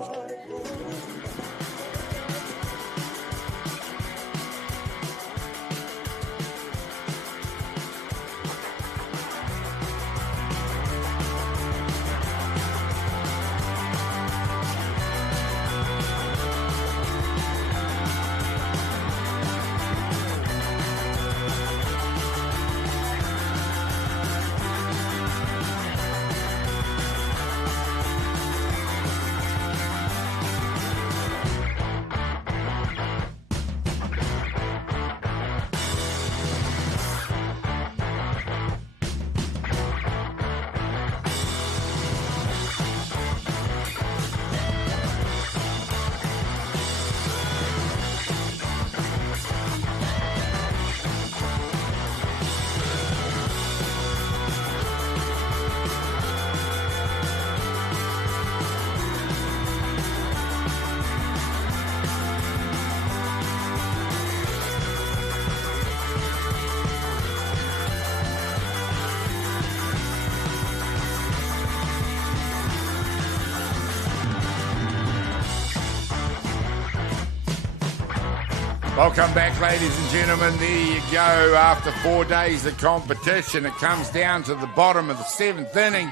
Welcome back, ladies and gentlemen. There you go. After 4 days of competition, it comes down to the bottom of the 7th inning.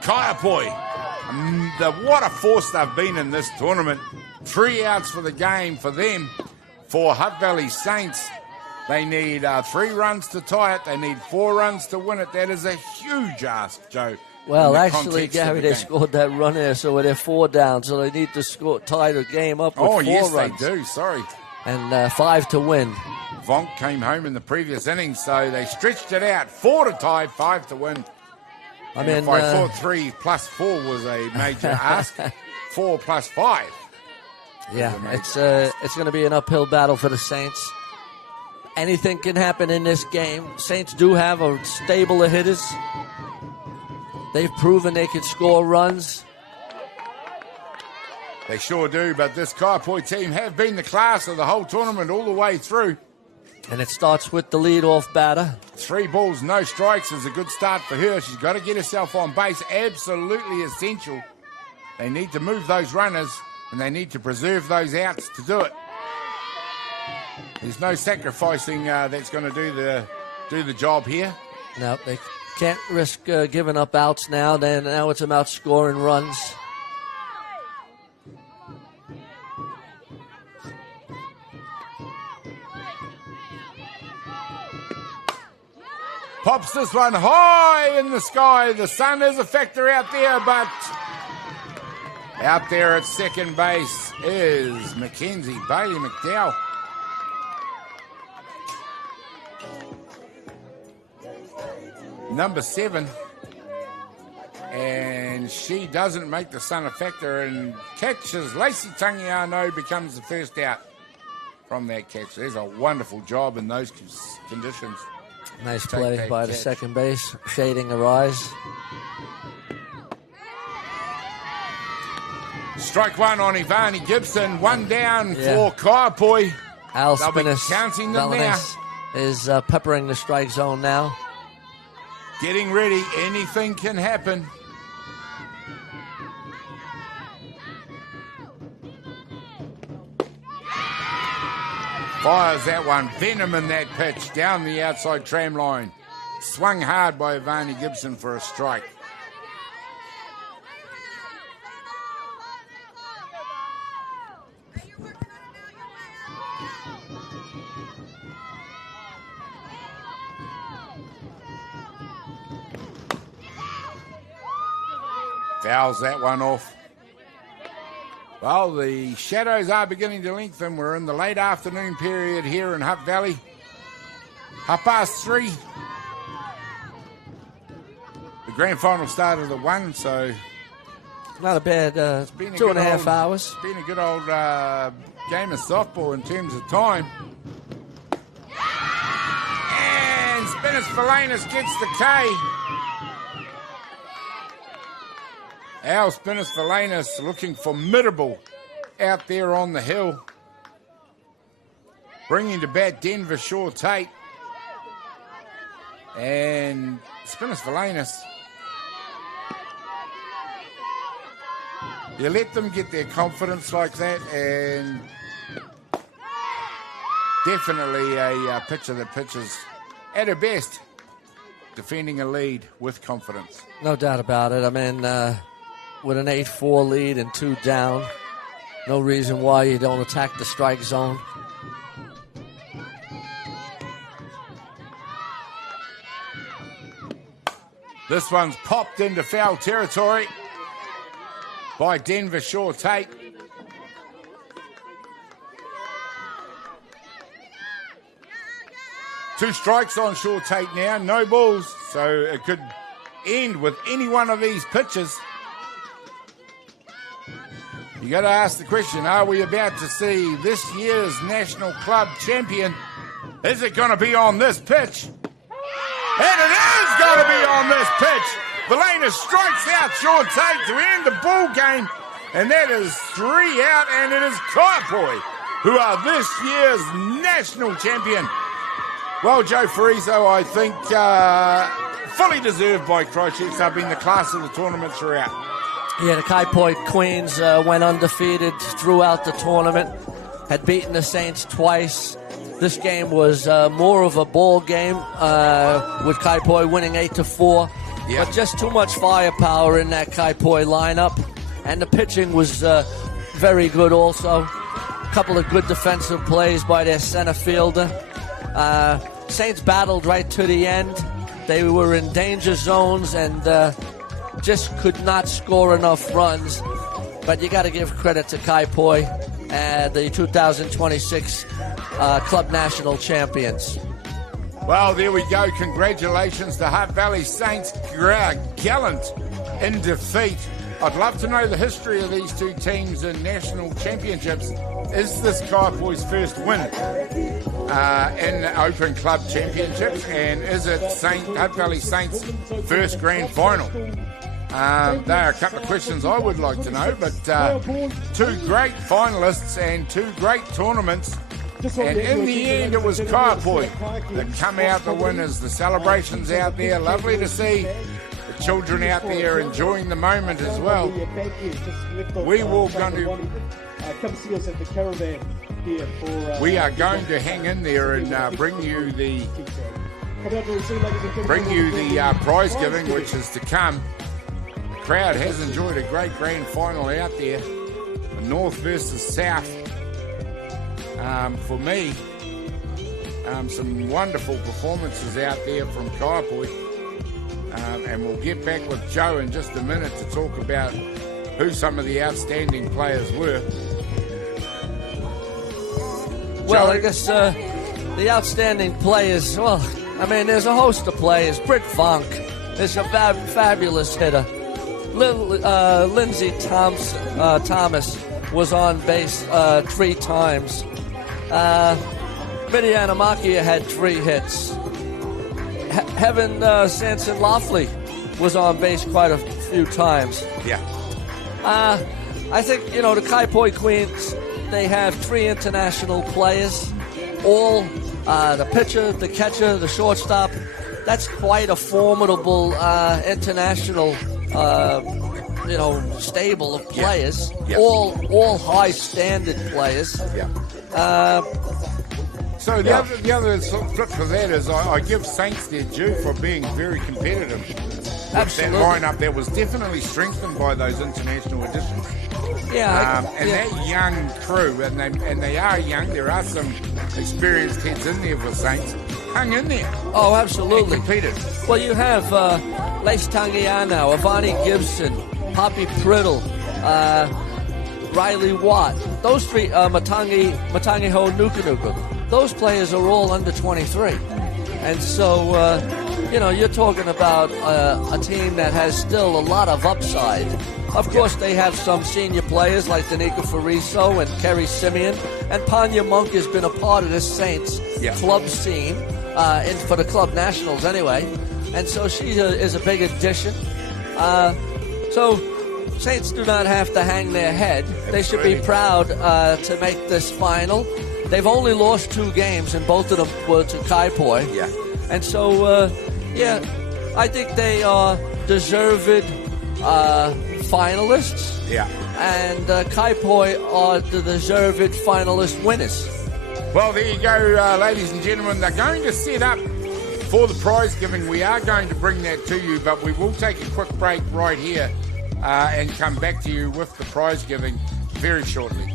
Kaiapoi, what a force they've been in this tournament. 3 outs for the game for them. For Hutt Valley Saints, they need 3 runs to tie it. They need 4 runs to win it. That is a huge ask, Joe. Well, actually, Gary, they scored that run there, so they're 4 down. So they need to tie the game up with 4 runs. Oh, yes, they do. Sorry. And 5 to win. Vonk came home in the previous innings, so they stretched it out. 4 to tie, 5 to win. If I thought 3 plus 4 was a major ask, 4 plus 5. Yeah, it's going to be an uphill battle for the Saints. Anything can happen in this game. Saints do have a stable of hitters. They've proven they can score runs. They sure do, but this Kaiapoi team have been the class of the whole tournament all the way through. And it starts with the leadoff batter. 3 balls, no strikes is a good start for her. She's got to get herself on base. Absolutely essential. They need to move those runners, and they need to preserve those outs to do it. There's no sacrificing that's going to do the job here. No, they can't risk giving up outs now. Now it's about scoring runs. Pops this one high in the sky. The sun is a factor out there, but out there at second base is Mackenzie Bailey McDowell. Number 7. And she doesn't make the sun a factor and catches Lacey Tangiano, becomes the first out from that catch. There's a wonderful job in those conditions. Nice play by the second base, shading her eyes. Strike 1 on Ivani Gibson. 1 down for Kaiapoi. Al They'll be Spinis counting them now. Is peppering the strike zone now. Getting ready. Anything can happen. Fires that one. Venom in that pitch. Down the outside tram line. Swung hard by Ivani Gibson for a strike. Fouls that one off. Well, the shadows are beginning to lengthen. We're in the late afternoon period here in Hutt Valley. 3:30. The grand final started at 1, so... Not a bad 2.5 hours. It's been a good old game of softball in terms of time. And Spinis Valanis gets the K. Al Spinis Valanis looking formidable out there on the hill. Bringing to bat Denver Shaw Tate. And Spinis Valanis. You let them get their confidence like that, and definitely a pitcher that pitches at her best, defending a lead with confidence. No doubt about it. I mean, with an 8-4 lead and 2 down, no reason why you don't attack the strike zone. This one's popped into foul territory by Denver Shaw Tate. Two strikes on Shaw Tate now, no balls, so it could end with any one of these pitches. You got to ask the question, are we about to see this year's National Club champion? Is it going to be on this pitch? And it is going to be on this pitch. Valanis strikes out Shaw Tate to end the ball game, and that is 3 out, and it is Kaiapoi who are this year's national champion. Well, Joe Fraser, I think fully deserved by Christchurch. They've been the class of the tournament throughout. Yeah, the Kaiapoi Queens went undefeated throughout the tournament. had beaten the Saints twice. This game was more of a ball game, with Kaiapoi winning 8-4. Yeah. But just too much firepower in that Kaiapoi lineup. And the pitching was very good also. A couple of good defensive plays by their center fielder. Saints battled right to the end. They were in danger zones and just could not score enough runs. But you got to give credit to Kaiapoi, the 2026 Club National Champions. Well, there we go. Congratulations to Hutt Valley Saints. Gallant in defeat. I'd love to know the history of these two teams in national championships. Is this Kaiapoi's first win in the Open Club Championships? And is it Hutt Valley Saints' first grand final? There are a couple of questions I would like to know, but two great finalists and two great tournaments. And in the end, it was Kaiapoi that come out the winners. The celebrations out there, lovely to see. The children out there enjoying the moment as well. We are going to hang in there and bring you the prize giving, which is to come. The crowd has enjoyed a great grand final out there. North versus South. For me, some wonderful performances out there from Kaiapoi. And we'll get back with Joe in just a minute to talk about who some of the outstanding players were. Well, Joe? I guess the outstanding players, well, I mean, there's a host of players. Britt Funk is a fabulous hitter. Lindsey Thomas was on base 3 times. Mitty Anamakia had 3 hits. Heaven Sanson Laughley was on base quite a few times. Yeah. I think, the Kaiapoi Queens, they have 3 international players. All the pitcher, the catcher, the shortstop. That's quite a formidable international stable of players. Yeah. All high standard players. Yeah. So the other flip for that is I give Saints their due for being very competitive. Absolutely. That lineup that was definitely strengthened by those international additions. Yeah. That young crew, and they are young. There are some experienced heads in there for Saints. Hung in there. Oh, absolutely. And competed. Well, you have Lace Tangiano, Avani Gibson, Poppy Priddle, Riley Watt. Those 3, Matangi Ho Nukunuku. Those players are all under 23. And so, you're talking about a team that has still a lot of upside. Of course, they have some senior players like Danica Fariso and Kerry Simeon. And Panya Monk has been a part of this Saints club scene, for the club nationals anyway. And so she is a big addition. So Saints do not have to hang their head. They should be proud to make this final. They've only lost 2 games, and both of them were to Kaiapoi. Yeah. And so, I think they are deserved finalists. Yeah. And Kaiapoi are the deserved finalist winners. Well, there you go, ladies and gentlemen. They're going to set up for the prize giving. We are going to bring that to you, but we will take a quick break right here and come back to you with the prize giving very shortly.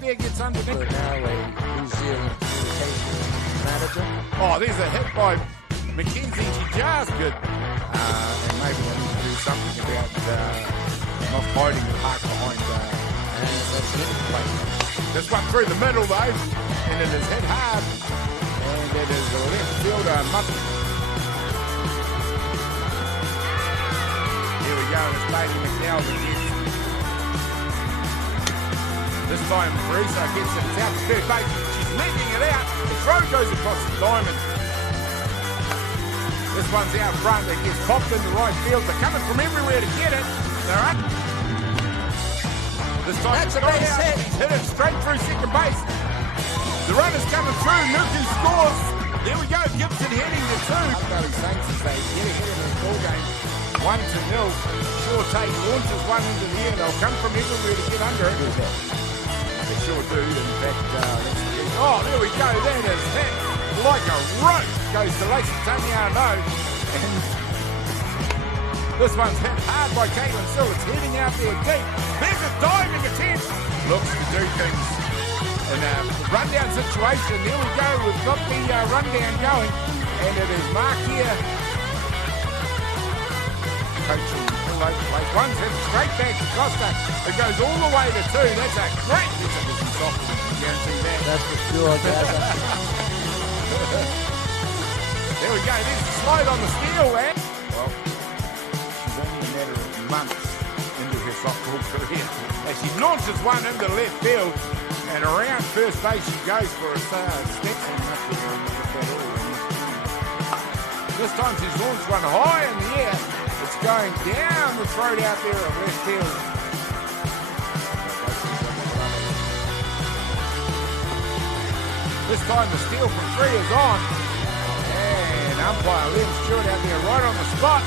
Gets underneath. Now a New Zealand communication manager. Oh, there's a hit by Mackenzie Jars. Good. And maybe we need to do something about Not fighting the park behind. And that's it. This one through the middle though, and it is hit hard. And it is a left fielder, Mutton. Here we go, it's Lady McDowell again. This time Fraser gets it out to third base. She's leaving it out. The throw goes across the diamond. This one's out front. It gets popped into right field. They're coming from everywhere to get it. They're up. This time that's a base hit. He's hit it straight through second base. The runner's coming through. Nuku scores. There we go. Gibson heading to two. Valley Saints as they get ahead in the ball game. 1-0. Sure take launches one into the air. They'll come from everywhere to get under it. They sure do. In fact, there we go. That is hit like a rope. Goes to Lacey Taniano. And this one's hit hard by Caitlin Sill. It's heading out there deep. There's a diving attempt. Looks to do things in a rundown situation. There we go. We've got the rundown going. And it is Mark here. Coaching all over the place. One's hit straight back to Costa. It goes all the way to two. That's a great piece of business off. You can guarantee that. That's for sure, guys. There we go. There's the slide on the steel, man. Well, she's only a matter of months into her softball career. As she launches one into left field, and around first base she goes for a step. This time she's launched one high in the air. It's going down the throat out there of left field. This time the steal from three is on. And umpire Lynn Stewart out there right on the spot.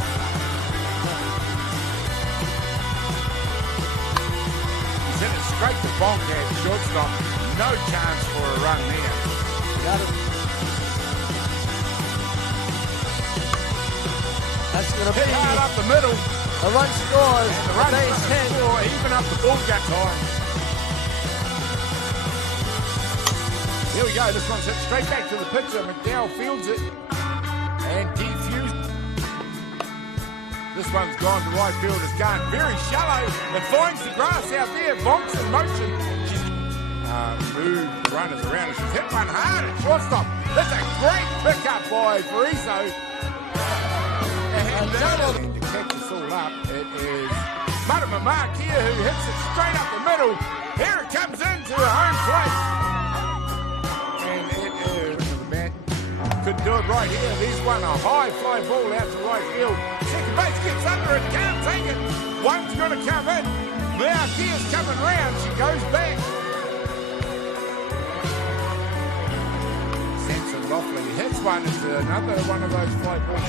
He's hit it straight to Bonk at shortstop. No chance for a run there. Got it. That's going to be hard up the middle. A run scores. And the run base hit. Even up the ball gap time. Here we go. This one's hit straight back to the pitcher. McDowell fields it. And defused. This one's gone to right field. It's gone very shallow. It finds the grass out there. Bonks in motion. She's moved the runners around. And she's hit one hard at shortstop. That's a great pickup by Fraser. And to catch us all up, it is Marama Mark here who hits it straight up the middle. Here it comes into her home plate. And it is the bat. Couldn't do it right here. There's one, a high fly ball out to right field. Second base gets under it, can't take it. One's going to come in. Markia's coming round. She goes back. Samson Loughley hits one. It's another one of those fly balls.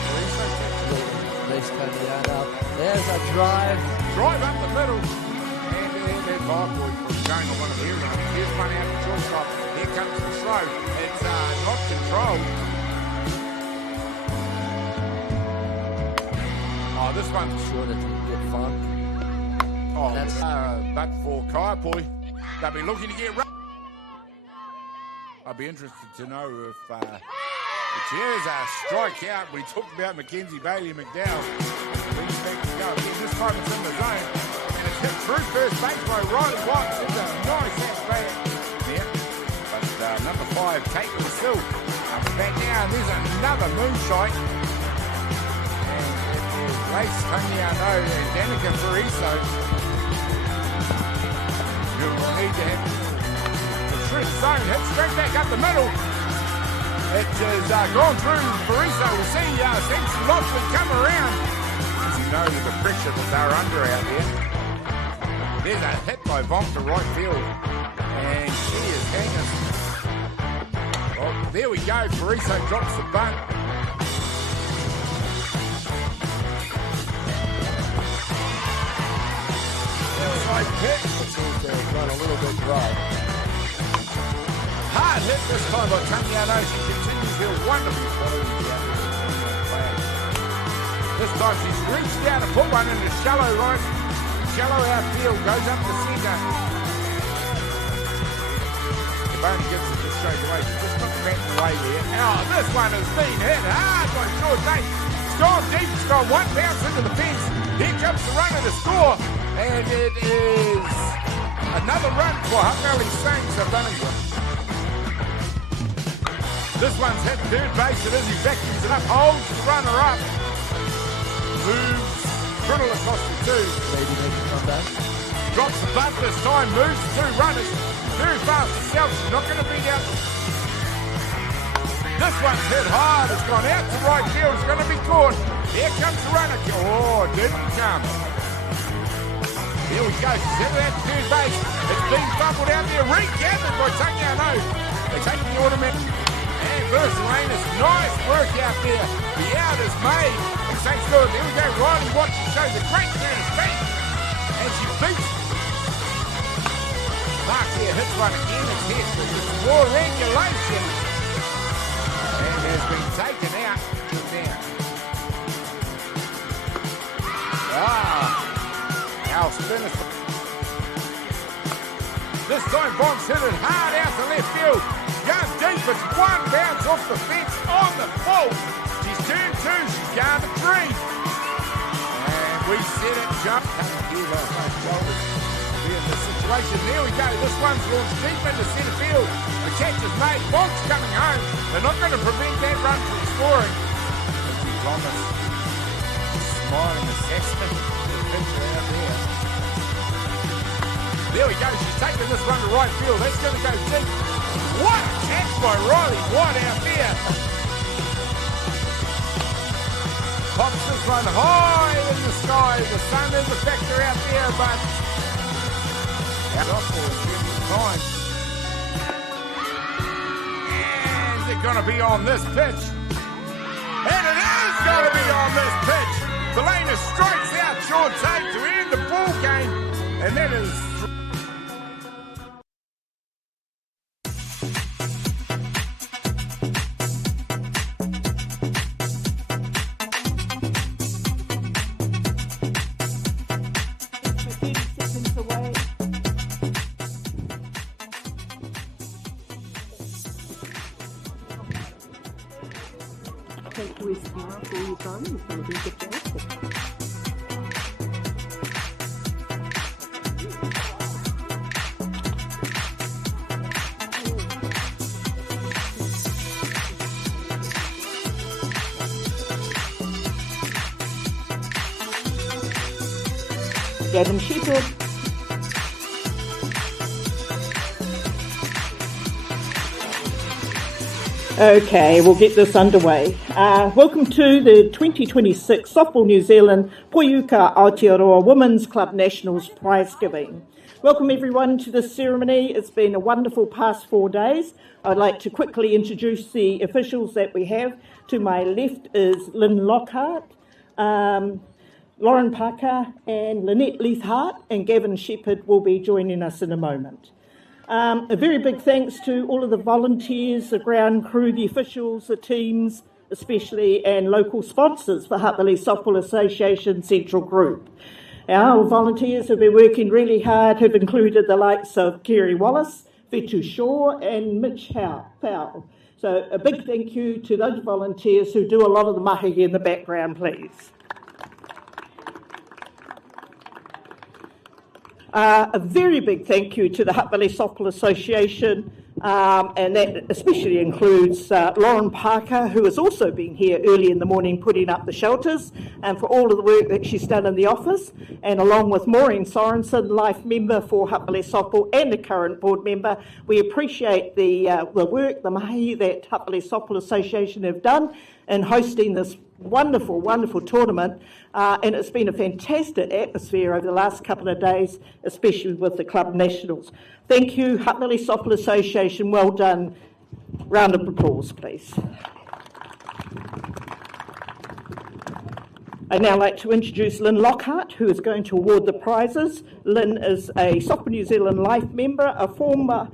There's a drive. Drive up the middle. And then Kaiapoi from going to one of their runs. Here's one out to shortstop. Here comes the throw. It's not controlled. Oh, this one's sure that you get fun. Oh, that's but for Kaiapoi, they'll be looking to get run. I'd be interested to know if there's a strikeout. We talked about Mackenzie Bailey McDowell. Leads back to go again. This time it's in the zone. And it's hit through first base by Riley Watts. It's a nice at-bat. Yeah. But number 5, Caitlin Sill, comes back now. And there's another moonshot. And it is Lace Taniano and Danica Fariso. Who will need to have the shred zone. Hit straight back up the middle. It has gone through Fraser. We'll see Samson Loughley come around. As you know the pressure that they're under out there. There's a hit by Vonk to right field. And she is hanging. Well, there we go. Fraser drops the bunt. Outside pitch. It's also run a little bit dry. Hard hit this time by Taniano. She continues her wonderful following the flag. This time she's reached down to put one into shallow right. Shallow outfield, goes up the centre. Boney gets it just straight away. She just put the bat in the way there. Oh, this one has been hit hard by Short Date. It's gone deep. It's gone one bounce into the fence. Here comes the runner to score. And it is another run for Hutt Valley Saints of Dunnington. This one's hit third base. It is effective. It up, holds the runner up. Moves Criddle across the two. Lady making comeback. Drops the bunt this time. Moves the two runners. Very fast herself. She's not going to beat out. This one's hit hard. It's gone out to right field. It's going to be caught. Here comes the runner. Oh, didn't come. Here we go. She's hit that third base. It's been fumbled out there. Regathered by Tanya. No. They're taking the automatic. And Versalanus, nice work out there. The out is made. And Saints good. There we go. Riley Watson shows a great turn of feet. And she beats. Mark here hits one again. It's hit. It's more regulation. And has been taken out. Down. Our spinner. This time Bond's hit it hard out to left field. Goes deep, it's one bounce off the fence on the full. She's turned two, she's gone to three. And we set it jump. Coming here by both shoulders. We're in the situation. There we go. This one's launched deep into centre field. The catch is made. Bond's coming home. They're not going to prevent that run from scoring. As we promise. Smiling assessment. The picture out there. There we go. She's taking this run to right field. That's going to go deep. What a catch by Riley White out there. Pops this one high in the sky. The sun is a factor out there, but off for time. And is it going to be on this pitch? And it is going to be on this pitch. Belena strikes out short take to end the ball game. And that is... Adam Shepherd. Okay, we'll get this underway. Welcome to the 2026 Softball New Zealand Poiuka Aotearoa Women's Club Nationals Prize Giving. Welcome everyone to this ceremony. It's been a wonderful past 4 days. I'd like to quickly introduce the officials that we have. To my left is Lynn Lockhart, Lauren Parker and Lynette Leith-Hart, and Gavin Shepherd will be joining us in a moment. A very big thanks to all of the volunteers, the ground crew, the officials, the teams, especially, and local sponsors for Hutt Valley Softball Association Central Group. Our volunteers have been working really hard, have included the likes of Kerry Wallace, Whetu Shaw and Mitch Powell. So a big thank you to those volunteers who do a lot of the mahi in the background, please. A very big thank you to the Hutt Valley Softball Association, and that especially includes Lauren Parker, who has also been here early in the morning putting up the shelters, and for all of the work that she's done in the office, and along with Maureen Sorensen, life member for Hutt Valley Softball and a current board member. We appreciate the work, the mahi that Hutt Valley Softball Association have done in hosting this wonderful, wonderful tournament, and it's been a fantastic atmosphere over the last couple of days, especially with the Club Nationals. Thank you, Hutt Valley Softball Association, well done. Round of applause, please. I'd now like to introduce Lynn Lockhart, who is going to award the prizes. Lynn is a Softball New Zealand Life member, a former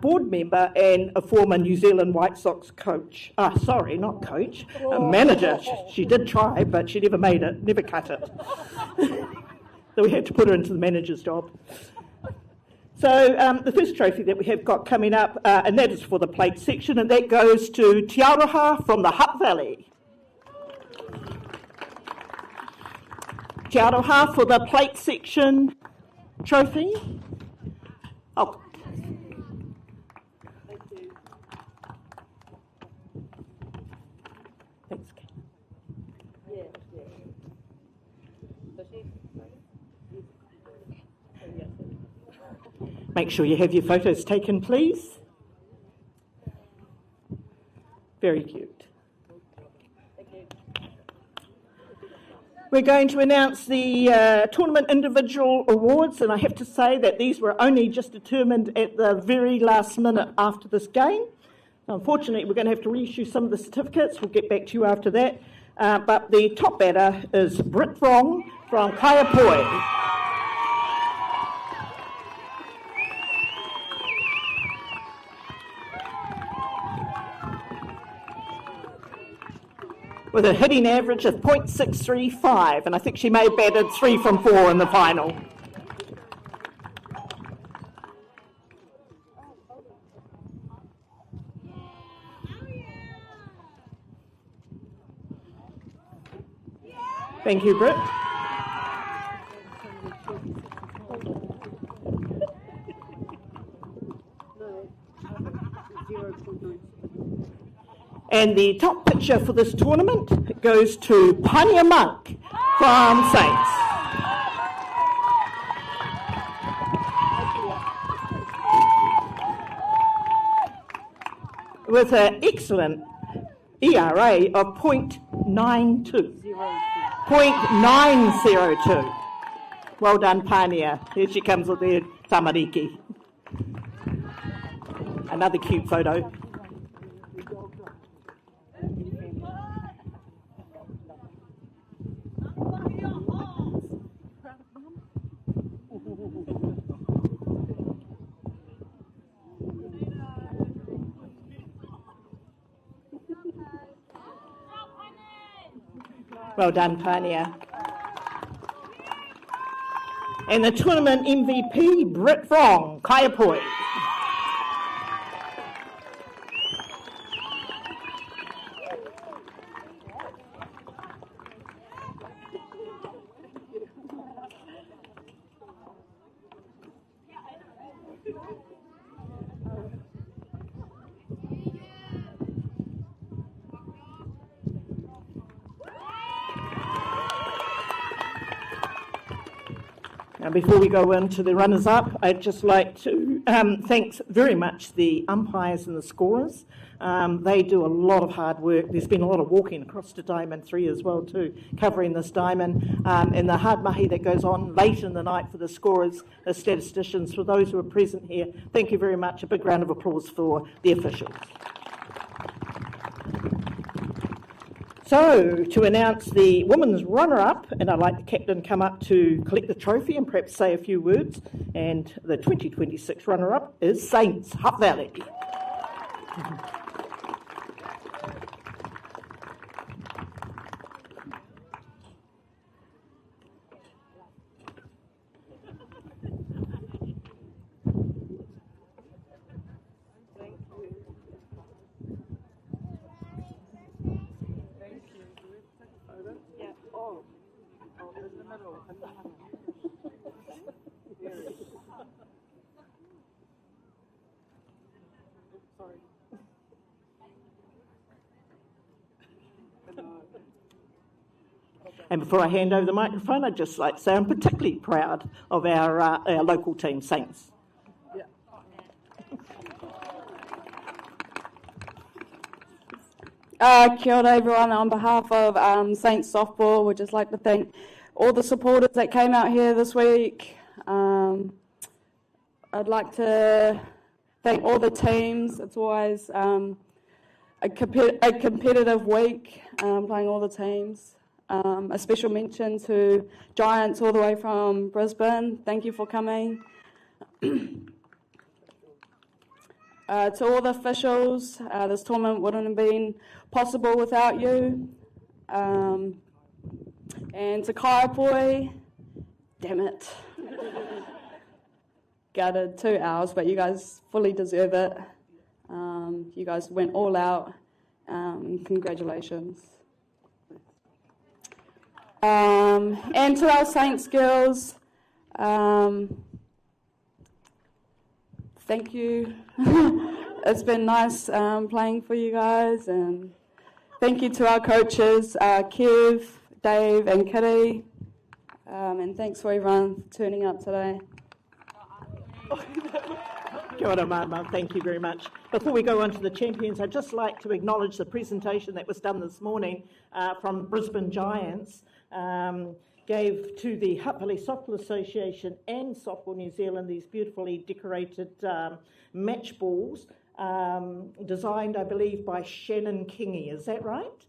board member, and a former New Zealand White Sox coach. Sorry, not coach, a manager. She did try, but she never made it, never cut it. So we had to put her into the manager's job. So the first trophy that we have got coming up, and that is for the plate section, and that goes to Te Aroha from the Hutt Valley. Te Aroha for the plate section. trophy. Oh. Thanks, Kate. Make sure you have your photos taken, please. Very cute. We're going to announce the tournament individual awards, and I have to say that these were only just determined at the very last minute after this game. Unfortunately, we're going to have to reissue some of the certificates. We'll get back to you after that. But the top batter is Britt Wrong from Kaiapoi. With a hitting average of .635, and I think she may have batted 3 from 4 in the final. Thank you, Britt. And the top pitcher for this tournament goes to Pania Monk from Saints. With an excellent ERA of .92. 0.902. Well done, Pania. Here she comes with her tamariki. Another cute photo. Well done, Pania. And the tournament MVP, Britt Wrong, Kaiapoi. Now, before we go into the runners-up, I'd just like to thank very much the umpires and the scorers. They do a lot of hard work. There's been a lot of walking across to Diamond 3 as well too, covering this diamond, and the hard mahi that goes on late in the night for the scorers, the statisticians, for those who are present here. Thank you very much. A big round of applause for the officials. So, to announce the women's runner-up, and I'd like the captain come up to collect the trophy and perhaps say a few words, and the 2026 runner-up is Saints, Hutt Valley. And before I hand over the microphone, I'd just like to say I'm particularly proud of our local team, Saints. Kia ora everyone, on behalf of Saints Softball, we'd just like to thank all the supporters that came out here this week. I'd like to thank all the teams. It's always a competitive week, playing all the teams. A special mention to Giants all the way from Brisbane. Thank you for coming. To all the officials, this tournament wouldn't have been possible without you. And to Kaiapoi, damn it. Gutted 2 hours, but you guys fully deserve it. You guys went all out. Congratulations. And to our Saints girls, Thank you. It's been nice playing for you guys, and thank you to our coaches, Kev, Dave, and Kitty, and thanks for everyone for turning up today. Kia ora, Mama. Thank you very much. Before we go on to the champions, I'd just like to acknowledge the presentation that was done this morning from Brisbane Giants. Gave to the Hutt Valley Softball Association and Softball New Zealand these beautifully decorated match balls, designed, I believe, by Shannon Kingy. Is that right?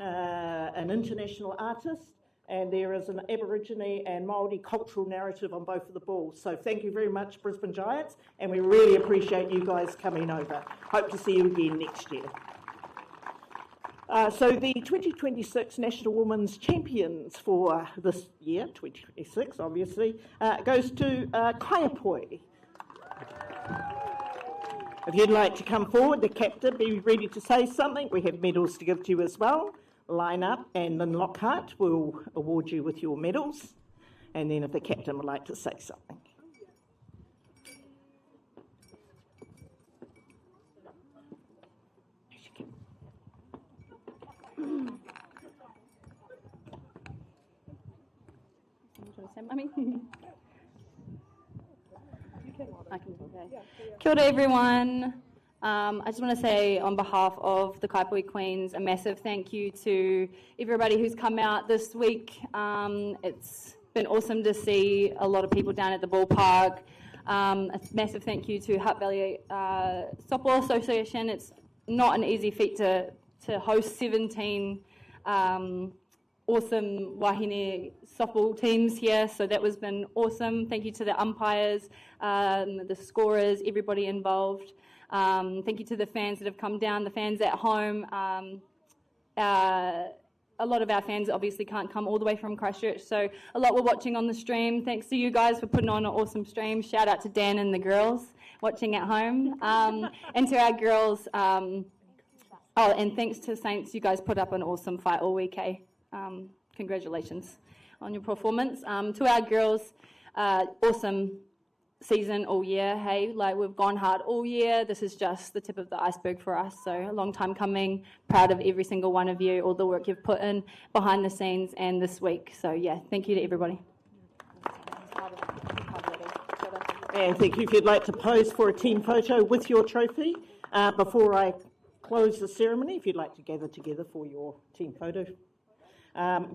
An international artist, and there is an Aborigine and Māori cultural narrative on both of the balls. So thank you very much, Brisbane Giants, and we really appreciate you guys coming over. Hope to see you again next year. So the 2026 National Women's Champions for this year, 2026 obviously, goes to Kaiapoi. If you'd like to come forward, the captain, be ready to say something. We have medals to give to you as well. Line up, and then Lockhart will award you with your medals. And then if the captain would like to say something. Kia ora, everyone. I just want to say on behalf of the Kaiapoi Queens a massive thank you to everybody who's come out this week. It's been awesome to see a lot of people down at the Ballpark. A massive thank you to Hutt Valley Softball Association. It's not an easy feat to host 17 awesome wahine softball teams here, so that was been awesome. Thank you to the umpires, the scorers, everybody involved. Thank you to the fans that have come down, the fans at home. A lot of our fans obviously can't come all the way from Christchurch, so a lot were watching on the stream. Thanks to you guys for putting on an awesome stream. Shout out to Dan and the girls watching at home. And to our girls, and thanks to Saints, you guys put up an awesome fight all week, eh? Congratulations on your performance. To our girls, awesome season all year, hey? Like, we've gone hard all year. This is just the tip of the iceberg for us, so a long time coming. Proud of every single one of you, all the work you've put in behind the scenes and this week. So, yeah, thank you to everybody. And thank you. If you'd like to pose for a team photo with your trophy, before I close the ceremony, if you'd like to gather together for your team photo.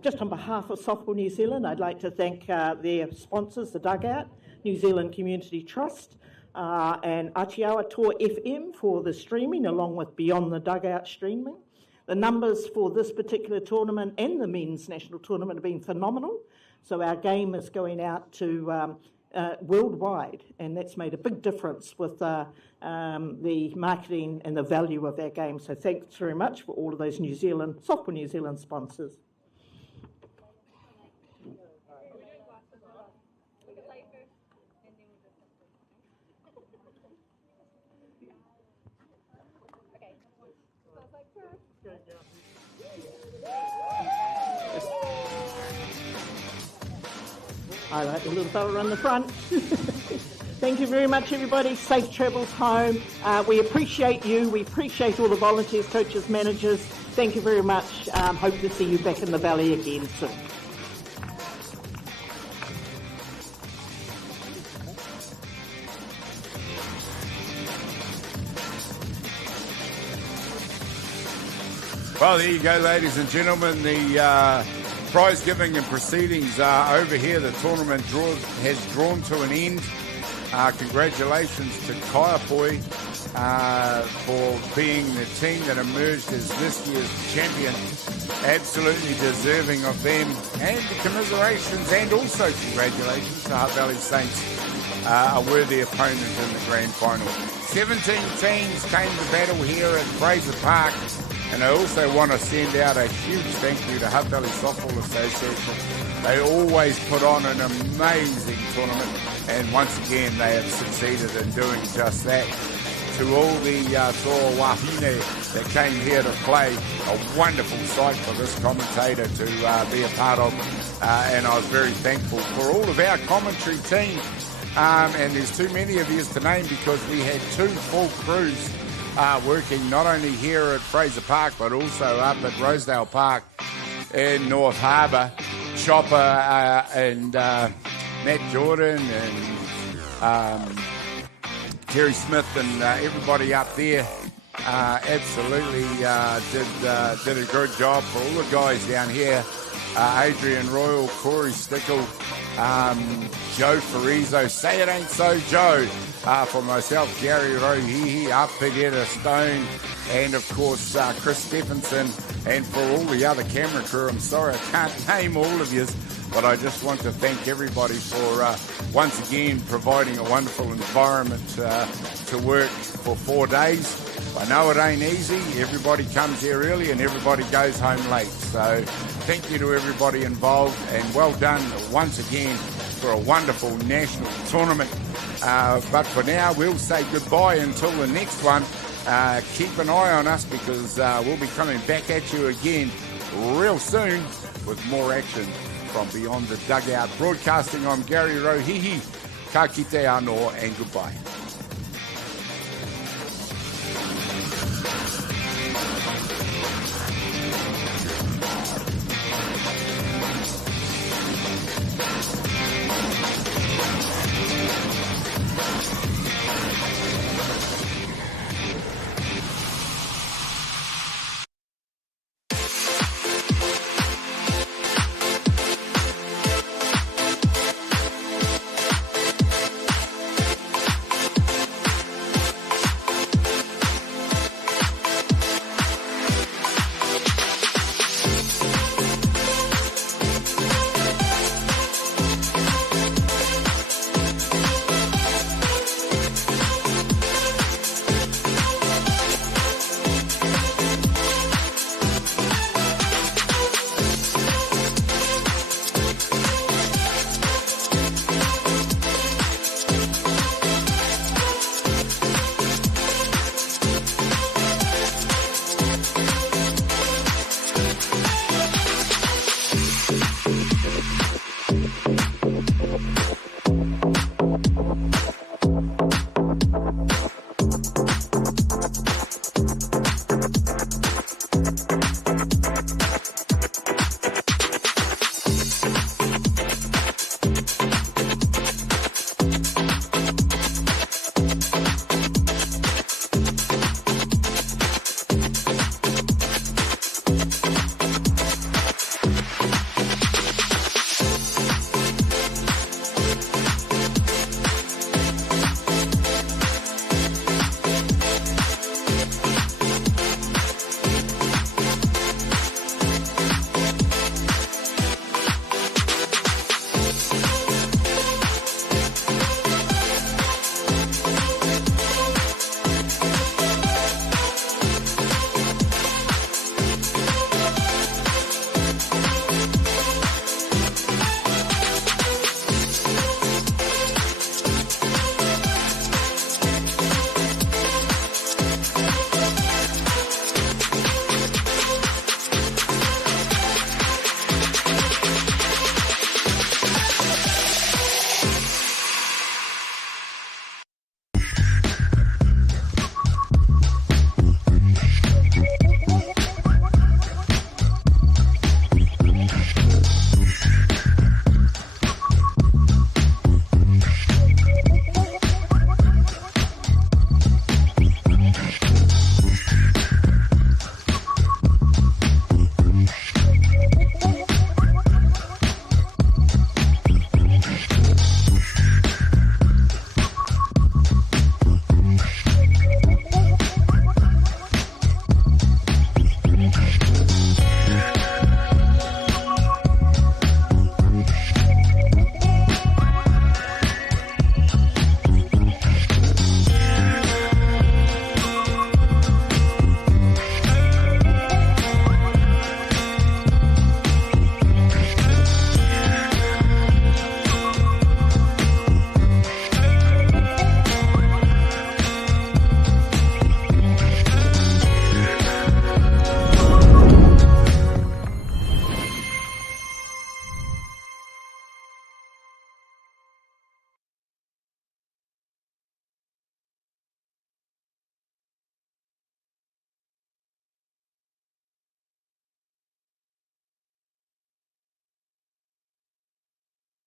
Just on behalf of Softball New Zealand, I'd like to thank their sponsors, the Dugout, New Zealand Community Trust, and Atiawa Tour FM for the streaming, along with Beyond the Dugout streaming. The numbers for this particular tournament and the men's national tournament have been phenomenal, so our game is going out to worldwide, and that's made a big difference with the marketing and the value of our game. So thanks very much for all of those Softball New Zealand sponsors. I like the little fella on the front. Thank you very much, everybody. Safe travels home. We appreciate you. We appreciate all the volunteers, coaches, managers. Thank you very much. Hope to see you back in the Valley again soon. Well, there you go, ladies and gentlemen. The prize giving and proceedings are over here. The tournament has drawn to an end. Congratulations to Kaiapoi for being the team that emerged as this year's champion. Absolutely deserving of them. And commiserations and also congratulations to Hutt Valley Saints, a worthy opponent in the grand final. 17 teams came to battle here at Fraser Park. And I also want to send out a huge thank you to Hutt Valley Softball Association. They always put on an amazing tournament, and once again they have succeeded in doing just that. To all the toa wahine that came here to play, a wonderful sight for this commentator to be a part of, and I was very thankful for all of our commentary team. and there's too many of yous to name because we had 2 full crews working not only here at Fraser Park but also up at Rosedale Park in North Harbour. Chopper and Matt Jordan and Terry Smith and everybody up there absolutely did a good job. For all the guys down here, Adrian Royal, Corey Stickle, Joe Farizo, Say It Ain't So Joe, for myself, Gary Rohihi, Apegeta Stone, and of course Chris Stephenson, and for all the other camera crew. I'm sorry I can't name all of you, but I just want to thank everybody for once again providing a wonderful environment to work for 4 days. I know it ain't easy. Everybody comes here early and everybody goes home late. So thank you to everybody involved, and well done once again for a wonderful national tournament. But for now, we'll say goodbye until the next one. Keep an eye on us because we'll be coming back at you again real soon with more action from Beyond the Dugout. Broadcasting, I'm Gary Rohihi. Ka kite anō, and goodbye.